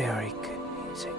Very good music.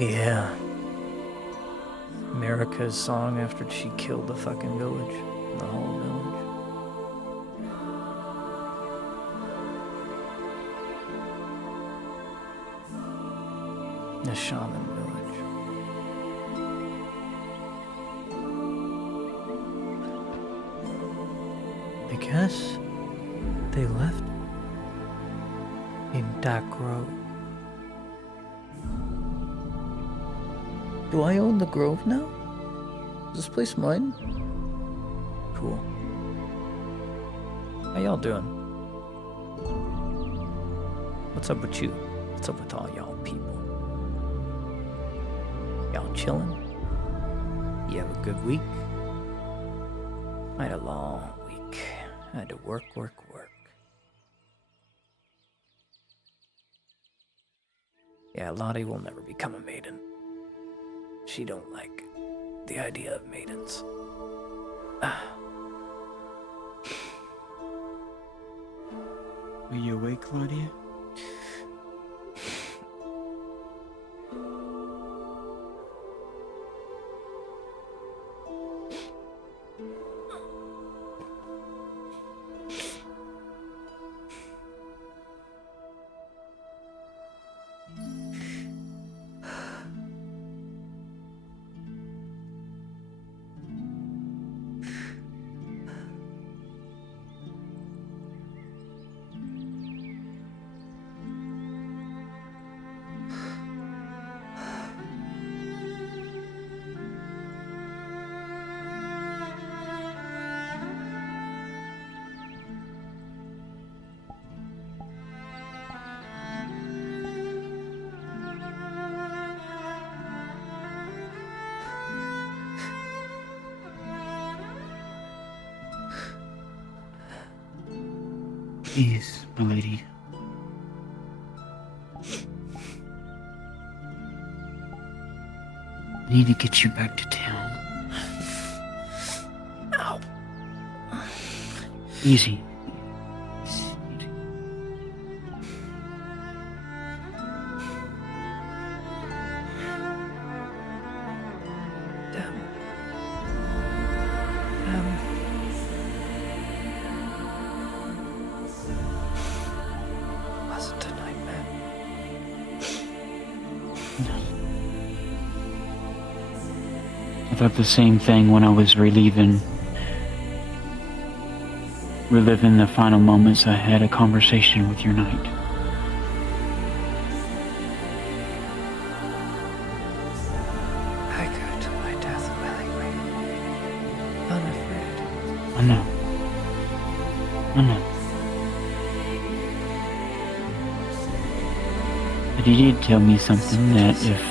Yeah. America's song after she killed the fucking village. The whole village. The shaman village. I guess they left in that grove. Do I own the grove now? Is this place mine? Cool. How y'all doing? What's up with you? What's up with all y'all people? Y'all chilling? You have a good week? I had a long week. I had to work. Yeah, Lottie will never become a maiden. She don't like the idea of maidens. Are you awake, Claudia? Please, my lady. I need to get you back to town. Ow. Easy. Wasn't a nightmare. I thought the same thing when I was reliving the final moments I had a conversation with your knight. I go to my death willingly. Unafraid. I know. But he did tell me something that if...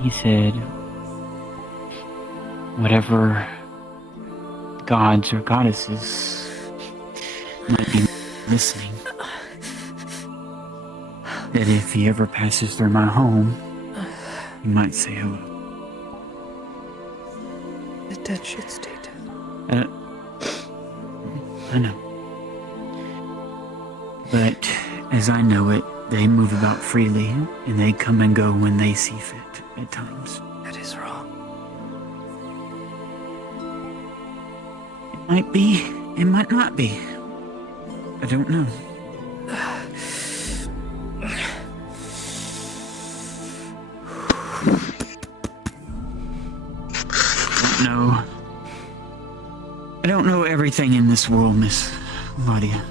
He said, whatever gods or goddesses might be listening, that if he ever passes through my home, he might say hello. The dead should stay dead. I know. But as I know it, they move about freely, and they come and go when they see fit at times. That is wrong. It might be, it might not be. I don't know. I don't know everything in this world, Miss Claudia.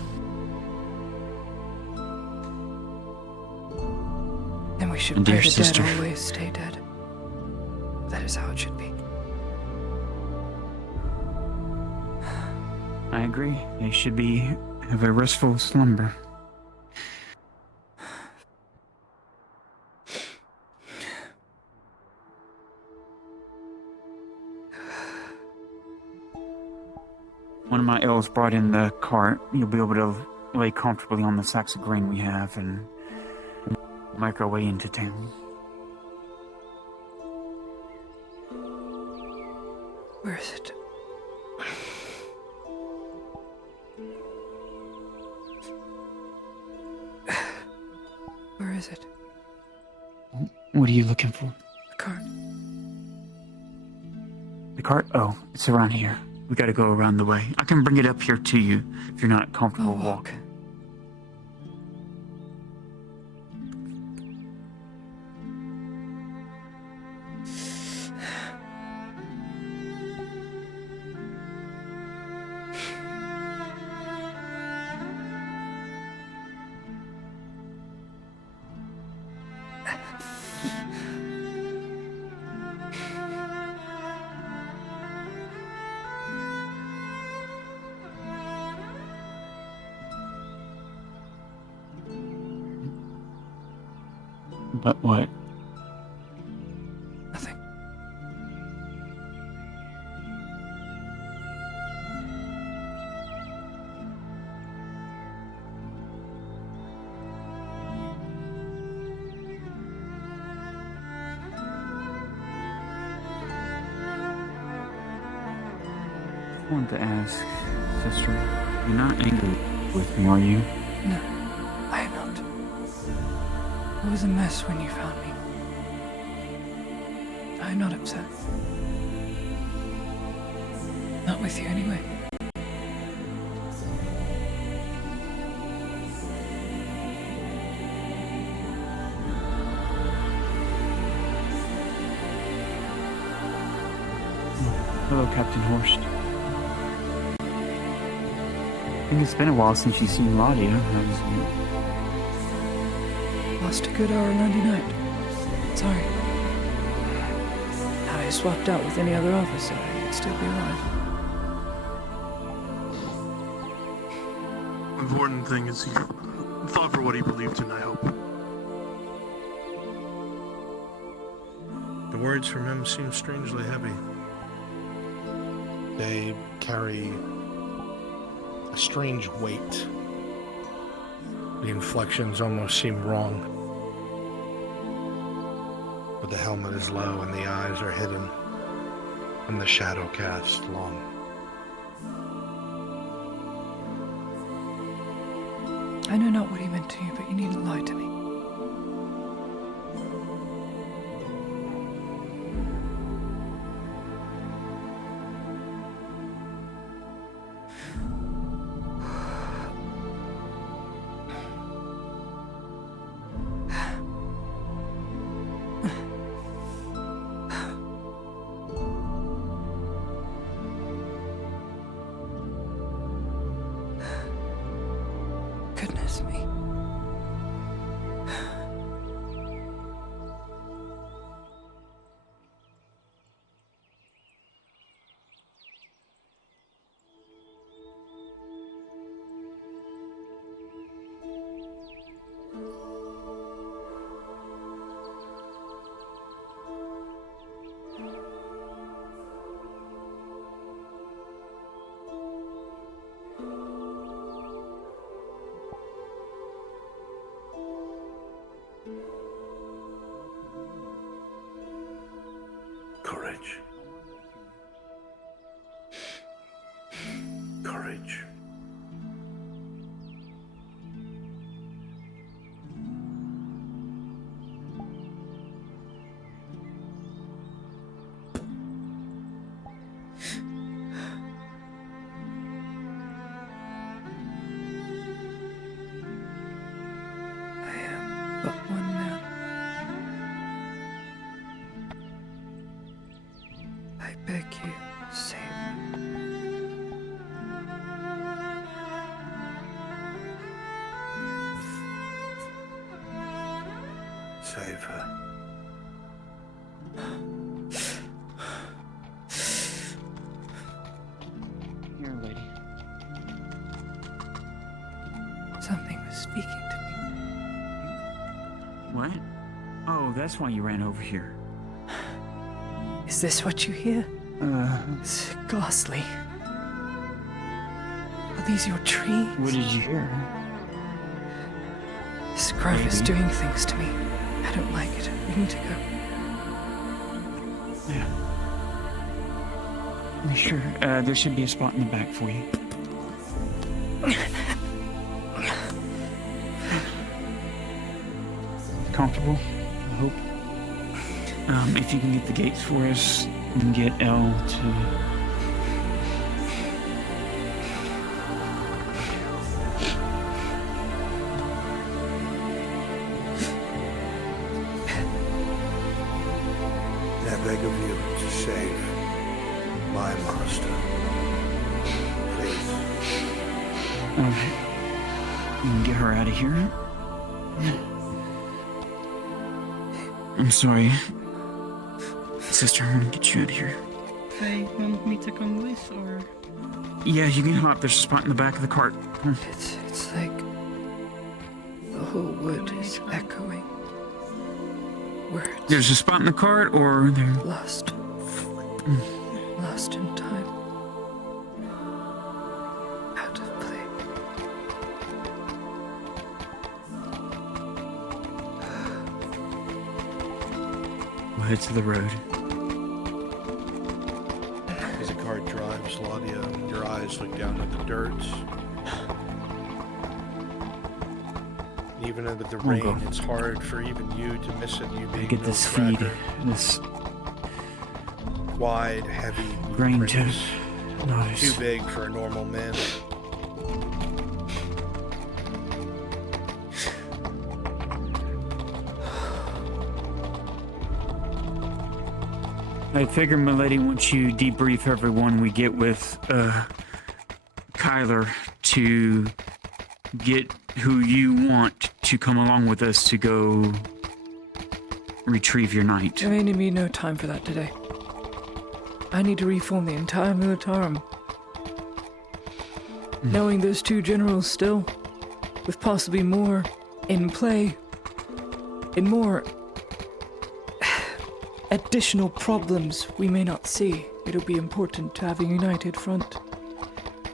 Then we should And pray dear the sister. dead always stay dead. That is how it should be. I agree. They should have a restful slumber. One of my elves brought in the cart. You'll be able to lay comfortably on the sacks of grain we have and make our way into town. Where is it? Where is it? What are you looking for? The cart. The cart? Oh, it's around here. We gotta go around the way. I can bring it up here to you if you're not comfortable I'll walk. walking. But what? Nothing. I wanted to ask, sister, you're not angry with me, are you? No, I am not. I was a mess when you found me. I am not upset. Not with you anyway. Hello, Captain Horst. I think it's been a while since you've seen Claudia. Lost a good hour Monday night. Sorry. Had I swapped out with any other officer, I'd still be alive. Important thing is he fought for what he believed in, I hope. The words from him seem strangely heavy. They carry a strange weight. The inflections almost seem wrong. But the helmet is low and the eyes are hidden, and the shadow cast long. I know not what he meant to you, but you needn't lie to me. Goodness me. Courage. Courage. I am but one man. I beg you, save me. Save her. Here, lady. Something was speaking to me. What? Oh, that's why you ran over here. Is this what you hear? It's ghastly. Are these your trees? What did you hear? This grove is Maybe. doing things to me. I don't like it. We need to go. Yeah. Sure. There should be a spot in the back for you. Comfortable, I hope. If you can get the gates for us, we can get Elle to... I beg of you to save my master. Please. Alright. You can get her out of here. I'm sorry. Sister, I'm gonna get you out of here. They want me to come with, or? Yeah, you can hop. There's a spot in the back of the cart. It's like the whole wood is echoing. Words There's a spot in the cart, or there... lost. Lost in time. Out of play. We'll head to the road. As the cart drives, Laudia, your eyes look down at the dirt. Even with the Come on, rain, go. it's hard for even you to miss it. You being Get no this feed, tracker. this Wide, heavy grain to blueprints. Too notice. big for a normal man. I figure Milady wants you to debrief everyone we get with Kyler to get who you want to come along with us to go retrieve your knight. There may be no time for that today. I need to reform the entire militarum. Knowing those two generals still, with possibly more in play, and more additional problems we may not see, it'll be important to have a united front.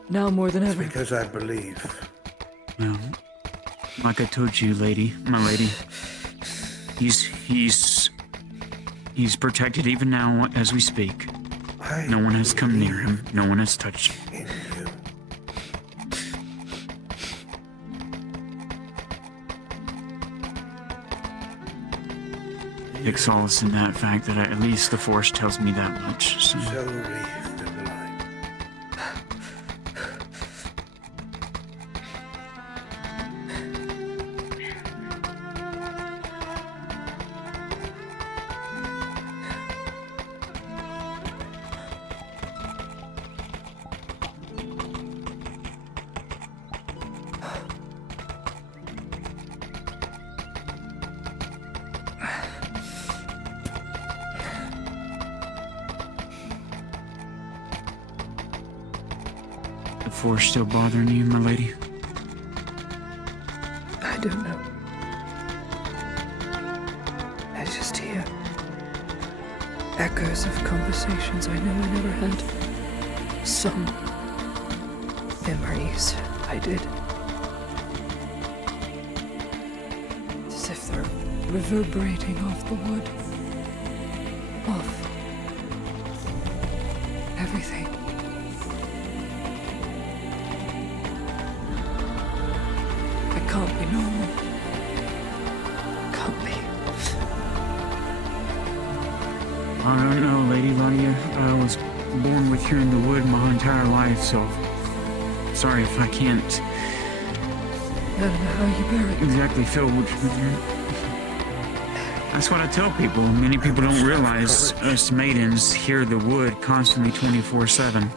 Now more than It's ever. because I believe. Well, like I told you, my lady, he's protected even now as we speak. No one has come near him. No one has touched him. In you. Take solace in that fact that at least the Force tells me that much. So. So wreathed in light. The Force still bothering you, my lady? I don't know. I just hear echoes of conversations I know I never had. Some memories I did. As if they're reverberating off the wood. Off everything. It can't be normal. Can't be. I don't know, Lady Ladia. I was born with you in the wood my entire life, so sorry if I can't I don't know how you bear it. exactly feel what That's what I tell people. Many people don't realize us maidens hear the wood constantly 24/7.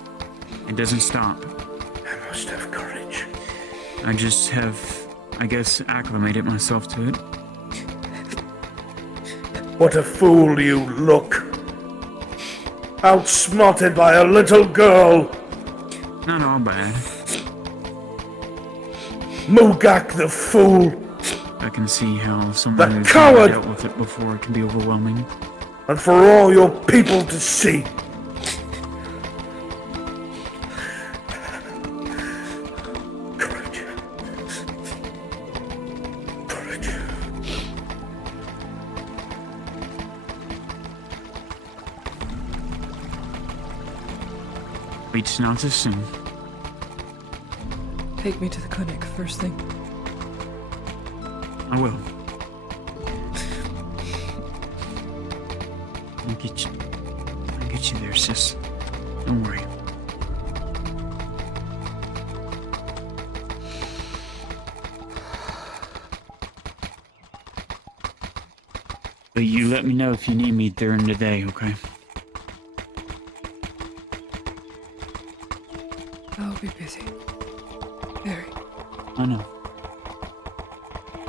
It doesn't stop. I must have courage. I just have, I guess, acclimated myself to it. What a fool you look. Outsmarted by a little girl. Not all bad. Mugak the fool. I can see how someone The who's coward! never dealt with it before can be overwhelming. And for all your people to see. Courage. Courage. Reach not too soon. Take me to the clinic first thing. I will. I'll get you there, sis. Don't worry. But you let me know if you need me during the day, okay? I'll be busy. Very. I know.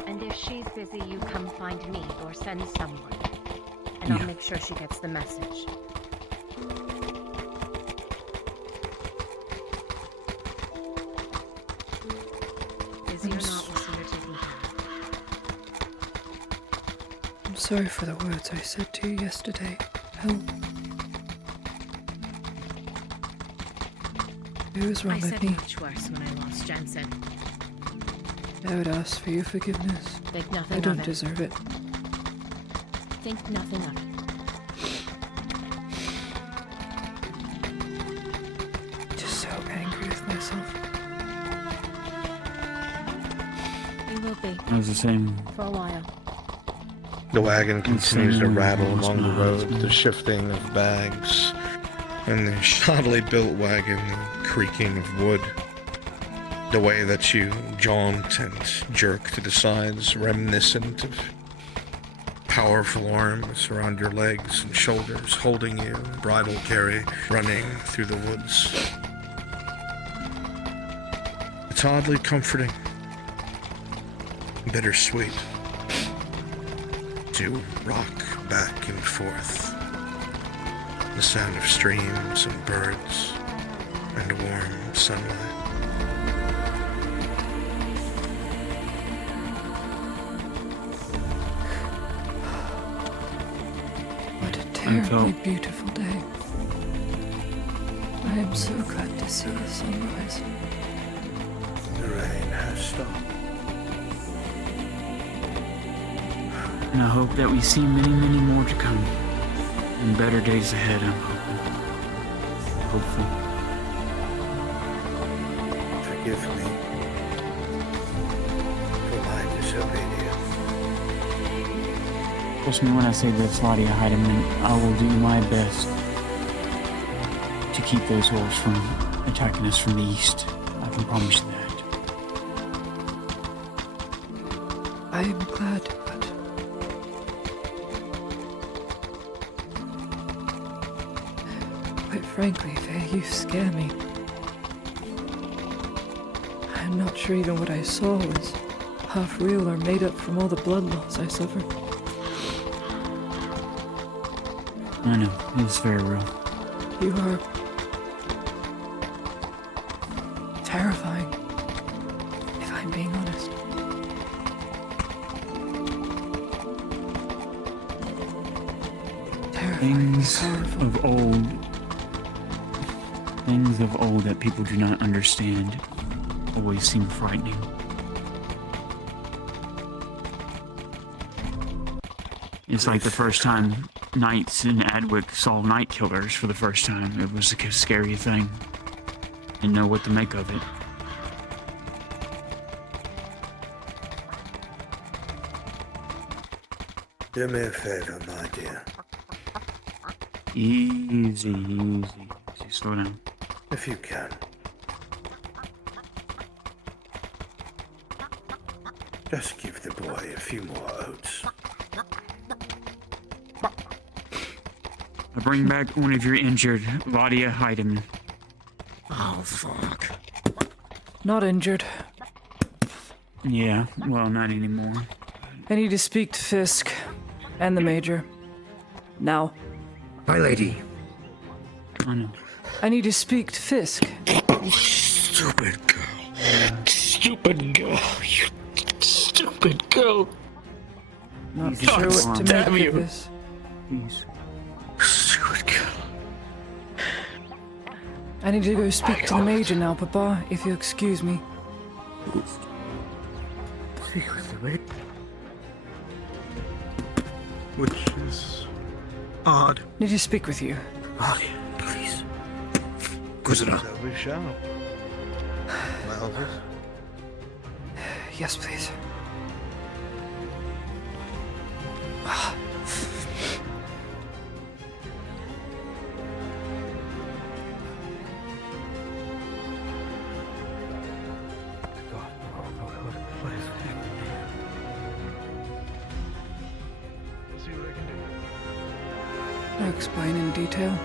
And if she's busy, you come find me or send someone. And Yeah. I'll make sure she gets the message. Busy or not, we'll see her taken care of. I'm sorry for the words I said to you yesterday. Help. It was wrong I with said me. much worse when I lost Jensen. I would ask for your forgiveness. Think I nothing don't of it. deserve it. Think nothing of it. Just so angry with myself. You will be, I was the same. for a while. The wagon continues to Insane. rattle along the road, Insane. the shifting of bags, and the shoddily built wagon, the creaking of wood. The way that you jaunt and jerk to the sides, reminiscent of powerful arms around your legs and shoulders, holding you, bridle carry, running through the woods. It's oddly comforting, bittersweet, to rock back and forth. The sound of streams and birds and warm sunlight. What a terribly beautiful day. I I'm so glad to see the sunrise. The rain has stopped. And I hope that we see many, many more to come. And better days ahead, I'm hoping. Hopeful. Forgive me for my disobedience. Trust me when I say this, Lottie Heidemann, I will do my best to keep those wolves from attacking us from the east. I can promise you that. I am glad, but quite frankly, Faye, you scare me. I'm not sure even what I saw was half real or made up from all the blood loss I suffered. I know, it's very real. You are terrifying, if I'm being honest. Terrifying, powerful. Things of old that people do not understand always seem frightening. It's like the first time knights in Adwick saw night killers for the first time. It was a scary thing. Didn't know what to make of it. Do me a favor, my dear. Easy. Slow down. If you can. Just give the boy a few more oats. I bring back one of your injured, Ladia Heidemann. Oh, fuck. Not injured. Yeah, well, not anymore. I need to speak to Fisk and the Major. Now. My lady. I know. I need to speak to Fisk. Stupid girl. Stupid girl. You stupid girl. Not Please, sure what to damn make you. of this. Please. Stupid girl. I need to go speak to the Major now, Papa, if you'll excuse me. Speak with the lady. Which is odd. Need to speak with you. Odd, please. Kuzuda. We shall. My Elvis. Yes, please. What is happening? See what I can do. I'll explain in detail.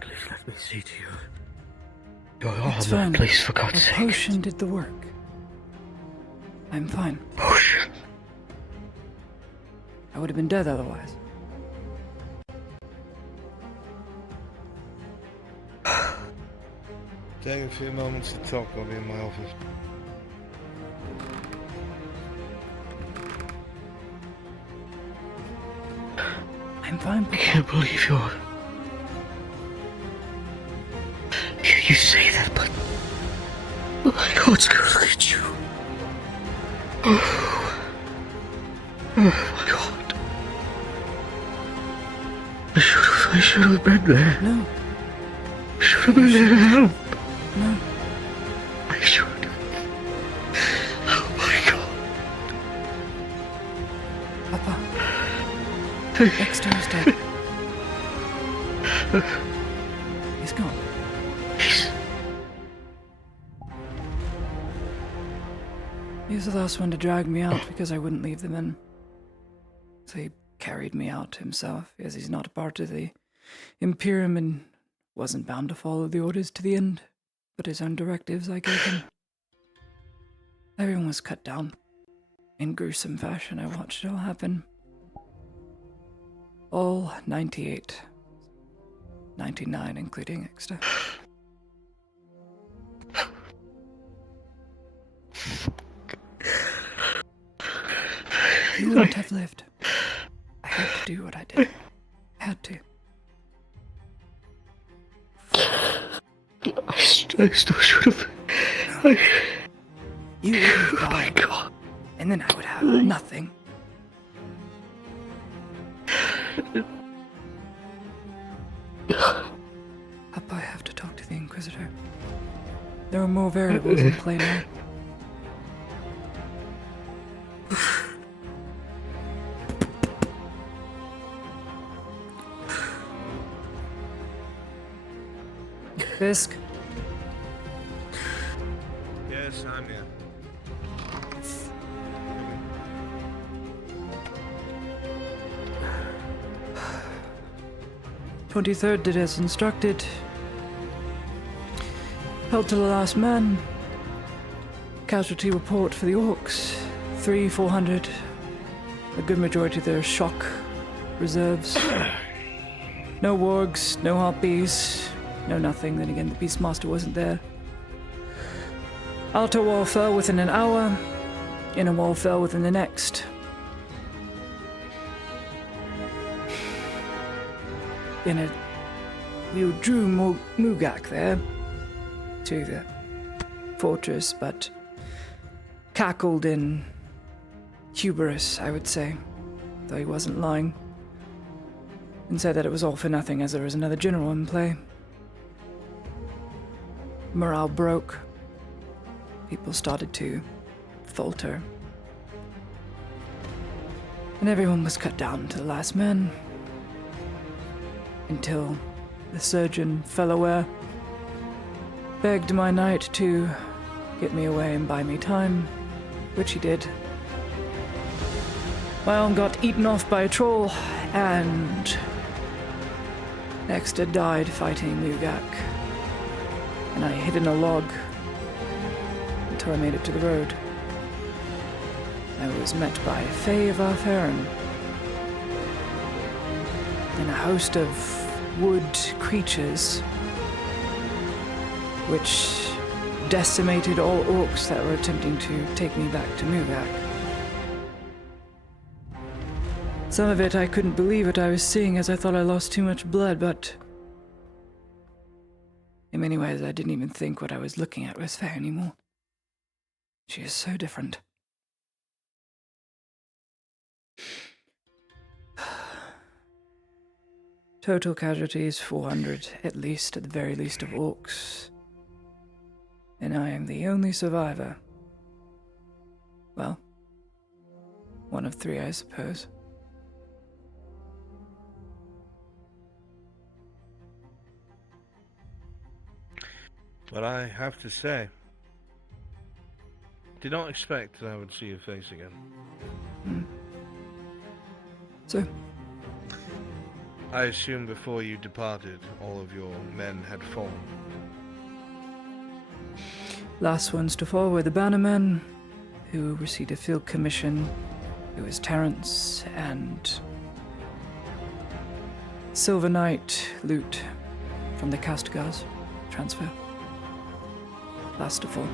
Please let me see to you. Your armor, It's fine. please, for God's A sake. potion did the work. I'm fine. Potion. I would have been dead otherwise. Take a few moments to talk. I'll be in my office. I'm fine, I Papa. can't believe you say that, but my God's gonna look at you. Oh my God. I should have been there. No, I should have been there to help. no. I should have. Oh my God. Papa. Dexter is dead. He's gone. He was the last one to drag me out because I wouldn't leave them in. So he carried me out himself, as he's not a part of the Imperium and wasn't bound to follow the orders to the end, but his own directives I gave him. Everyone was cut down. In gruesome fashion, I watched it all happen. All 98. 99, including Exeter. You wouldn't have lived. I had to do what I did. I had to. I still should have. You would have Oh my died, god. and then I would have nothing. Up, I have to talk to the Inquisitor. There are more variables in play now. Fisk, Yes, I'm here. 23rd did as instructed. Held to the last man. Casualty report for the orcs. 400. A good majority of their shock reserves. No wargs, no harpies, no nothing. Then again, the Beastmaster wasn't there. Outer wall fell within an hour. Inner wall fell within the next. We drew Mugak there to the fortress, but cackled in hubris, I would say, though he wasn't lying, and said that it was all for nothing as there was another general in play. Morale broke. People started to falter. And everyone was cut down to the last man. Until the surgeon, Felloware, begged my knight to get me away and buy me time, which he did. My arm got eaten off by a troll, and Nexter died fighting Mugak. And I hid in a log until I made it to the road. I was met by Faye of Artharen and a host of wood creatures which decimated all orcs that were attempting to take me back to Mugak. Some of it I couldn't believe what I was seeing, as I thought I lost too much blood, but in many ways I didn't even think what I was looking at was Faye anymore. She is so different. Total casualties 400, at least, at the very least, of orcs. And I am the only survivor. Well, one of three, I suppose. But I have to say, did not expect that I would see your face again. So, I assume before you departed, all of your men had fallen. last ones to fall were the Bannermen, who received a field commission. It was Terrence and Silver Knight loot from the Castagars transfer. Last of all.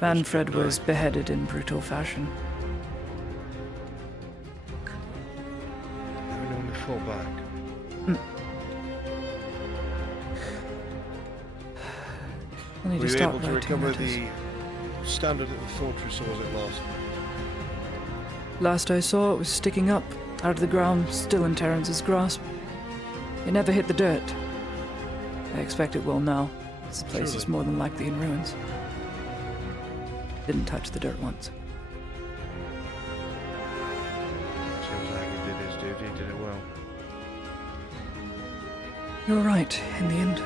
Manfred was beheaded in brutal fashion. Everyone to fall back. I need Were to you start able to writing recover letters. the standard at the fortress, or was it lost? Last I saw, it was sticking up out of the ground, still in Terrence's grasp. It never hit the dirt. I expect it will now. This place is Surely. more than likely in ruins. Didn't touch the dirt once. Seems like he did his duty, did it well. You were right, in the end.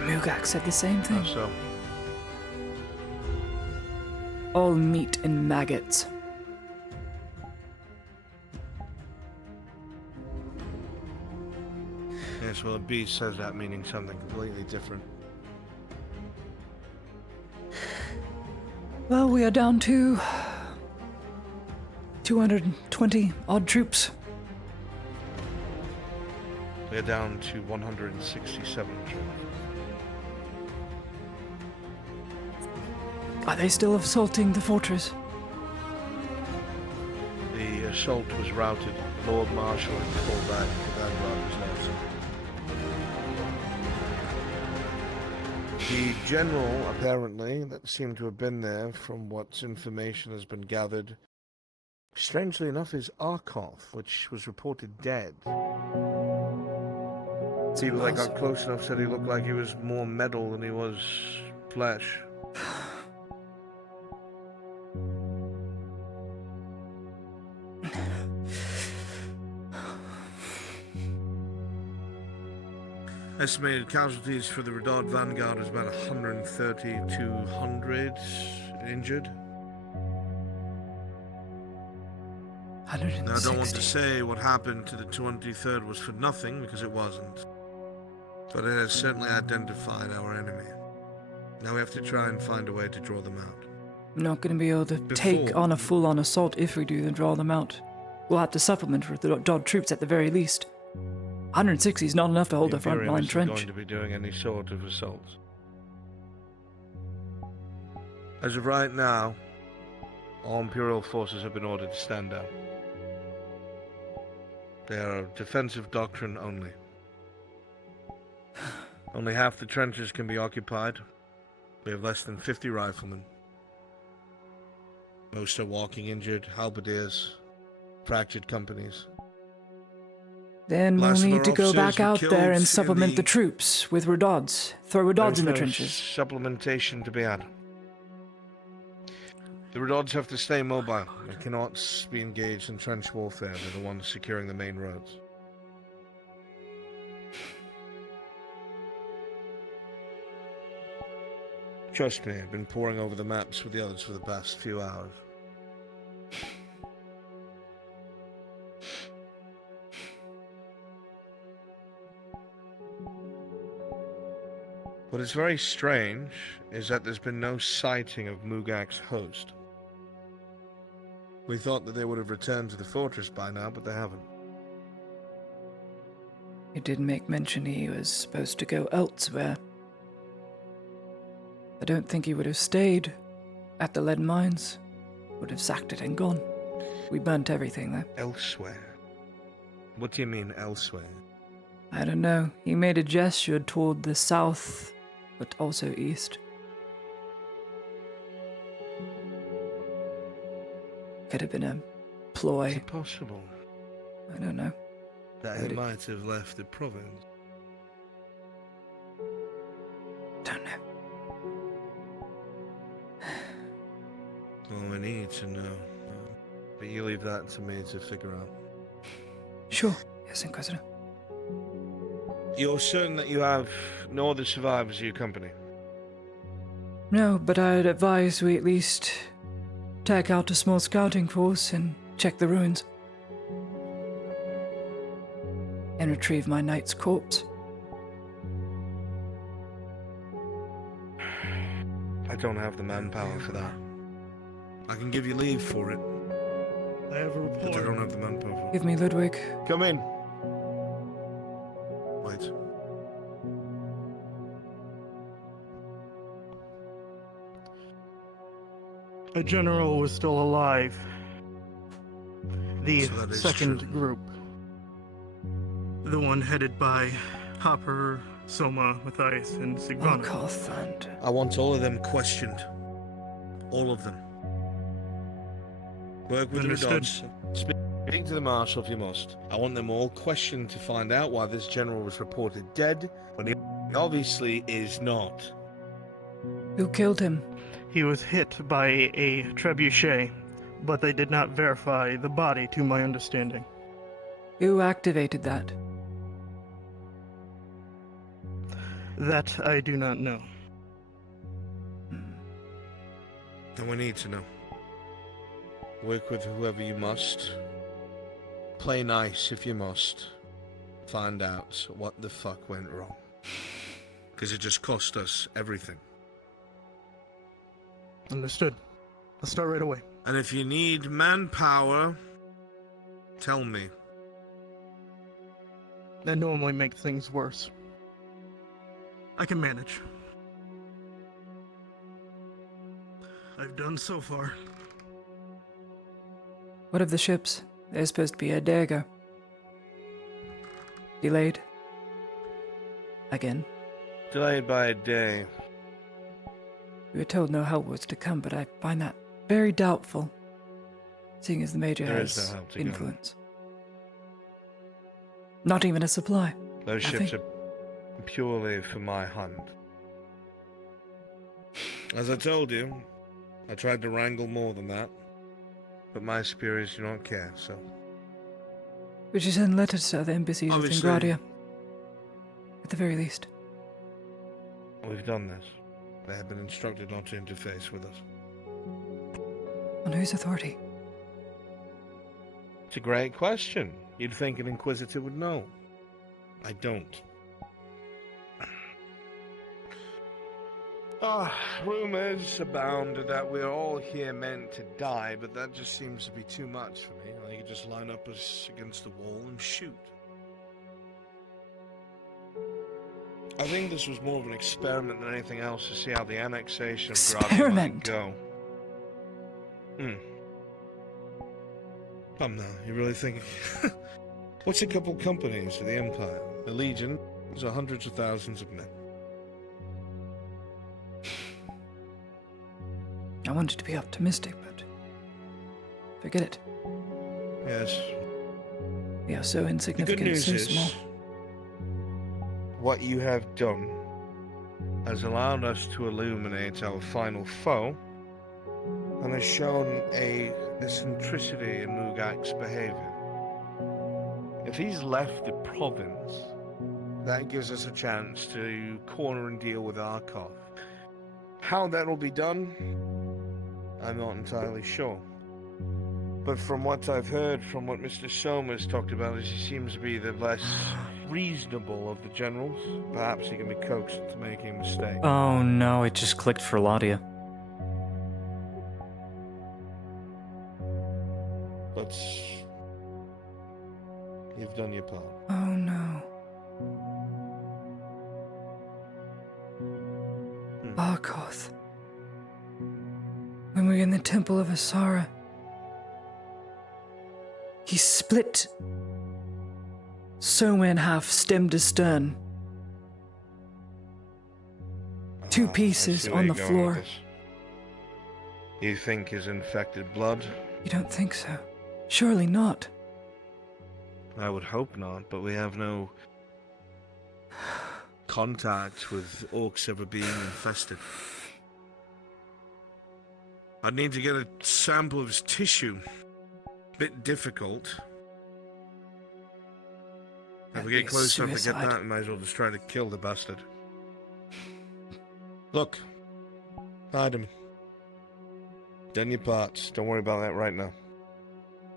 Mugak said the same How thing. so? All meat and maggots. Yes, well, a beast says that meaning something completely different. Well, we are down to 220 odd troops. We're down to 167 troops. Are they still assaulting the fortress? assault was routed, Lord Marshal had to fall back. The vanguard was lost. The general, apparently, that seemed to have been there, from what information has been gathered, strangely enough, is Arkoff, which was reported dead. People that got close enough said he looked like he was more metal than he was flesh. Estimated casualties for the Redod Vanguard is about 130 to 100 injured. Now, I don't want to say what happened to the 23rd was for nothing, because it wasn't. But it has certainly identified our enemy. Now we have to try and find a way to draw them out. I'm not going to be able to take on a full-on assault if we do, then draw them out. We'll have to supplement with the Dodd troops at the very least. 160 is not enough to hold a front line trench. Going to be doing any sort of assaults. As of right now, all Imperial forces have been ordered to stand down. They are a defensive doctrine only. Only half the trenches can be occupied. We have less than 50 riflemen. Most are walking injured, halberdiers, fractured companies. Then we'll need to go back out there and supplement the troops with Redods. Throw Redods in the trenches. Supplementation to be had. The Redods have to stay mobile. They cannot be engaged in trench warfare. They're the ones securing the main roads. Trust me, I've been poring over the maps with the others for the past few hours. What is very strange is that there's been no sighting of Mugak's host. We thought that they would have returned to the fortress by now, but they haven't. He did make mention he was supposed to go elsewhere. I don't think he would have stayed at the lead mines. Would have sacked it and gone. We burnt everything there. Elsewhere? What do you mean, elsewhere? I don't know. He made a gesture toward the south, but also east. Could have been a ploy. Is it possible I don't know. that he might have left the province? Don't know. Well, we need to know. But you leave that to me to figure out. Sure. Yes, Inquisitor. You're certain that you have no other survivors of your company? No, but I'd advise we at least take out a small scouting force and check the ruins. And retrieve my knight's corpse. I don't have the manpower for that. I can give you leave for it, I have a but I report. don't have the manpower for it. Give me Ludwig. Come in. Wait. A general was still alive. The So that is second true. group. The one headed by Hopper, Soma, Matthias, and Sigvana. Carthand. I want all of them questioned. All of them. Work with the Understood. Redods. Speak to the Marshal if you must. I want them all questioned to find out why this general was reported dead, when he obviously is not. Who killed him? He was hit by a trebuchet, but they did not verify the body to my understanding. Who activated that? That I do not know. Then we need to know. Work with whoever you must. Play nice if you must. Find out what the fuck went wrong. Because it just cost us everything. Understood. I'll start right away. And if you need manpower, tell me. That normally makes things worse. I can manage. I've done so far. What of the ships? There's supposed to be a dagger. Delayed. Again. Delayed by a day. We were told no help was to come, but I find that very doubtful, seeing as the Major There is has no help to come. influence. Not even a supply. Those Nothing. ships are purely for my hunt. As I told you, I tried to wrangle more than that. But my superiors do not care, so... Would you send letters to other embassies Obviously. within Gradia? At the very least. We've done this. They have been instructed not to interface with us. On whose authority? It's a great question. You'd think an Inquisitor would know. I don't. Rumors abound that we're all here meant to die, but that just seems to be too much for me. I could just line up us against the wall and shoot. I think this was more of an experiment than anything else to see how the annexation of Gradia might Experiment? go. Come now, you really think... What's a couple companies to the Empire? The Legion is hundreds of thousands of men. I wanted to be optimistic, but forget it. Yes. We are so The good insignificant, news so is, small. what you have done has allowed us to illuminate our final foe, and has shown a eccentricity in Mugak's behavior. If he's left the province, that gives us a chance to corner and deal with Arkoth. How that will be done, I'm not entirely sure. But from what I've heard, from what Mr. Somers talked about, is he seems to be the less reasonable of the generals. Perhaps he can be coaxed into making a mistake. Oh no, it just clicked for Ladia. But you've done your part. Oh no. Arkoth. When we were in the Temple of Asara, he split Soma in half, stem to stern. Two I pieces see where on you're the going with floor. this. You think his infected blood? You don't think so? Surely not. I would hope not, but we have no contact with orcs ever being infested. I'd need to get a sample of his tissue. Bit difficult. If That'd we be get a close enough to get suicide. that, we might as well just try to kill the bastard. Look. Hide him. Done your parts. Don't worry about that right now.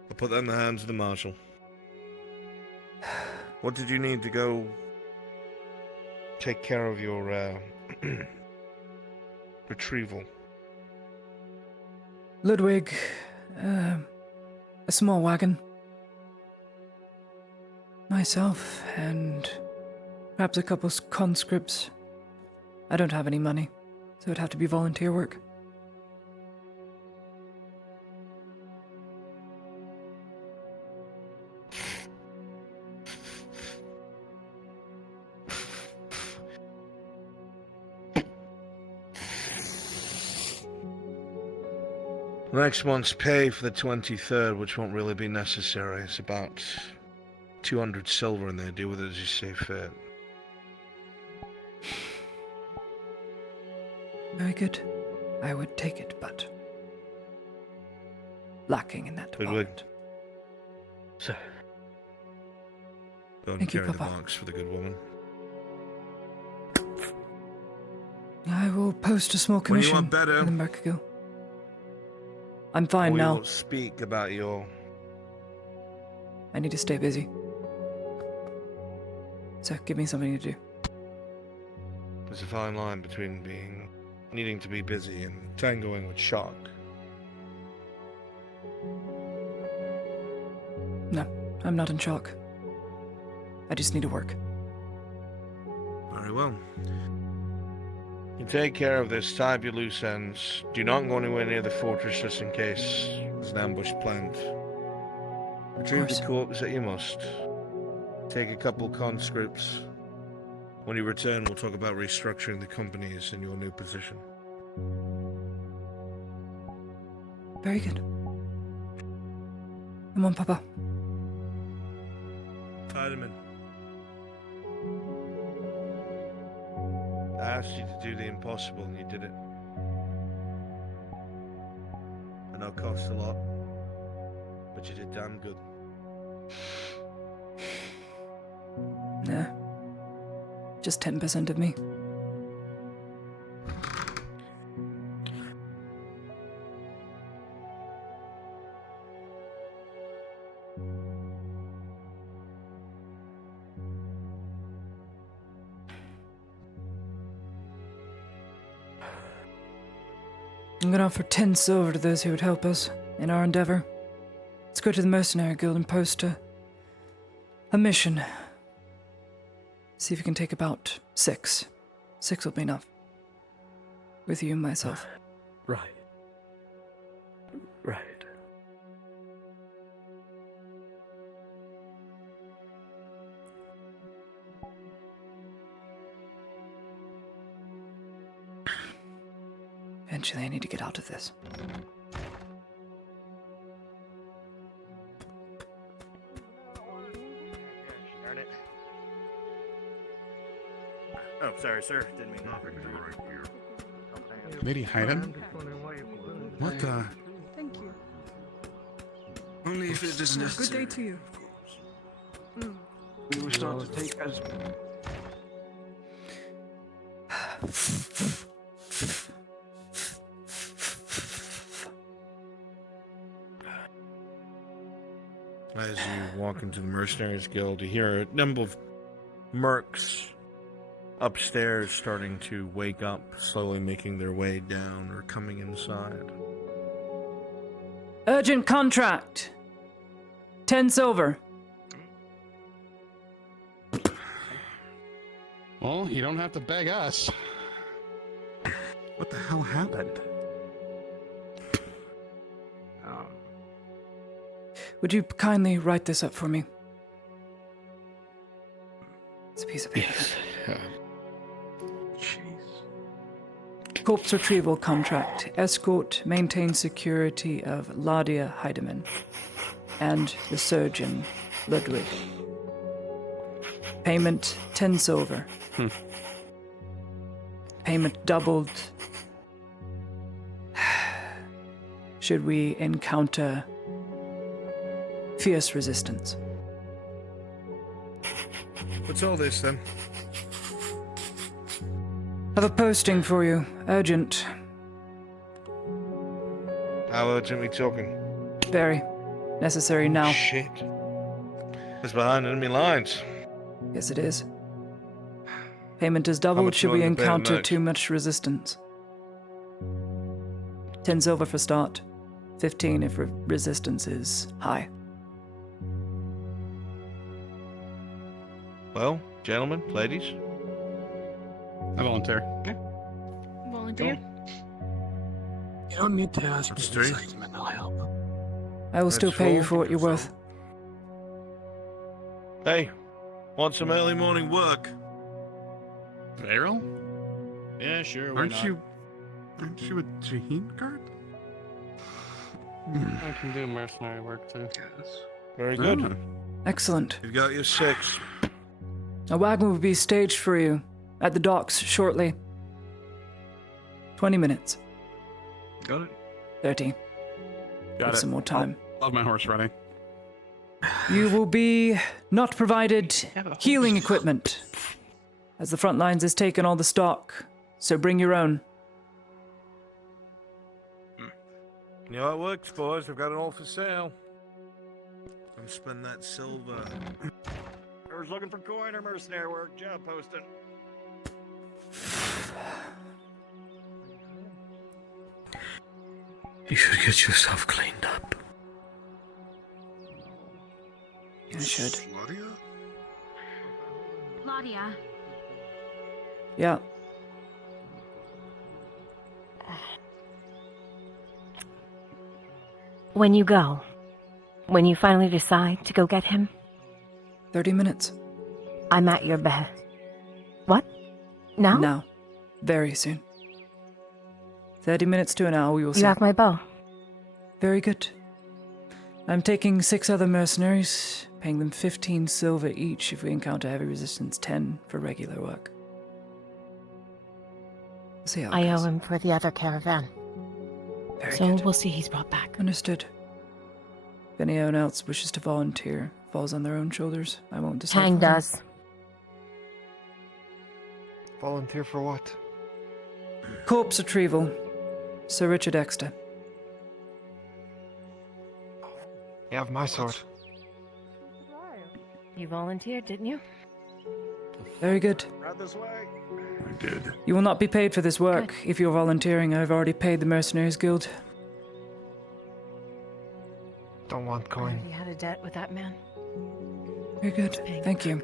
I'll put that in the hands of the Marshal. What did you need to go take care of your retrieval? Ludwig, a small wagon. Myself and perhaps a couple conscripts. I don't have any money, so it'd have to be volunteer work. Next month's pay for the 23rd, which won't really be necessary. It's about 200 silver in there. Deal with it as you see fit. Very good. I would take it, but lacking in that Ludwig. department. Sir. Go and Thank you, carry the Papa. box for the good woman. I will post a small When you commission are better- for the Mercagil. I'm fine we now. will speak about your... I need to stay busy. So give me something to do. There's a fine line between needing to be busy and tangoing with shock. No, I'm not in shock. I just need to work. Very well. You take care of this, tie up your loose ends. Do not go anywhere near the fortress just in case there's an ambush planned. Retrieve the course. corpse that you must. Take a couple conscripts. When you return, we'll talk about restructuring the companies in your new position. Very good. Come on, Papa. Heidemann. I asked you to do the impossible and you did it. I know it cost a lot, but you did damn good. Nah. Just 10% of me. I'm gonna offer 10 silver to those who would help us in our endeavor. Let's go to the Mercenary Guild and post a mission. See if we can take about 6. 6 will be enough. With you and myself. Right. Right. Eventually I need to get out of this. Darn it. Oh, sorry, sir. Didn't mean that. Lady Hayden? What the? Thank you. Only if it is necessary. Good day to you. We will start to take as. As you walk into the Mercenaries Guild, you hear a number of mercs upstairs starting to wake up, slowly making their way down or coming inside. Urgent contract. 10 silver. Well, you don't have to beg us. What the hell happened? Would you kindly write this up for me? It's a piece of paper. Yes. Corpse retrieval contract. Escort, maintain security of Ladia Heidemann and the surgeon, Ludwig. Payment 10 silver. Payment doubled should we encounter fierce resistance. What's all this then? Have a posting for you. Urgent. How urgent we talking? Very. Necessary now. Shit. It's behind enemy lines. Yes, it is. Payment is How doubled much should you we want to pay encounter next? too much resistance. 10 silver for start. 15 if resistance is high. Well, gentlemen, ladies, I volunteer. Volunteer? You don't need to ask That's me, three. Simon. I'll help. I will still That's pay you 4. for what you're worth. hey, want some early morning work? Varel? Yeah, sure. Why Aren't not? you a Jaheen guard? I can do mercenary work too. Very good. Ah. Excellent. You've got your 6. A wagon will be staged for you at the docks shortly. 20 minutes. Got it. 30. Got Have it. some more time. I'll have my horse ready. You will be not provided healing equipment, as the front lines has taken all the stock, so bring your own. You know how it works, boys. We've got it all for sale. Come spend that silver. Whoever's looking for coin or mercenary work, job posting. You should get yourself cleaned up. I should. Claudia, Yeah. when you go, When you finally decide to go get him, 30 minutes. I'm at your bed. What? Now? Now. Very soon. 30 minutes to an hour, we will see. You have my bow. Very good. I'm taking 6 other mercenaries, paying them 15 silver each if we encounter heavy resistance, 10 for regular work. We'll see how it I owe goes. him for the other caravan. Very So good. we'll see he's brought back. Understood. If anyone else wishes to volunteer, falls on their own shoulders. I won't decide. Tang for them. does. Volunteer for what? Corpse retrieval. Sir Richard Exeter. You have my sword. You volunteered, didn't you? Very good. Right this way. I did. You will not be paid for this work. Good. If you're volunteering, I've already paid the Mercenaries Guild. Don't want I coin. already had a debt with that man. Very good. Paying. Thank you.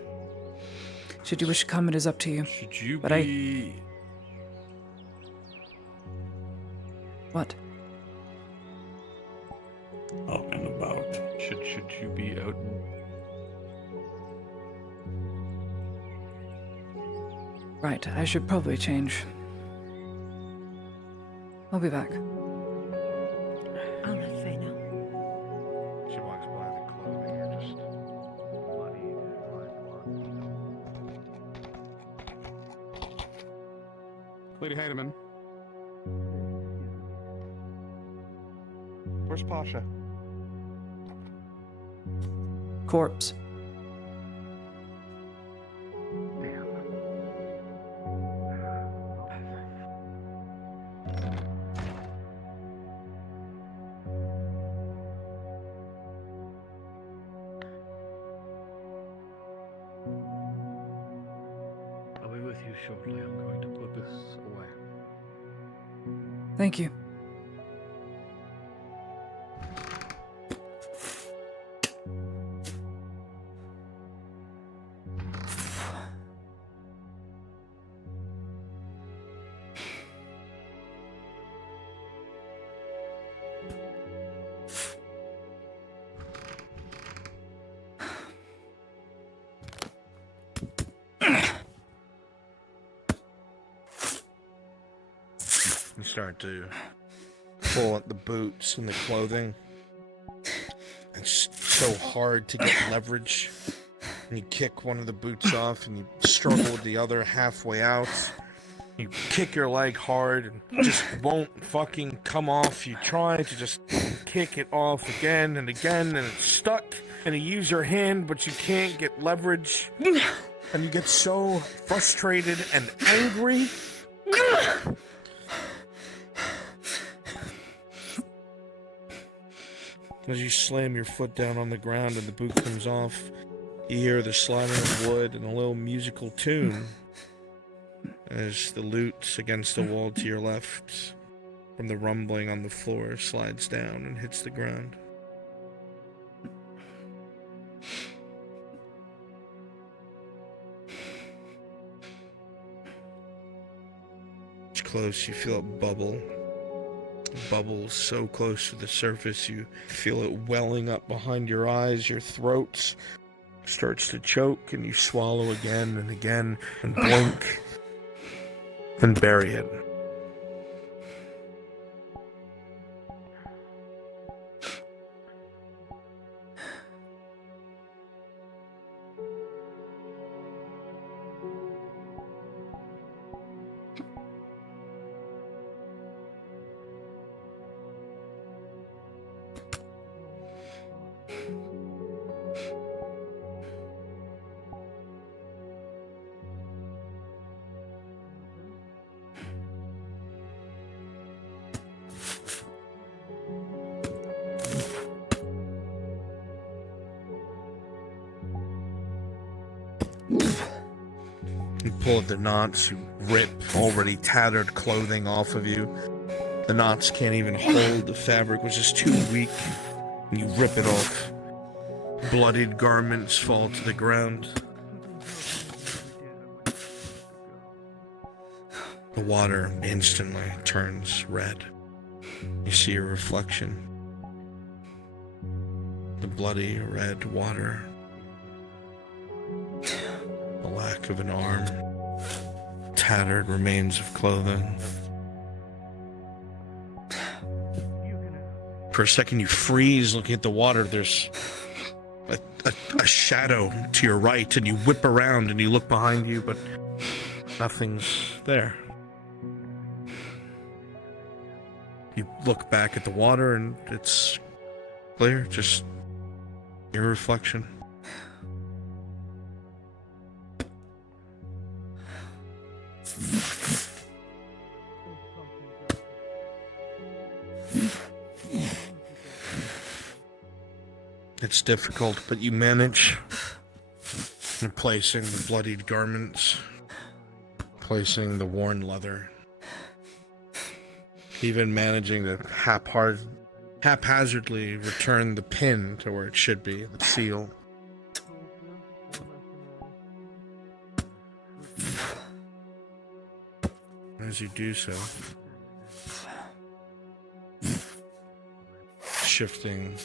Should you wish to come, it is up to you. Should you But be... What? out and about? Should you be out and... Right, I should probably change. I'll be back. I'll let Faye know. She walks by the clothing, you're just bloodied. Lady Heidemann. Where's Pasha? Corpse. I'll be with you shortly. I'm going to put this away. Thank you. You start to pull at the boots and the clothing. It's so hard to get leverage. And you kick one of the boots off and you struggle with the other halfway out. You kick your leg hard and it just won't fucking come off. You try to just kick it off again and again and it's stuck. And you use your hand but you can't get leverage. And you get so frustrated and angry. As you slam your foot down on the ground and the boot comes off, you hear the sliding of wood and a little musical tune as the loot against the wall to your left from the rumbling on the floor slides down and hits the ground. It's close, you feel it bubble. Bubbles so close to the surface you feel it welling up behind your eyes, your throat starts to choke and you swallow again and again and blink and bury it. You pull at the knots, you rip already tattered clothing off of you. The knots can't even hold the fabric, which is too weak. And you rip it off. Bloodied garments fall to the ground. The water instantly turns red. You see your reflection. The bloody red water. The lack of an arm. Tattered remains of clothing. For a second you freeze looking at the water. There's a shadow to your right, and you whip around and you look behind you, but nothing's there. You look back at the water and it's clear, just your reflection. It's difficult, but you manage. Placing the bloodied garments, placing the worn leather, even managing to haphazardly return the pin to where it should be, the seal. As you do so, shifting,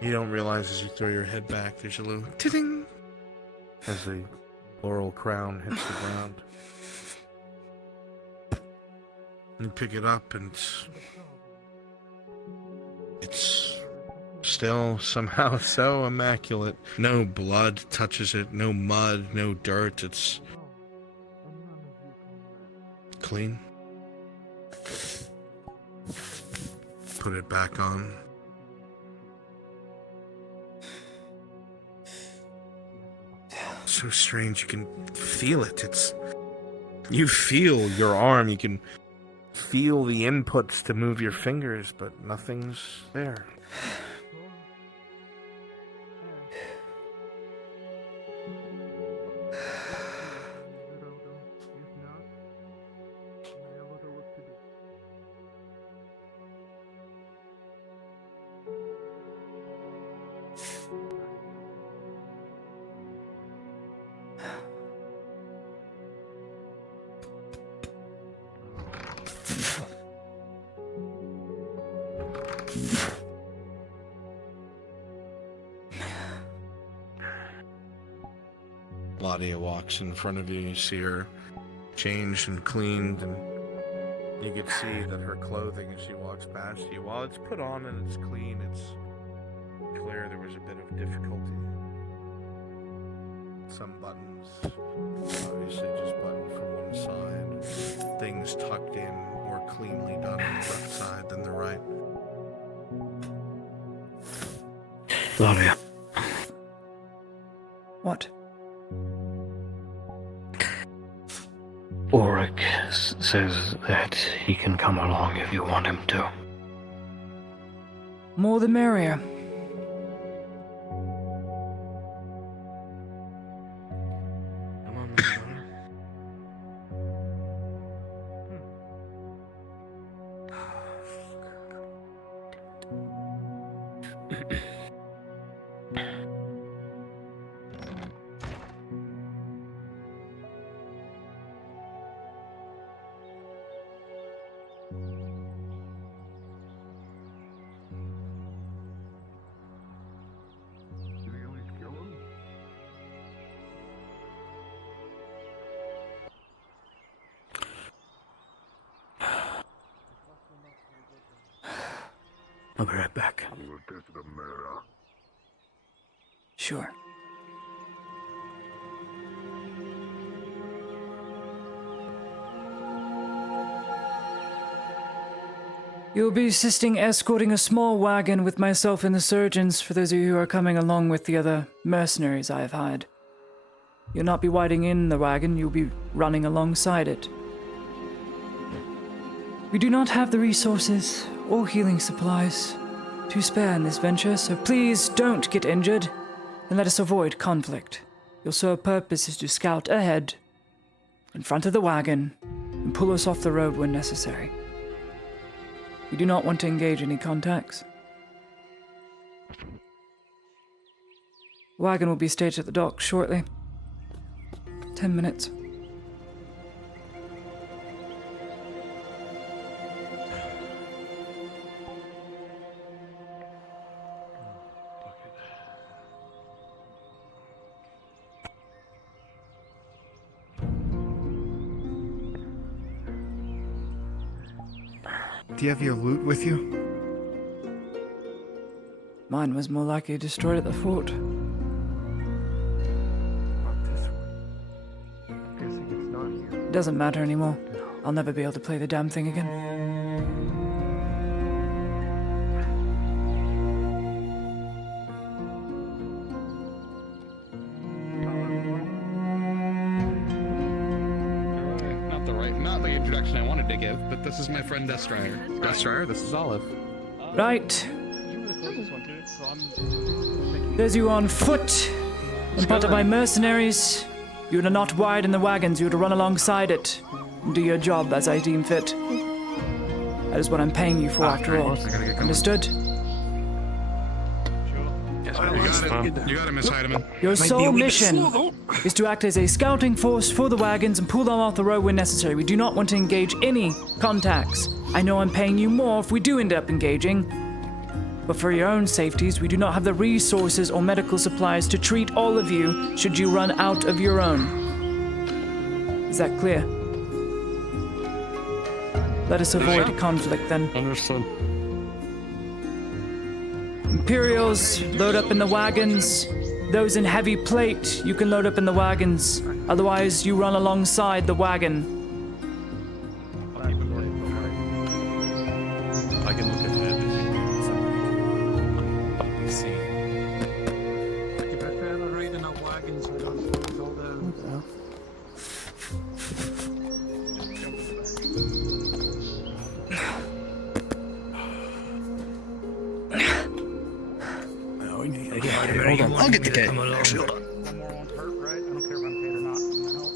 you don't realize as you throw your head back, there's a little ting as the laurel crown hits the ground. You pick it up and it's still somehow so immaculate. No blood touches it, no mud, no dirt. It's clean. Put it back on. So strange, you can feel it. You feel your arm, you can feel the inputs to move your fingers, but nothing's there. Claudia walks in front of you. You see her changed and cleaned, and you can see that her clothing as she walks past you, while it's put on and it's clean, it's clear there was a bit of difficulty. Some buttons, obviously just buttoned from one side. Things tucked in, more cleanly done on the left side than the right. Claudia. What? Ulrich says that he can come along if you want him to. More the merrier. I'll be right back. Sure. You'll be assisting escorting a small wagon with myself and the surgeons for those of you who are coming along with the other mercenaries I have hired. You'll not be riding in the wagon, you'll be running alongside it. We do not have the resources or healing supplies to spare in this venture, so please don't get injured and let us avoid conflict. Your sole purpose is to scout ahead, in front of the wagon, and pull us off the road when necessary. We do not want to engage any contacts. The wagon will be staged at the dock shortly. 10 minutes. Do you have your loot with you? Mine was more likely destroyed at the fort. Not this one. I'm guessing it's not here. It doesn't matter anymore. I'll never be able to play the damn thing again. Not the introduction I wanted to give, but this is my friend Destroyer. Destroyer, this is Olive. Right. You were the closest one to it, so I'm... There's you on foot. And part of my mercenaries. You are not wide in the wagons. You are to run alongside it. And do your job as I deem fit. That is what I'm paying you for after all. Understood? You got it, Miss Heidemann. Your sole mission is to act as a scouting force for the wagons and pull them off the road when necessary. We do not want to engage any contacts. I know I'm paying you more if we do end up engaging, but for your own safeties, we do not have the resources or medical supplies to treat all of you should you run out of your own. Is that clear? Let us avoid conflict then. Understood. Imperials, load up in the wagons. Those in heavy plate, you can load up in the wagons. Otherwise, you run alongside the wagon. I can look ahead. Let's see. You prefer to ride in a wagon so you don't fall down? I'll get the cake. One more won't hurt, right? I don't care if I'm paid or not. I'm gonna help.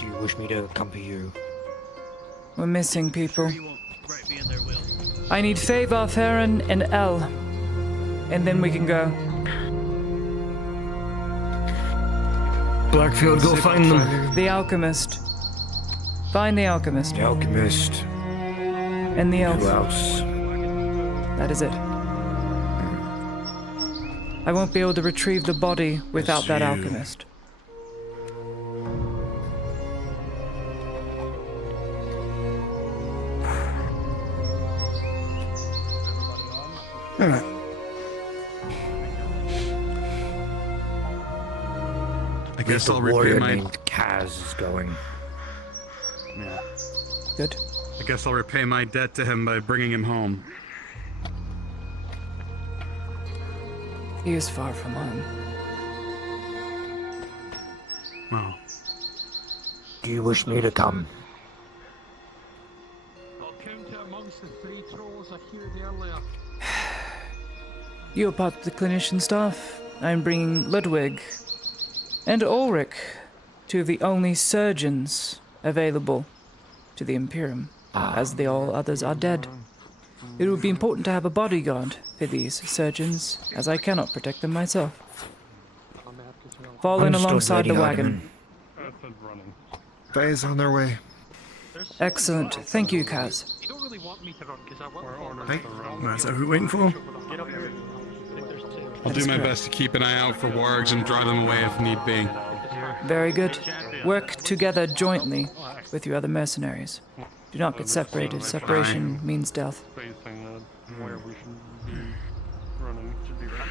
Do you wish me to accompany you? We're missing people. I need Favor, Theron, and Elle. And then we can go. Blackfield, go find them. The alchemist. Find the alchemist. The alchemist. And the elf. Who else? That is it. I won't be able to retrieve the body without that alchemist. Alright. I guess The I'll repay warrior my... named Kaz is going. Yeah. Good. I guess I'll repay my debt to him by bringing him home. He is far from home. Well, Do you wish me to come? I'll count it amongst the 3 trolls I heard earlier. You are part of the clinician staff. I'm bringing Ludwig and Ulrich, 2 of the only surgeons available to the Imperium, as the all others are dead. It would be important to have a bodyguard for these surgeons, as I cannot protect them myself. Fall in Understood, alongside Lady the wagon. Faye's on their way. Excellent. Thank you, Kaz. You don't really want me to run because I work Hey, is that who we're waiting for? Get up here. I'll do my best to keep an eye out for wargs and drive them away if need be. Very good. Work together jointly with your other mercenaries. Do not get separated. Separation means death. Facing where we should be running. Should be right.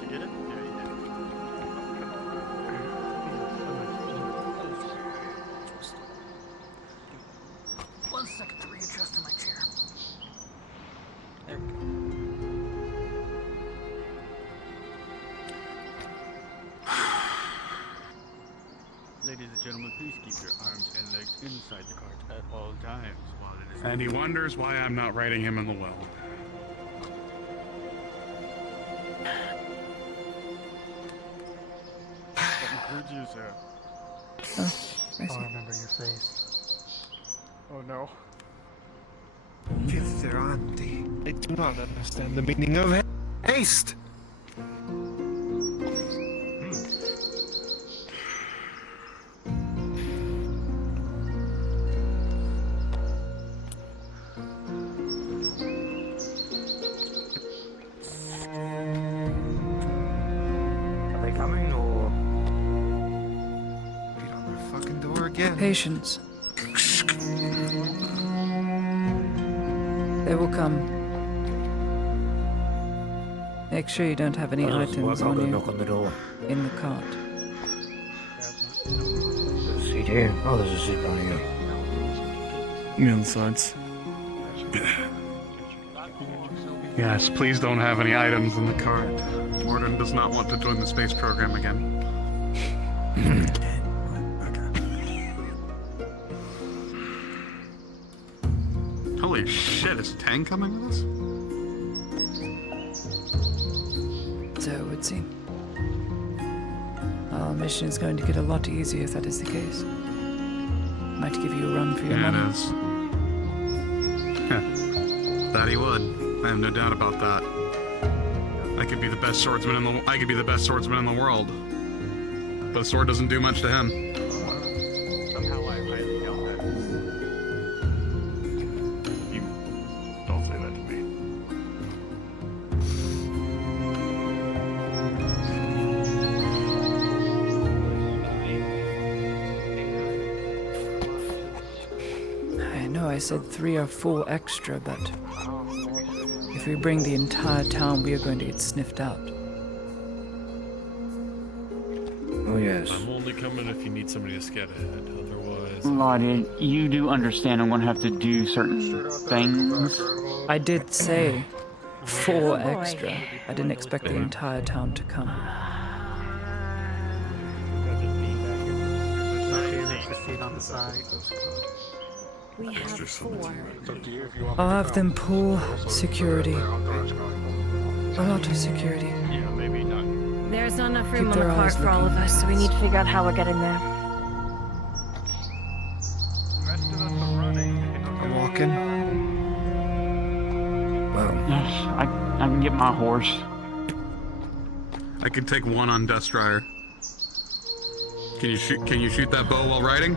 You get it? Yeah, you did. One second to readjust in my chair. Ladies and gentlemen, please keep your arms and legs inside the cart at all times while it is... And he wonders why I'm not writing him in the well. That includes you, sir. I see. remember your face. Oh no. Fiftheranti. I do not understand the meaning of haste. again. Patience. They will come. Make sure you don't have any items on you knock on the door. in the cart. There's a seat here. Oh, there's a seat down here. Me on the sides. Yes, please don't have any items in the cart. Morden does not want to join the space program again. Holy shit, is Tang coming with us? So it would seem. Our mission is going to get a lot easier if that is the case. Might give you a run for your money. It is. That he would. I have no doubt about that. I could be the best swordsman in the world. But a sword doesn't do much to him. Somehow I highly doubt that. You don't say that to me. I know I said 3 or 4 extra, but if we bring the entire town, we are going to get sniffed out. Oh, yes. I'm only coming if you need somebody to scout ahead. Otherwise, Lottie, you do understand I'm gonna have to do certain things. I did say 4 extra. I didn't expect the entire town to come. On the side. We have 4. I'll have them pull security. A lot of security. Yeah, maybe not. There's not enough room Keep on the their cart eyes for all of looking. us, so we need to figure out how we're getting there. The rest of us are running. I'm walking. Well, I can get my horse. I can take one on Deathstrider. Can you shoot that bow while riding?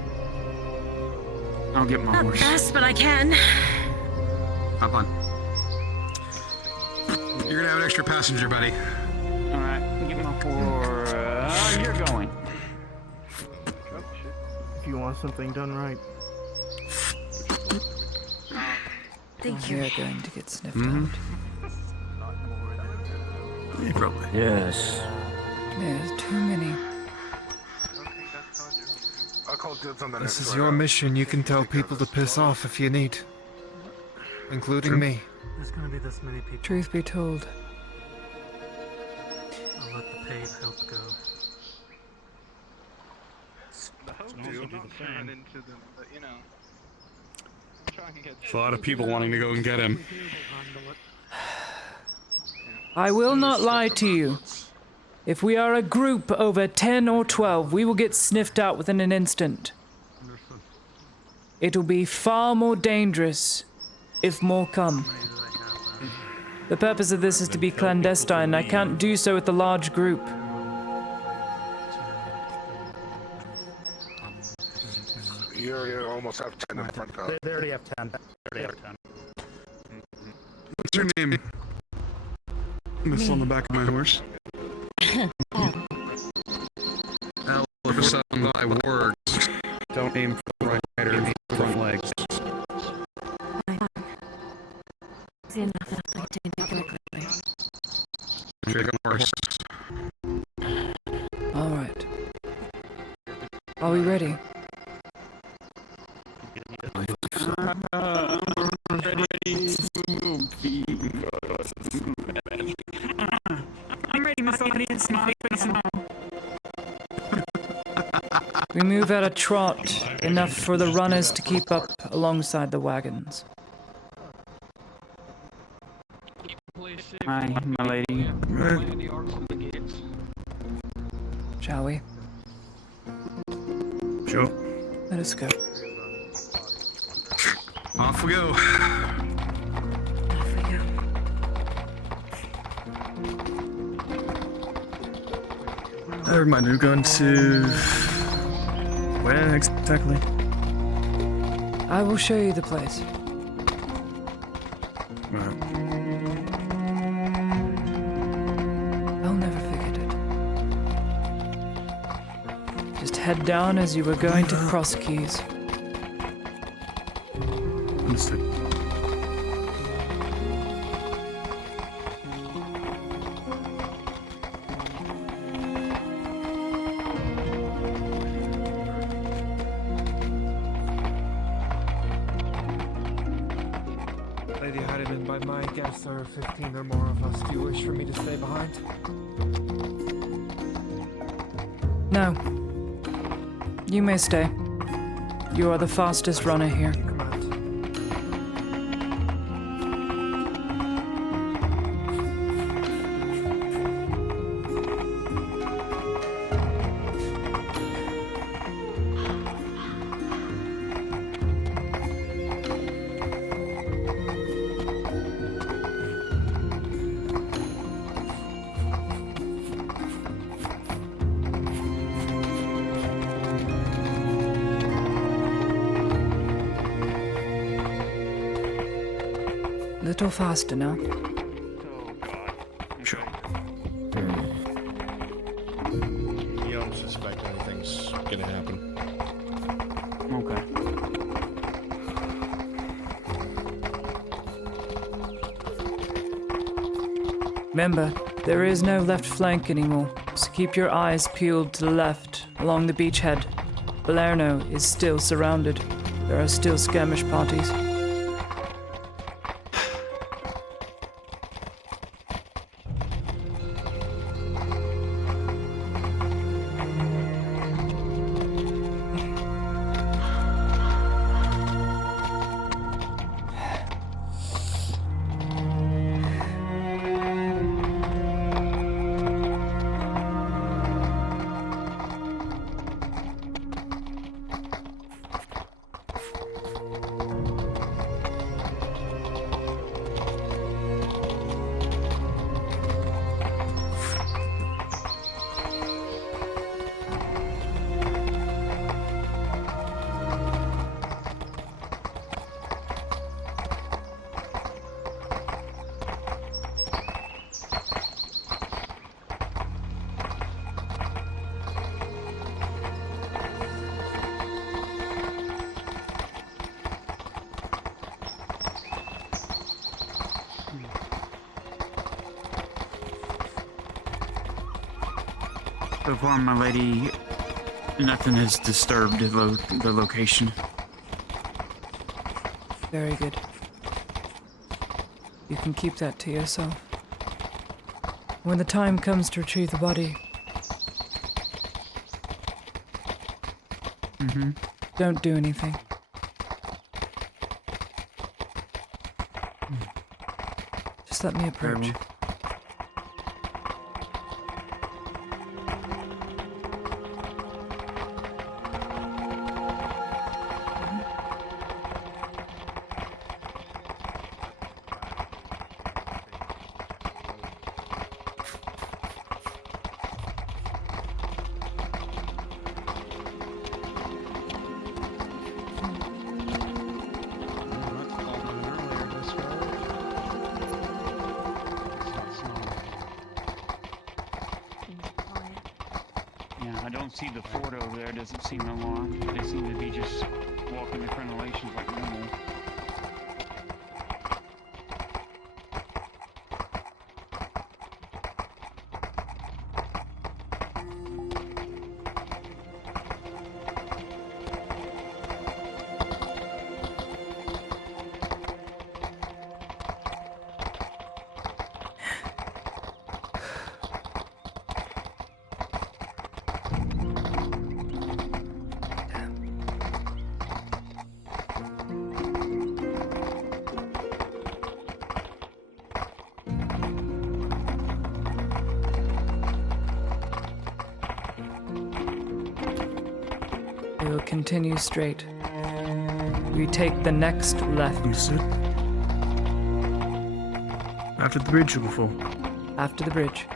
I'll get my Not horse. best, but I can. Have fun. You're gonna have an extra passenger, buddy. Alright, get my horse. You're going. If you want something done right. Thank We you. are going to get sniffed Mhm. Probably. yes. out. There's too many. This is your mission. You can tell people to piss off if you need. Including me. There's gonna be this many people. Truth be told, I'll let the paid help go. There's a lot of people wanting to go and get him. I will not lie to you. If we are a group over 10 or 12, we will get sniffed out within an instant. It'll be far more dangerous if more come. The purpose of this is to be clandestine. I can't do so with a large group. You almost have 10 in front of. They already have 10. What's your name? This on the back of my horse. L7 by words. Don't aim for the right rider, aim for the front legs. See enough that I can take it quickly. Take a horse. All right. Are we ready? I'm ready, Miss Audience. We move at a trot, enough for the runners to keep up alongside the wagons. Hi, my lady. Shall we? Sure. Let us go. Off we go. Reminder, we're going to... Where exactly? I will show you the place. Right. I'll never forget it. Just head down as you were going to cross keys. Understood. Lady Harriman, by my guess, there are 15 or more of us. Do you wish for me to stay behind? No. You may stay. You are the fastest runner here. Little faster now. Sure. You don't suspect anything's gonna happen. Okay. Remember, there is no left flank anymore, so keep your eyes peeled to the left, along the beachhead. Balerno is still surrounded. There are still skirmish parties. So far, my lady, nothing has disturbed the location. Very good. You can keep that to yourself. When the time comes to retrieve the body, don't do anything. Just let me approach. I don't see the fort over there. Doesn't seem alarmed. They seem to be just walking the crenellations like normal. We will continue straight. We take the next left. Understood. After the bridge or before? After the bridge.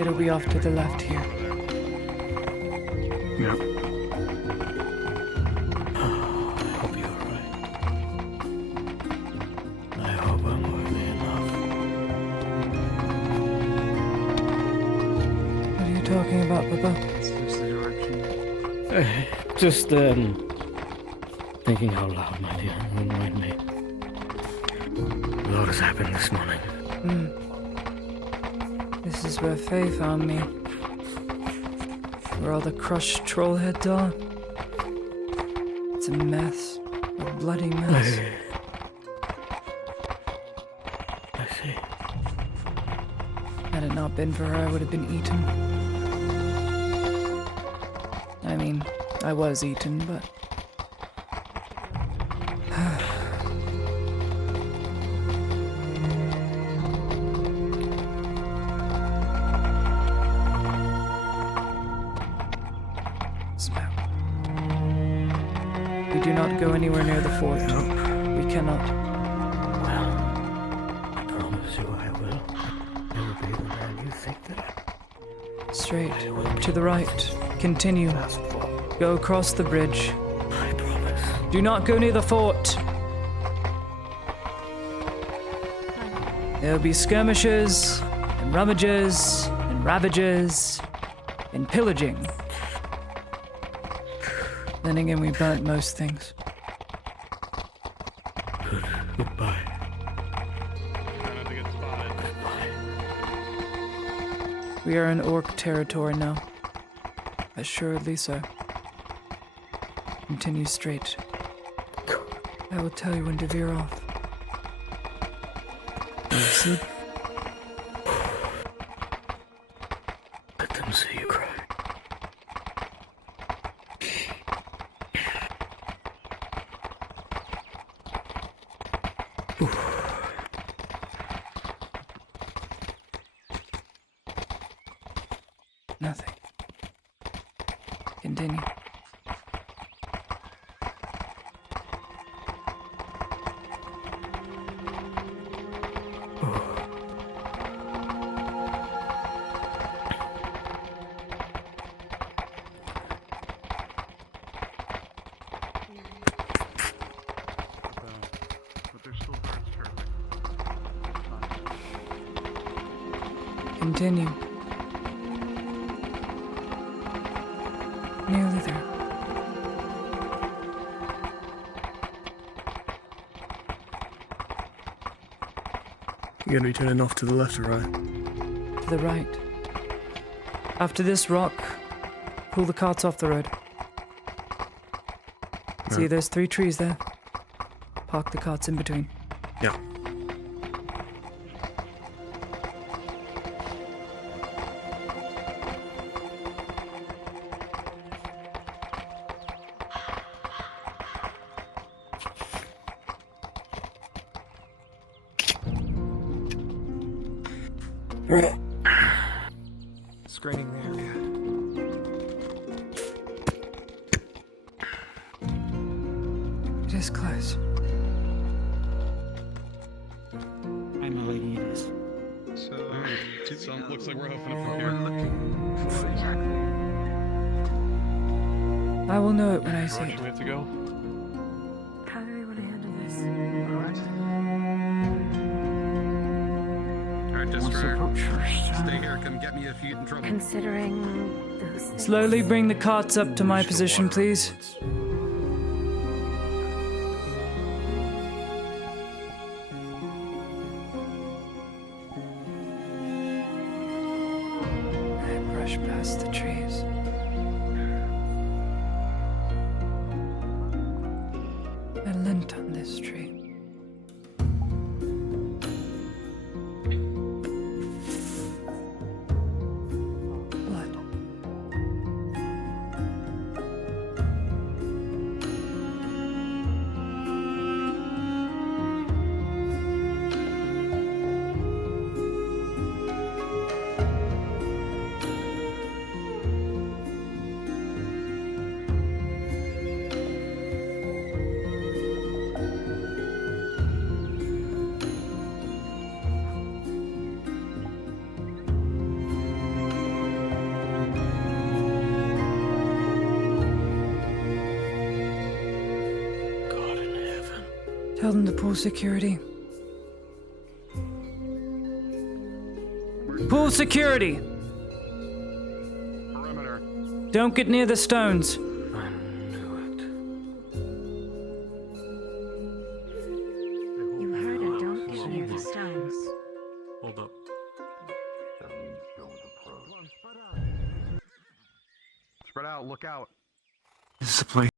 It'll be off to the left here. Yep. I hope you're right. I hope I'm worthy enough. What are you talking about, Papa? Just, thinking out loud, my dear. Don't mind me. A lot has happened this morning. This is where Faye found me. Where all the crushed troll heads are. It's a mess. A bloody mess. I see. Had it not been for her, I would have been eaten. I mean, I was eaten, but... Smell. We do not go anywhere near the fort. We cannot. Well, I promise you I will. I will be the man you think that I... Straight. To the right. Continue. Go across the bridge. I promise. Do not go near the fort. There'll be skirmishes, and rummages, and ravages, and pillaging. Then again, we burnt most things. Goodbye. We are in orc territory now. Assuredly so. Continue straight. I will tell you when to veer off. Sleep. Let them see you cry. Nothing. Continue. But there's still birds chirping. Continue. Nearly there. You're gonna be turning off to the left or right? To the right. After this rock, pull the carts off the road. See, there's 3 trees there. Park the carts in between. Yeah. Screening the area. It is close. I'm a lady, it is. So, looks like we're hoofing it from What here. we're looking for exactly. I will know it when I see Direction it. we have to go? How do we want to handle this? Alright, What's the Destroyer. approach first? Stay here. Come get me if you get in trouble. Considering those things. Slowly bring the carts up to my position, please. I brush past the trees. I leant on this tree. Blood. Tell them to pull security. Pull security! Perimeter. Don't get near the stones. You heard her. Don't get near the stones. Hold up. Spread out, look out. This is a place.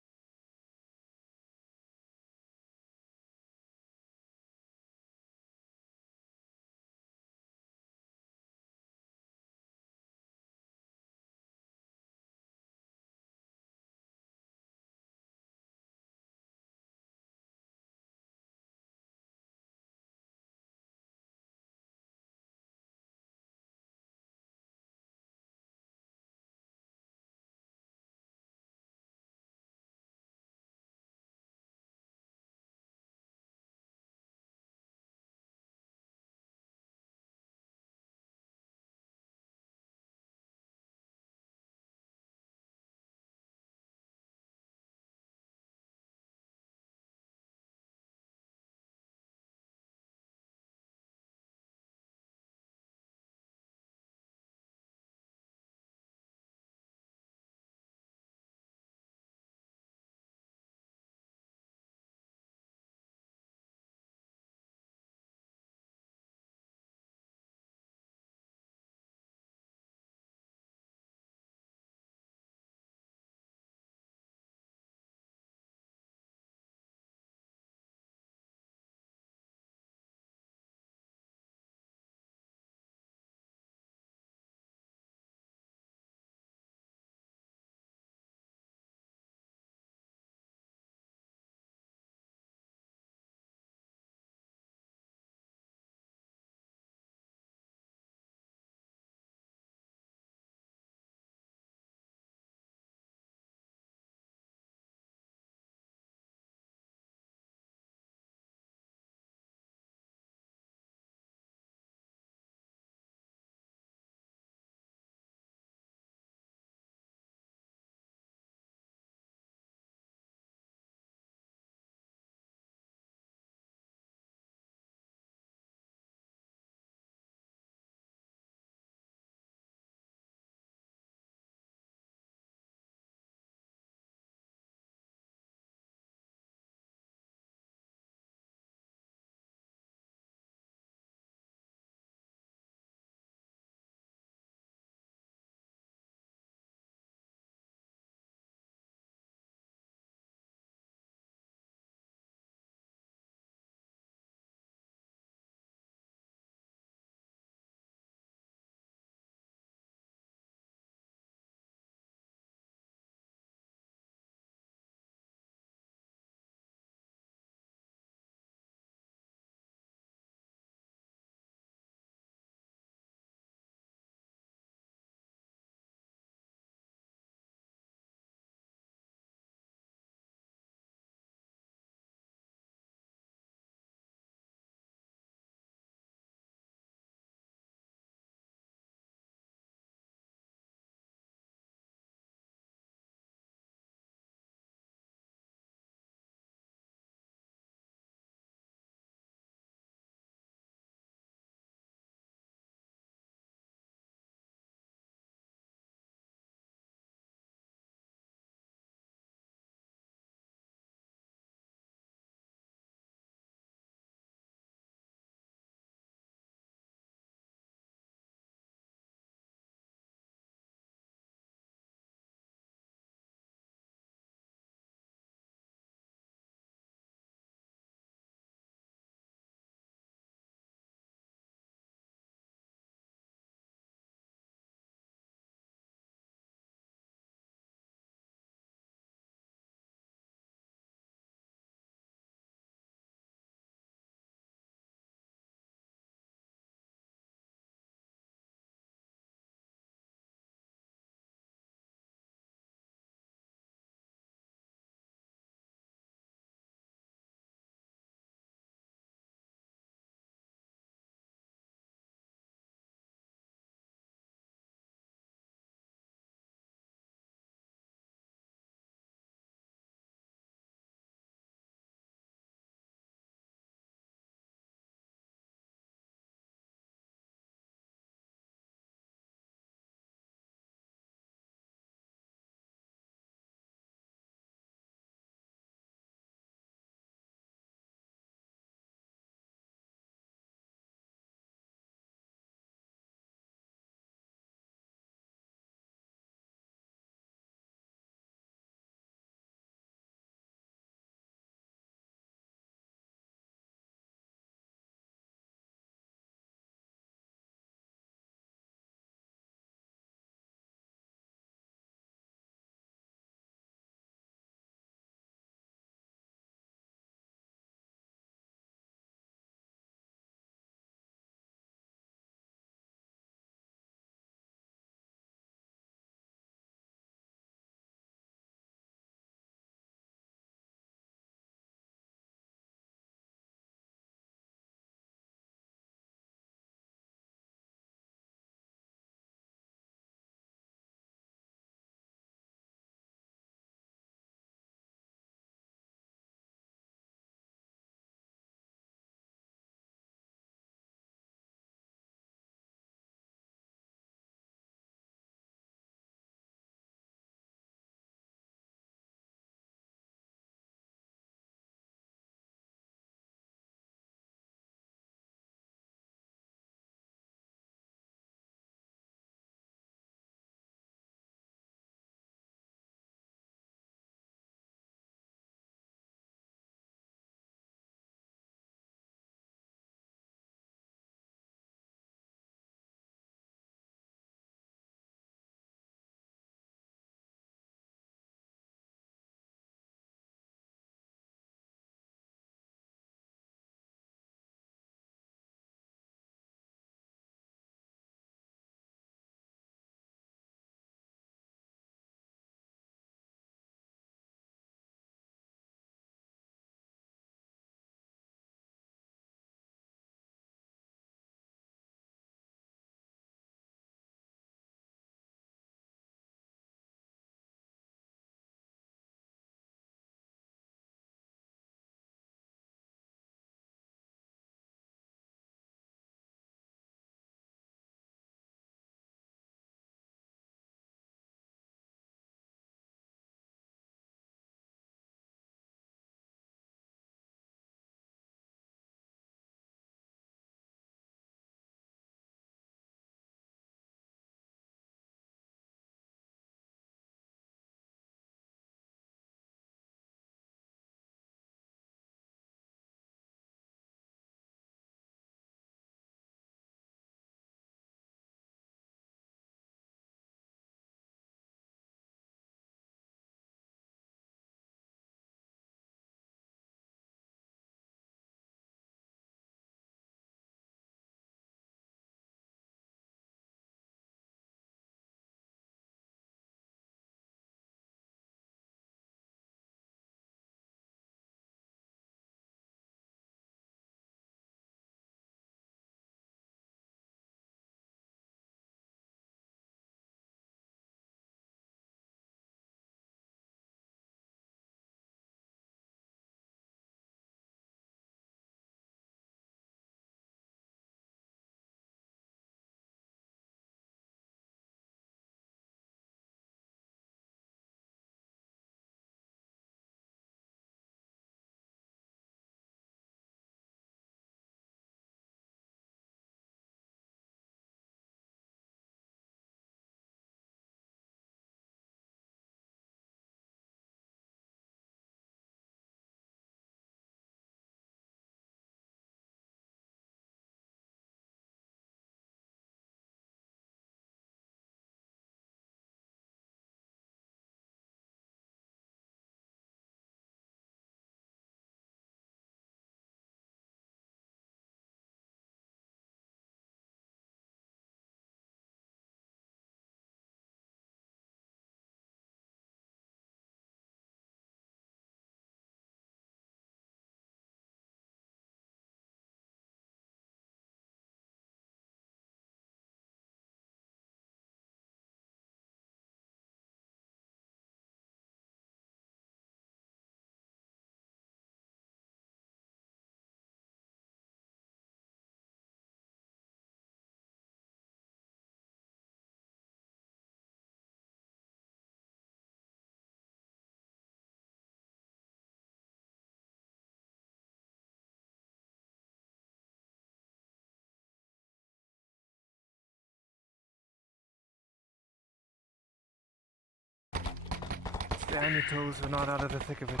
Stay on your toes, we're not out of the thick of it.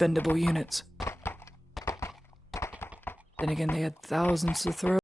expendable units. Then again, they had thousands to throw.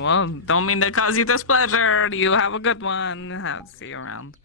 Well, don't mean to cause you displeasure. You have a good one. See you around.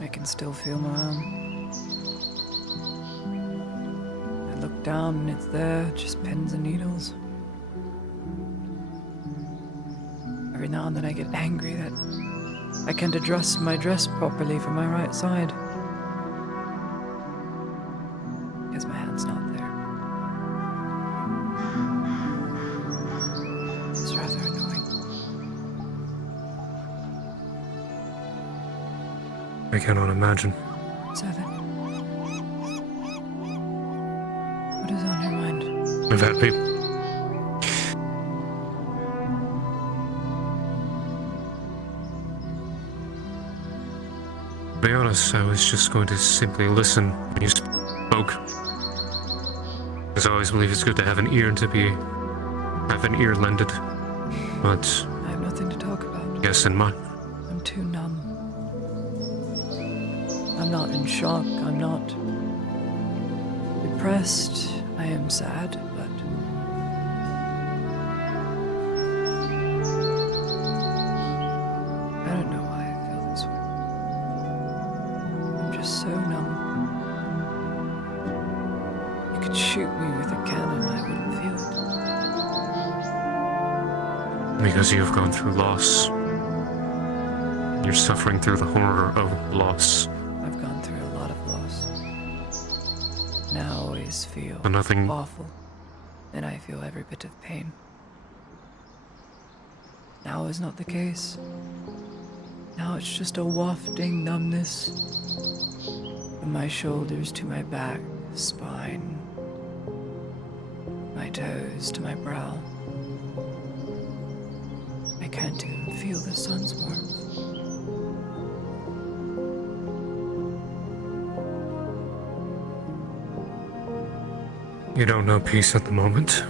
I can still feel my arm. I look down and it's there, just pins and needles. Every now and then I get angry that I can't adjust my dress properly for my right side. Because my hand's not there. It's rather annoying. I cannot imagine. So then, what is on your mind? I've had people. To be honest, I was just going to simply listen when you spoke. Because I always believe it's good to have an ear have an ear lended. But I have nothing to talk about. yes, in mine. I'm too numb. I'm not in shock. I'm not depressed. I am sad, but I don't know why I feel this way. I'm just so numb. You could shoot me with a cannon, I wouldn't feel it. Because you've gone through loss. You're suffering through the horror of loss. I've gone through a lot of loss. Now I always feel Nothing awful, and I feel every bit of pain. Now is not the case. Now it's just a wafting numbness from my shoulders to my back, spine, my toes to my brow. I can't even feel the sun's warmth. You don't know peace at the moment.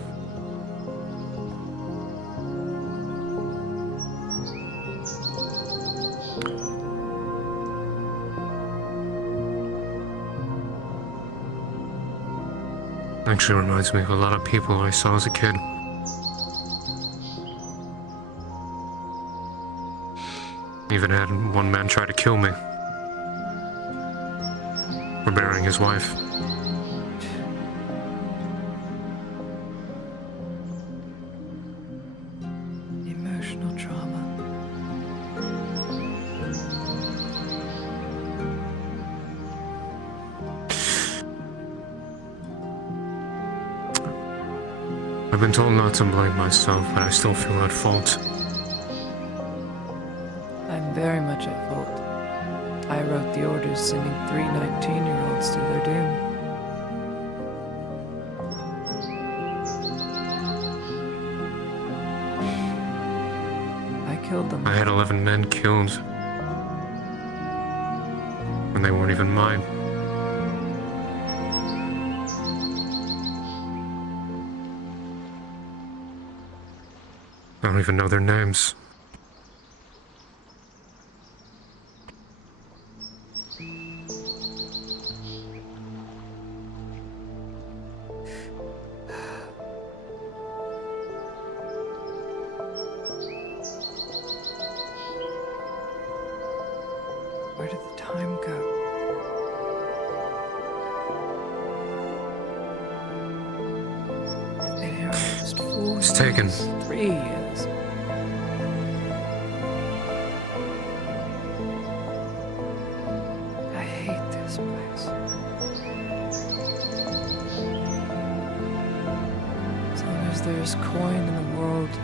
Actually reminds me of a lot of people I saw as a kid. Even had one man try to kill me for burying his wife. Emotional trauma. I've been told not to blame myself, but I still feel at fault. I'm very much at fault. I wrote the orders sending 3 19-year-olds to their doom. I killed them. I had 11 men killed. And they weren't even mine. I don't even know their names. Where did the time go? I've been here almost 4 It's years. taken. 3 years. I hate this place. As long as there's coin in the world,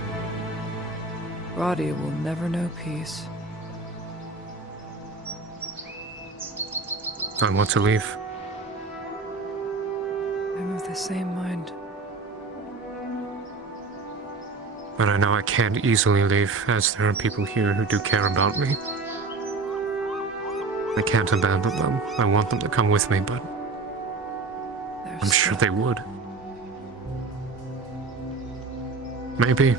Roddy will never know peace. I want to leave. I'm of the same mind. But I know I can't easily leave, as there are people here who do care about me. I can't abandon them. I want them to come with me, but I'm sure they would. Maybe.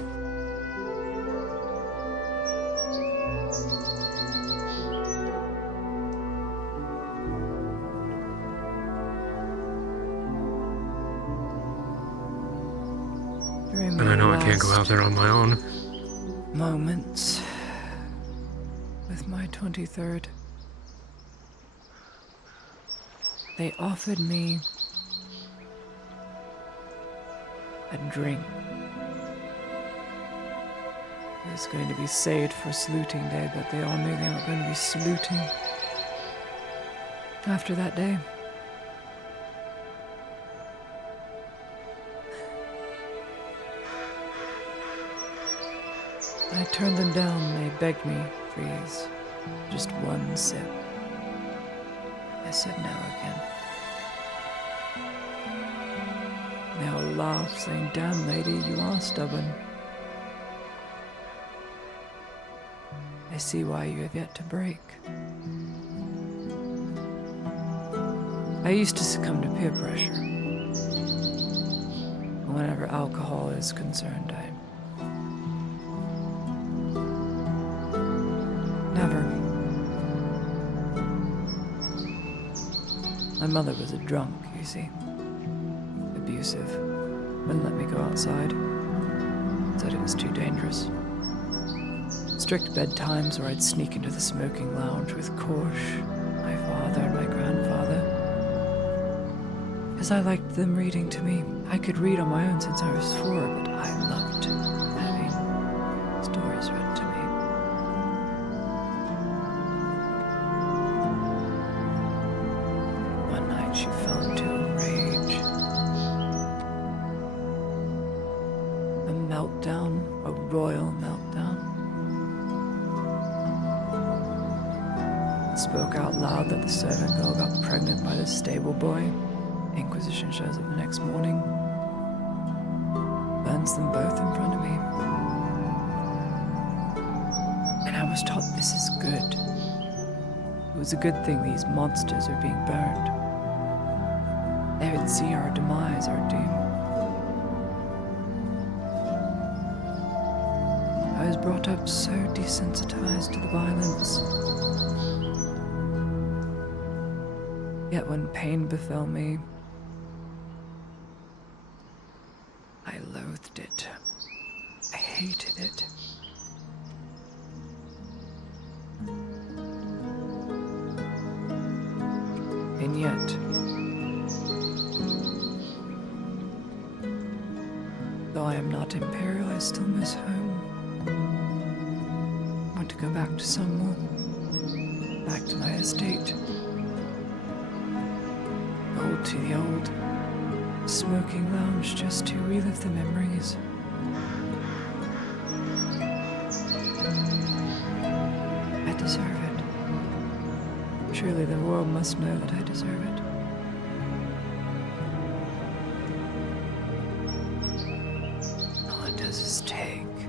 During And my I know I can't go last out there on my own. moments with my 23rd, they offered me a drink. It was going to be saved for saluting day, but they all knew they weren't going to be saluting after that day. I turned them down. They begged me, please, just one sip. I said no again. They all laughed, saying, "Damn, lady, you are stubborn. I see why you have yet to break." I used to succumb to peer pressure. Whenever alcohol is concerned, never. My mother was a drunk, you see. Abusive. Wouldn't let me go outside. Said it was too dangerous. Strict bedtimes where I'd sneak into the smoking lounge with Korsh, my father and my grandfather. Because I liked them reading to me. I could read on my own since I was 4, but I loved having stories read to me. One night she fell into a rage. A meltdown, a royal meltdown. Spoke out loud that the servant girl got pregnant by the stable boy. Inquisition shows up the next morning. Burns them both in front of me. And I was taught this is good. It was a good thing these monsters are being burned. they would see our demise, our doom. I was brought up so desensitized to the violence. Yet when pain befell me, I loathed it. I hated it. And yet, though I am not Imperial, I still miss home. I want to go back to Sunwell, back to my estate. Old to the old, smoking lounge just to relive the memories. I deserve it. Surely the world must know that I deserve it. All it does is take.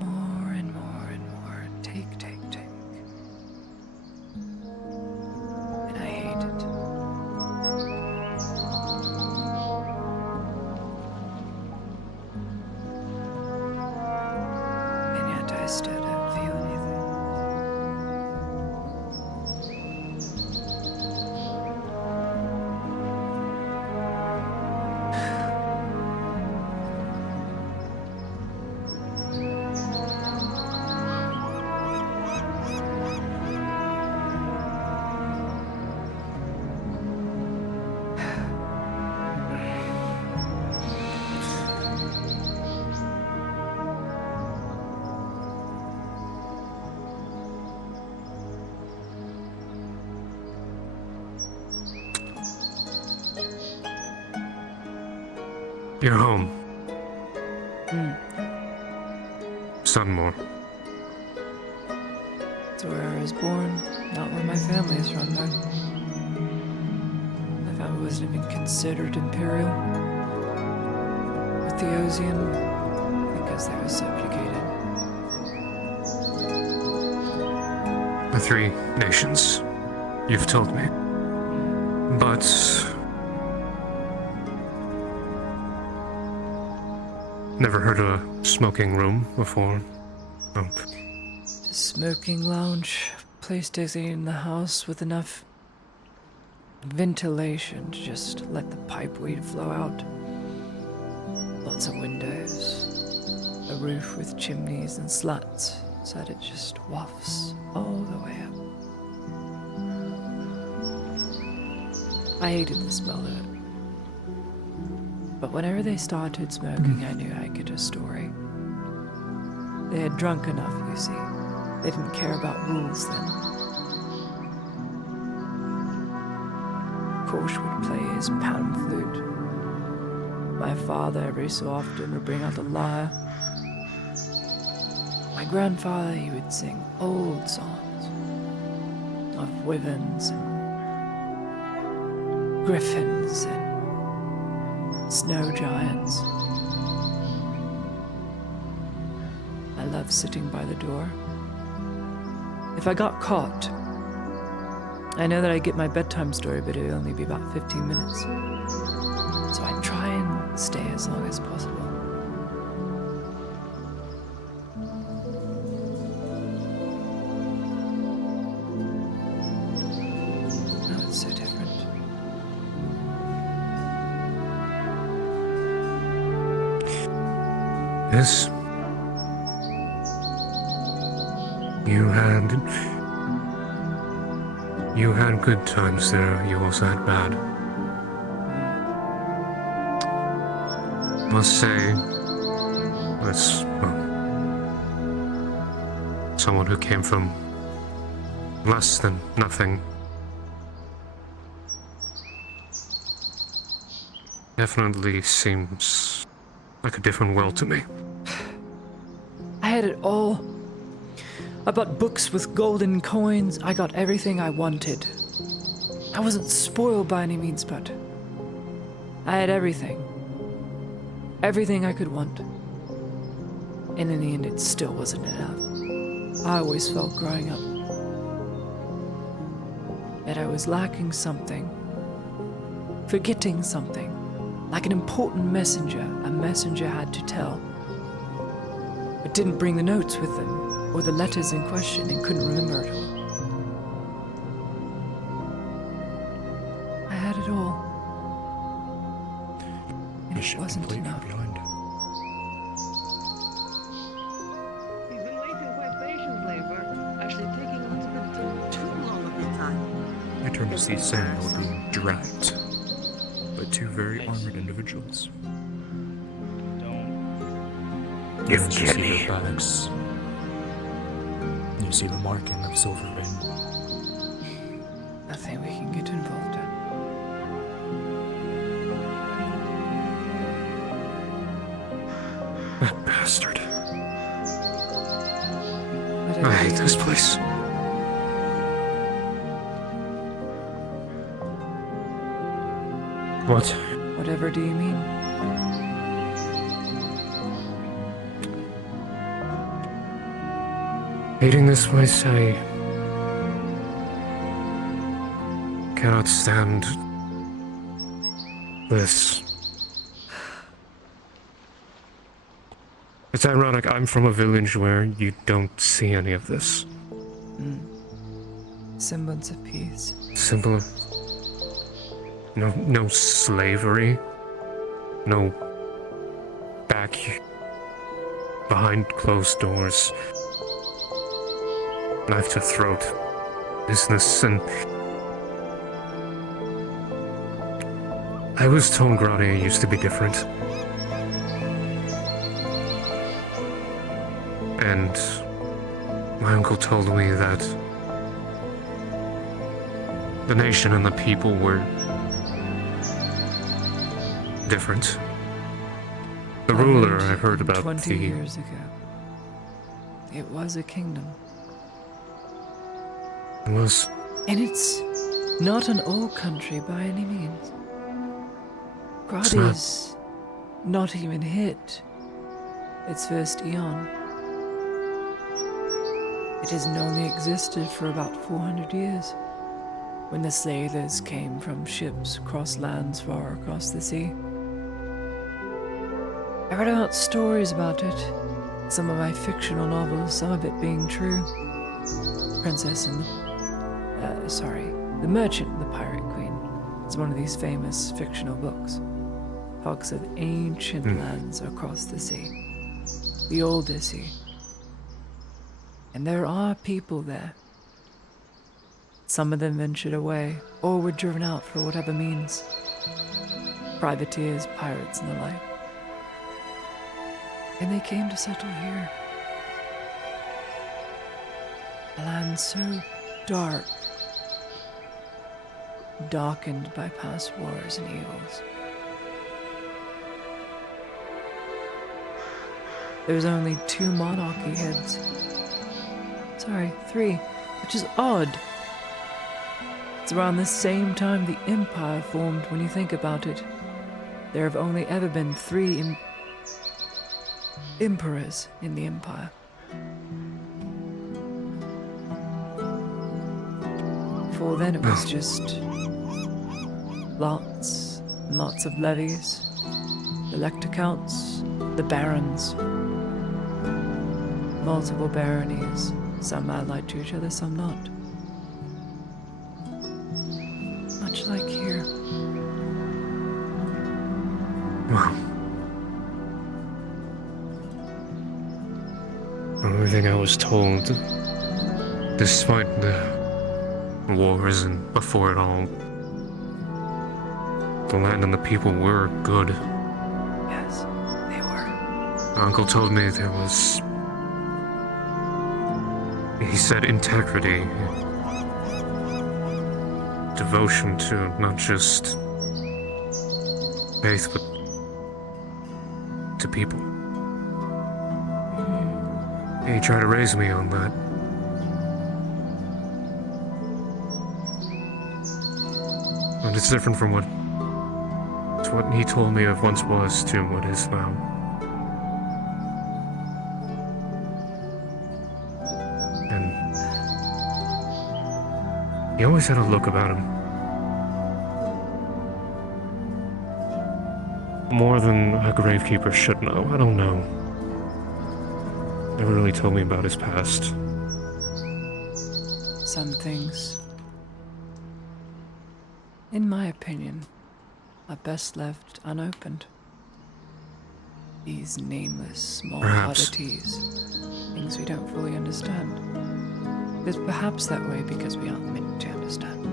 More and more and more. Take. And I hate it. And yet I still don't feel anything. You're home. Sunmore. It's where I was born, not where my family is from, though. My family wasn't even considered Imperial. With the Ozian, because they were subjugated. The 3 nations. You've told me. But never heard of a smoking room before. Oh. The smoking lounge, place designated in the house with enough ventilation to just let the pipe weed flow out. Lots of windows, a roof with chimneys and slats so that it just wafts all the way up. I hated the smell of it. But whenever they started smoking, I knew I could a story. They had drunk enough, you see. They didn't care about rules then. Korsh would play his pan flute. My father, every so often, would bring out a lyre. My grandfather, he would sing old songs of wyverns and griffins and snow giants. I loved sitting by the door. If I got caught, I know that I'd get my bedtime story, but it would only be about 15 minutes. So I'd try and stay as long as possible. Now it's so different. Yes. You had good times there, you also had bad. Must say, as someone who came from less than nothing, definitely seems like a different world to me. I had it all. I bought books with golden coins. I got everything I wanted. I wasn't spoiled by any means, but I had everything. Everything I could want. And in the end, it still wasn't enough. I always felt growing up that I was lacking something forgetting something, like an important messenger a messenger had to tell, but didn't bring the notes with them, or the letters in question, and couldn't remember it all. I had it all. And it wasn't enough. You've been waiting quite patiently. We're actually taking a little bit too long of your time. I turned to see Samuel being dragged by two very armored individuals. You As get see me. their bags, you see the marking of silver ring. Nothing we can get involved in. That bastard. Whatever I hate you this do. place. What? Whatever do you mean? Hating this place, I cannot stand this. It's ironic, I'm from a village where you don't see any of this. Semblance of peace. Simple. No slavery. No back behind closed doors. Knife to throat. Business and... I was told Gradia used to be different. And my uncle told me that the nation and the people were different. The ruler I heard about 20 the... years ago. It was a kingdom. It was... And it's not an old country by any means. It's not. Gradia's not even hit its first eon. It has only existed for about 400 years, when the sailors came from ships across lands far across the sea. I read about stories about it, some of my fictional novels, some of it being true. Princess and The Merchant and the Pirate Queen. It's one of these famous fictional books. Talks of ancient lands across the sea. The older sea. And there are people there. Some of them ventured away, or were driven out for whatever means. Privateers, pirates, and the like. And they came to settle here. A land so dark, darkened by past wars and evils. There's only 2 monarchy heads. Sorry, 3, which is odd. It's around the same time the Empire formed when you think about it. There have only ever been 3 emperors in the Empire. Before then it was just lots and lots of levies, the lector counts, the barons, multiple baronies, some allied to each other, some not. Much like here. Wow. Everything I was told, despite the wars and before it all, the land and the people were good. Yes, they were. My uncle told me there was... He said integrity, devotion to not just faith, but to people. He tried to raise me on that. And it's different from what he told me of once was to what is now. And he always had a look about him. more than a gravekeeper should know. I don't know. Never really told me about his past. Some things, in my opinion, are best left unopened. These nameless, small Perhaps. oddities, things we don't fully understand. It's perhaps that way because we aren't meant to understand.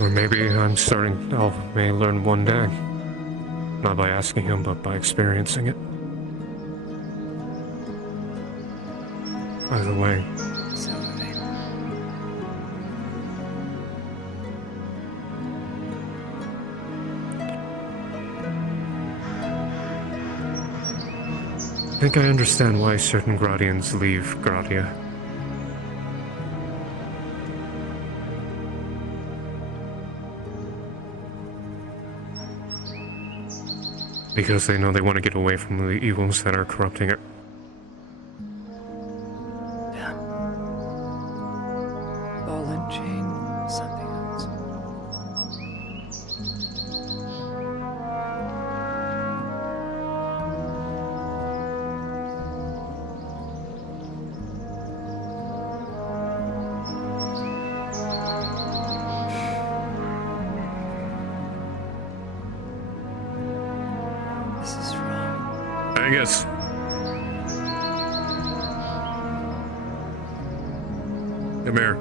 Or maybe I may learn one day. Not by asking him, but by experiencing it. Either way. So I think I understand why certain Gradians leave Gradia. Because they know they want to get away from the evils that are corrupting it. Ball and chain, something else. This is wrong. I guess. Come here.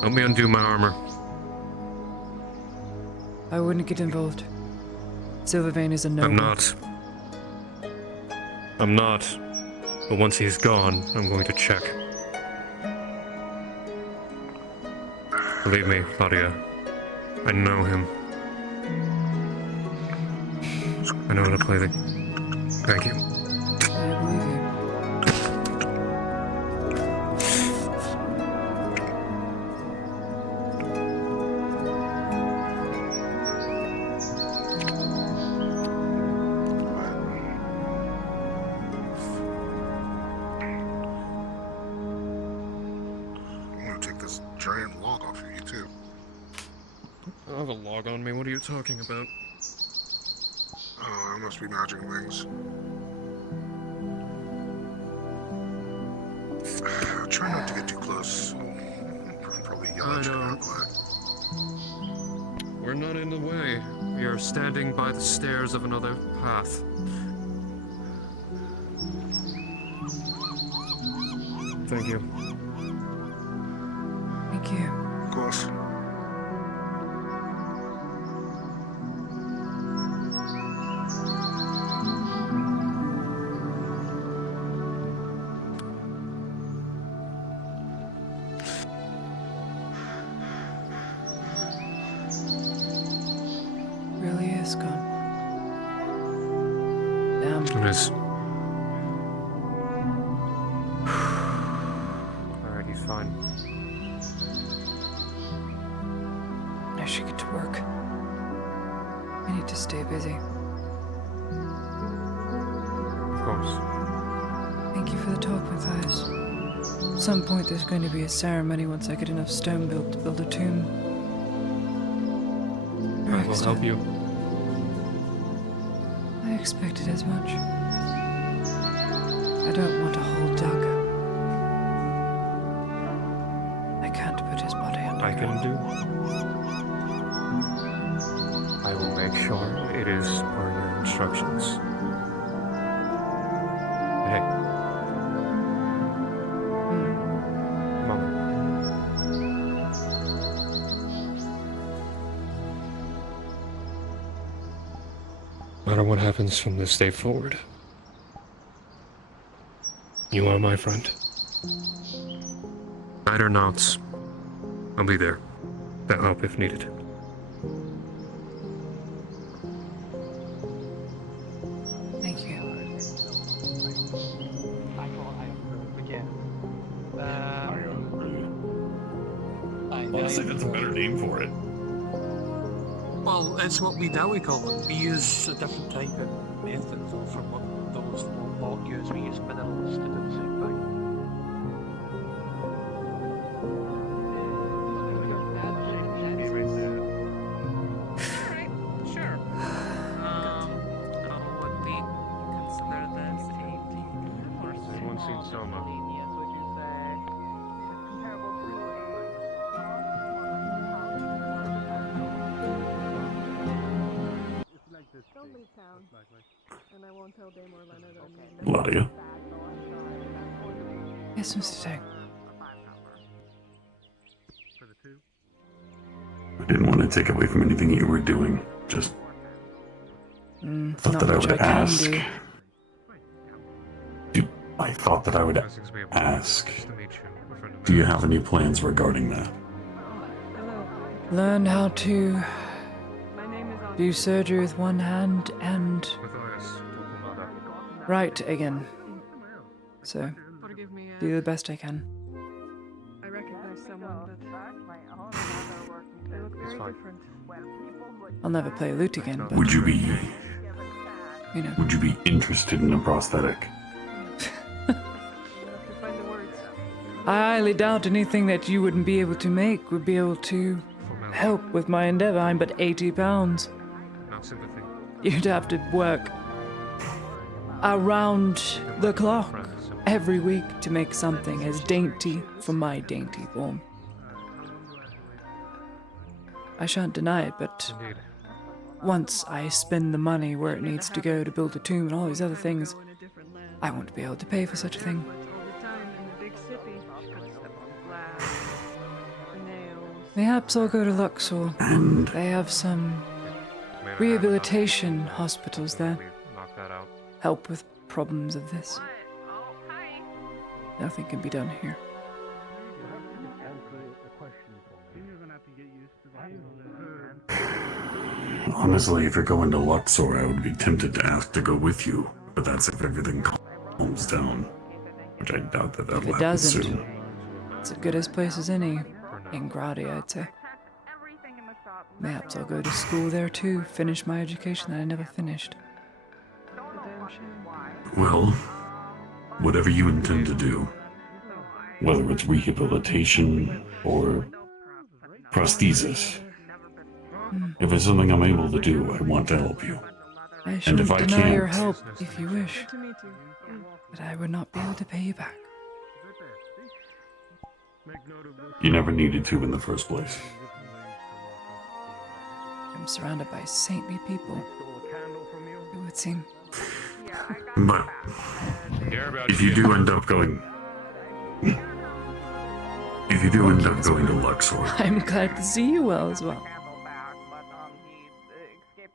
Help me undo my armor. I wouldn't get involved. Silvervein is a no. I'm not. But once he's gone, I'm going to check. Believe me, Claudia. I know him. I know how to play the... Thank you. I believe you. I'm gonna take this giant log off of you too. I have a log on me. What are you talking about? Oh, I must be magic things. Try not to get too close. Probably yell at you now, but... We're not in the way. We are standing by the stairs of another path. Thank you. Thank you. Of course. Really is gone. Damn. It is. Alright, he's fine. I should get to work. I need to stay busy. Of course. Thank you for the talk, Matthias. At some point there's going to be a ceremony once I get enough stone built to build a tomb. I will help you. I expected as much. I don't want a whole dug. I can't put his body underground. I can do. I will make sure it is per your instructions. Hey. Come on. No matter what happens from this day forward, you are my friend. Night or not, I'll be there to help if needed. Thank you. Honestly, that's a better name for it. Well, it's what we now we call it. We use a different type of method though from what those folk use. We use minerals to do the same thing. Soma. Ladia. Yes, Mr. Tang. I didn't want to take away from anything you were doing. Just thought not that I much would I can ask. do. I thought that I would ask. Do you have any plans regarding that? Learn how to do surgery with one hand and write again. So, do the best I can. I recognize someone, but they look very different. I'll never play a lute again, but... Would you be... You know. Would you be interested in a prosthetic? I highly doubt anything that you wouldn't be able to make would be able to help with my endeavor. I'm but 80 pounds. You'd have to work around the clock every week to make something as dainty for my dainty form. I shan't deny it, but once I spend the money where it needs to go to build a tomb and all these other things, I won't be able to pay for such a thing. Perhaps I'll go to Luxor. They have some rehabilitation hospitals there. Help with problems of this. Nothing can be done here. Honestly, if you're going to Luxor, I would be tempted to ask to go with you. But that's if everything calms down. Which I doubt that that'll If it happen doesn't, soon. it's as good as place as any. In Grady, I'd say. Perhaps I'll go to school there too, finish my education that I never finished. Well, whatever you intend to do, whether it's rehabilitation or prosthesis, if it's something I'm able to do, I want to help you. I And shouldn't if I deny your can't, help if you wish, but I would not be able to pay you back. you never needed to in the first place. I'm surrounded by saintly people, it would seem. But if you do end up going... If you do end up going to Luxor, I'm glad to see you well as well.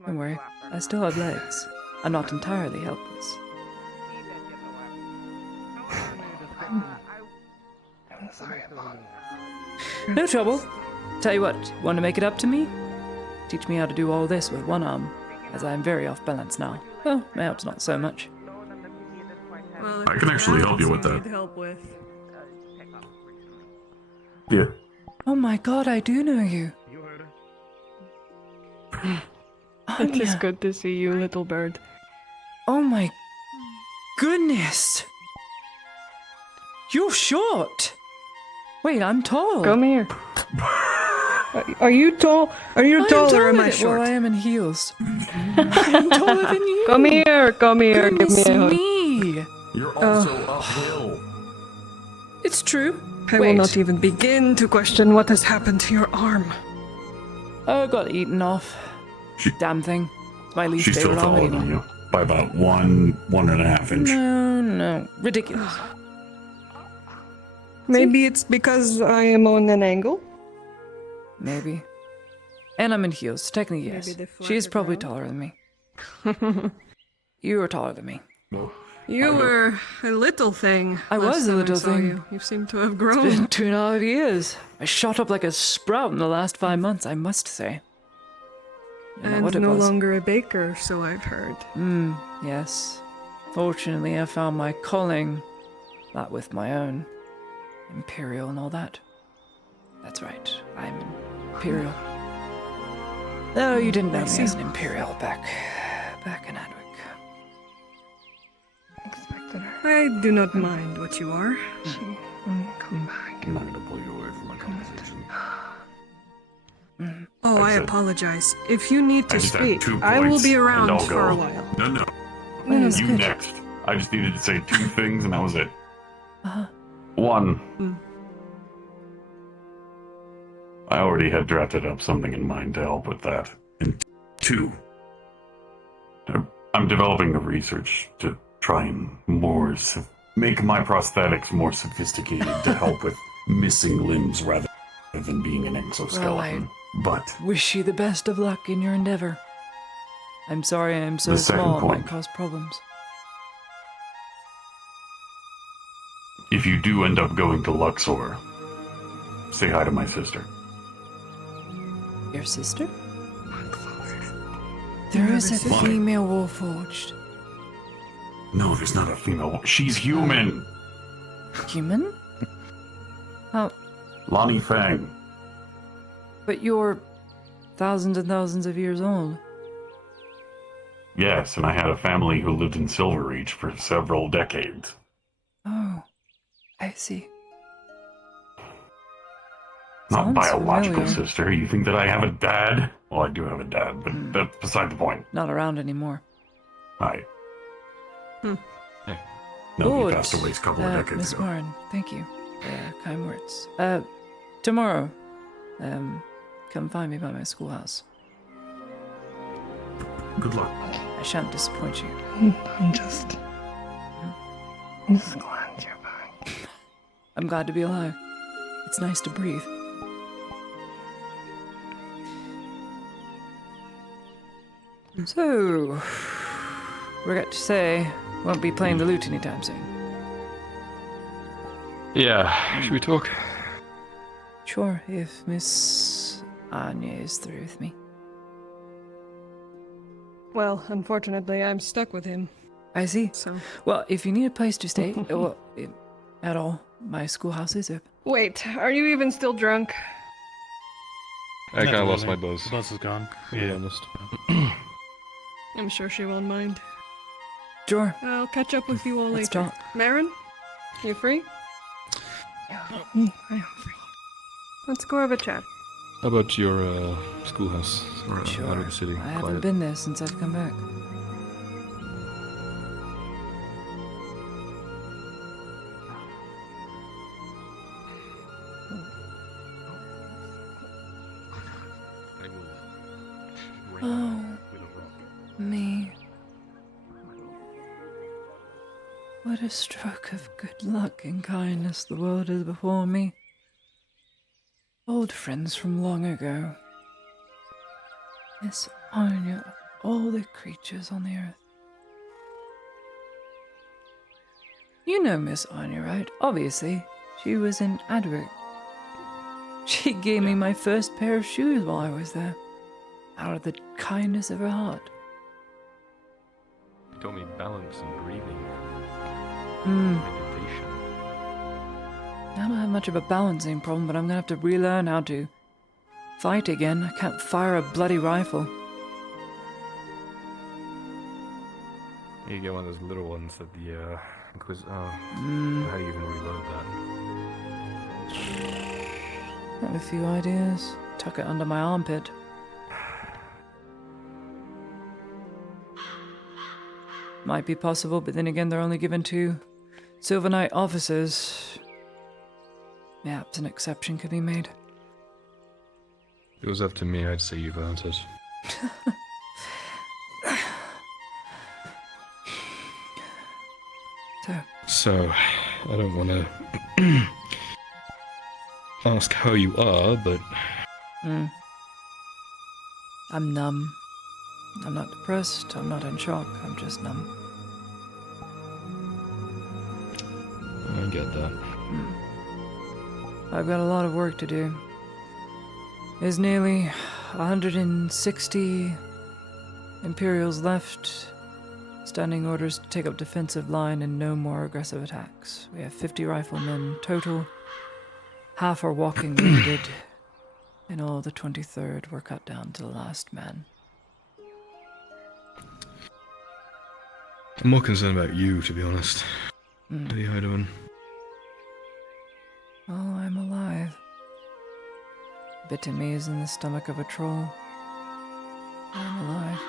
Don't worry, I still have legs. I'm not entirely helpless. I'm sorry about No trouble. Tell you what, want to make it up to me? Teach me how to do all this with one arm, as I am very off balance now. Well, perhaps not so much. Well, I can actually help you with that. Need help with. Yeah. Oh my god, I do know you. It is good to see you, little bird. Oh my goodness. You're short. Wait, I'm tall. Come here. Are you tall? Are you tall or am I short? Well, I am in heels. I'm taller than you. Come here, come here. Goodness give me a hug. me. You're also uphill. It's true. I will not even begin to question what has happened to your arm. Oh, got eaten off. Damn thing. It's my least She's still favorite arm taller anymore. than you. By about 1.5 inch. No. Ridiculous. Maybe it's because I am on an angle. Maybe. And I'm in heels. Technically, yes. Maybe the She is flatter probably ground. taller than me. You are taller than me. You were a little thing. I last was a time little saw thing. You seem to have It's grown. been 2.5 years. I shot up like a sprout in the last 5 months, I must say. I don't know And what it no was. longer a baker, so I've heard. Yes. Fortunately, I found my calling. That with my own. Imperial and all that. That's right. I'm Imperial. Though you didn't know me as an Imperial back in Adwick. I do not mind what you are. Come back. I'm not going to pull you away from my conversation. Oh, I said- apologize. If you need I to just had speak, 2 I will points, be and around I'll for go. a while. No. Well, that's You good. next. I just needed to say 2 things, and that was it. One, Hmm. I already had drafted up something in mind to help with that. And two, I'm developing the research to try and make my prosthetics more sophisticated to help with missing limbs rather than being an exoskeleton. But Wish you the best of luck in your endeavor. I'm sorry I am so The second small, it point. might cause problems. if you do end up going to Luxor, say hi to my sister. Your sister? There is a female Warforged. No, there's not a female. She's human. Human? How? Lonnie Fang. But you're thousands and thousands of years old. Yes, and I had a family who lived in Silverreach for several decades. Oh, I see. Not Sounds biological familiar. sister. You think that I have a dad? Well, I do have a dad, but that's beside the point. Not around anymore. Hi. Hmm. Hey. No, Good. he passed away a couple of decades Miss ago. Warren, thank you. Kind words. Tomorrow, come find me by my schoolhouse. Good luck. I shan't disappoint you. I'm just glad you're back. I'm glad to be alive. It's nice to breathe. So, regret to say, won't be playing the lute anytime soon. Yeah, should we talk? Sure, if Miss Anya is through with me. Well, unfortunately, I'm stuck with him. I see. Well, if you need a place to stay, at all, my schoolhouse is open. Wait, are you even still drunk? I kind of lost my The buzz. buzz is gone. To be Yeah. honest. I'm sure she won't mind. Sure. I'll catch up with you all Let's later. talk. Marin, you free? Yeah, I am free. Let's go have a chat. How about your schoolhouse or Sure. out of the city? I haven't Quiet. been there since I've come back. Oh, me. What a stroke of good luck and kindness the world is before me. Old friends from long ago. Miss Anya of all the creatures on the earth. You know Miss Anya, right? Obviously. She was in Adric. She gave me my first pair of shoes while I was there. Out of the kindness of her heart. You taught me balance and breathing. Hmm. Meditation. I don't have much of a balancing problem, but I'm gonna have to relearn how to fight again. I can't fire a bloody rifle. You get one of those little ones that the Inquis- Mm. How do you even reload that? I have a few ideas. Tuck it under my armpit. Might be possible, but then again, they're only given to Silver Knight officers. Perhaps an exception could be made. If it was up to me, I'd say you've earned it. So, I don't want to ask how you are, but I'm numb. I'm not depressed, I'm not in shock, I'm just numb. I get that. I've got a lot of work to do. There's nearly 160 Imperials left. Standing orders to take up defensive line and no more aggressive attacks. We have 50 riflemen total. Half are walking wounded. And all the 23rd were cut down to the last man. I'm more concerned about you, to be honest. Mm. How are you doing? Oh, I'm alive. Bit in me is in the stomach of a troll. I'm alive.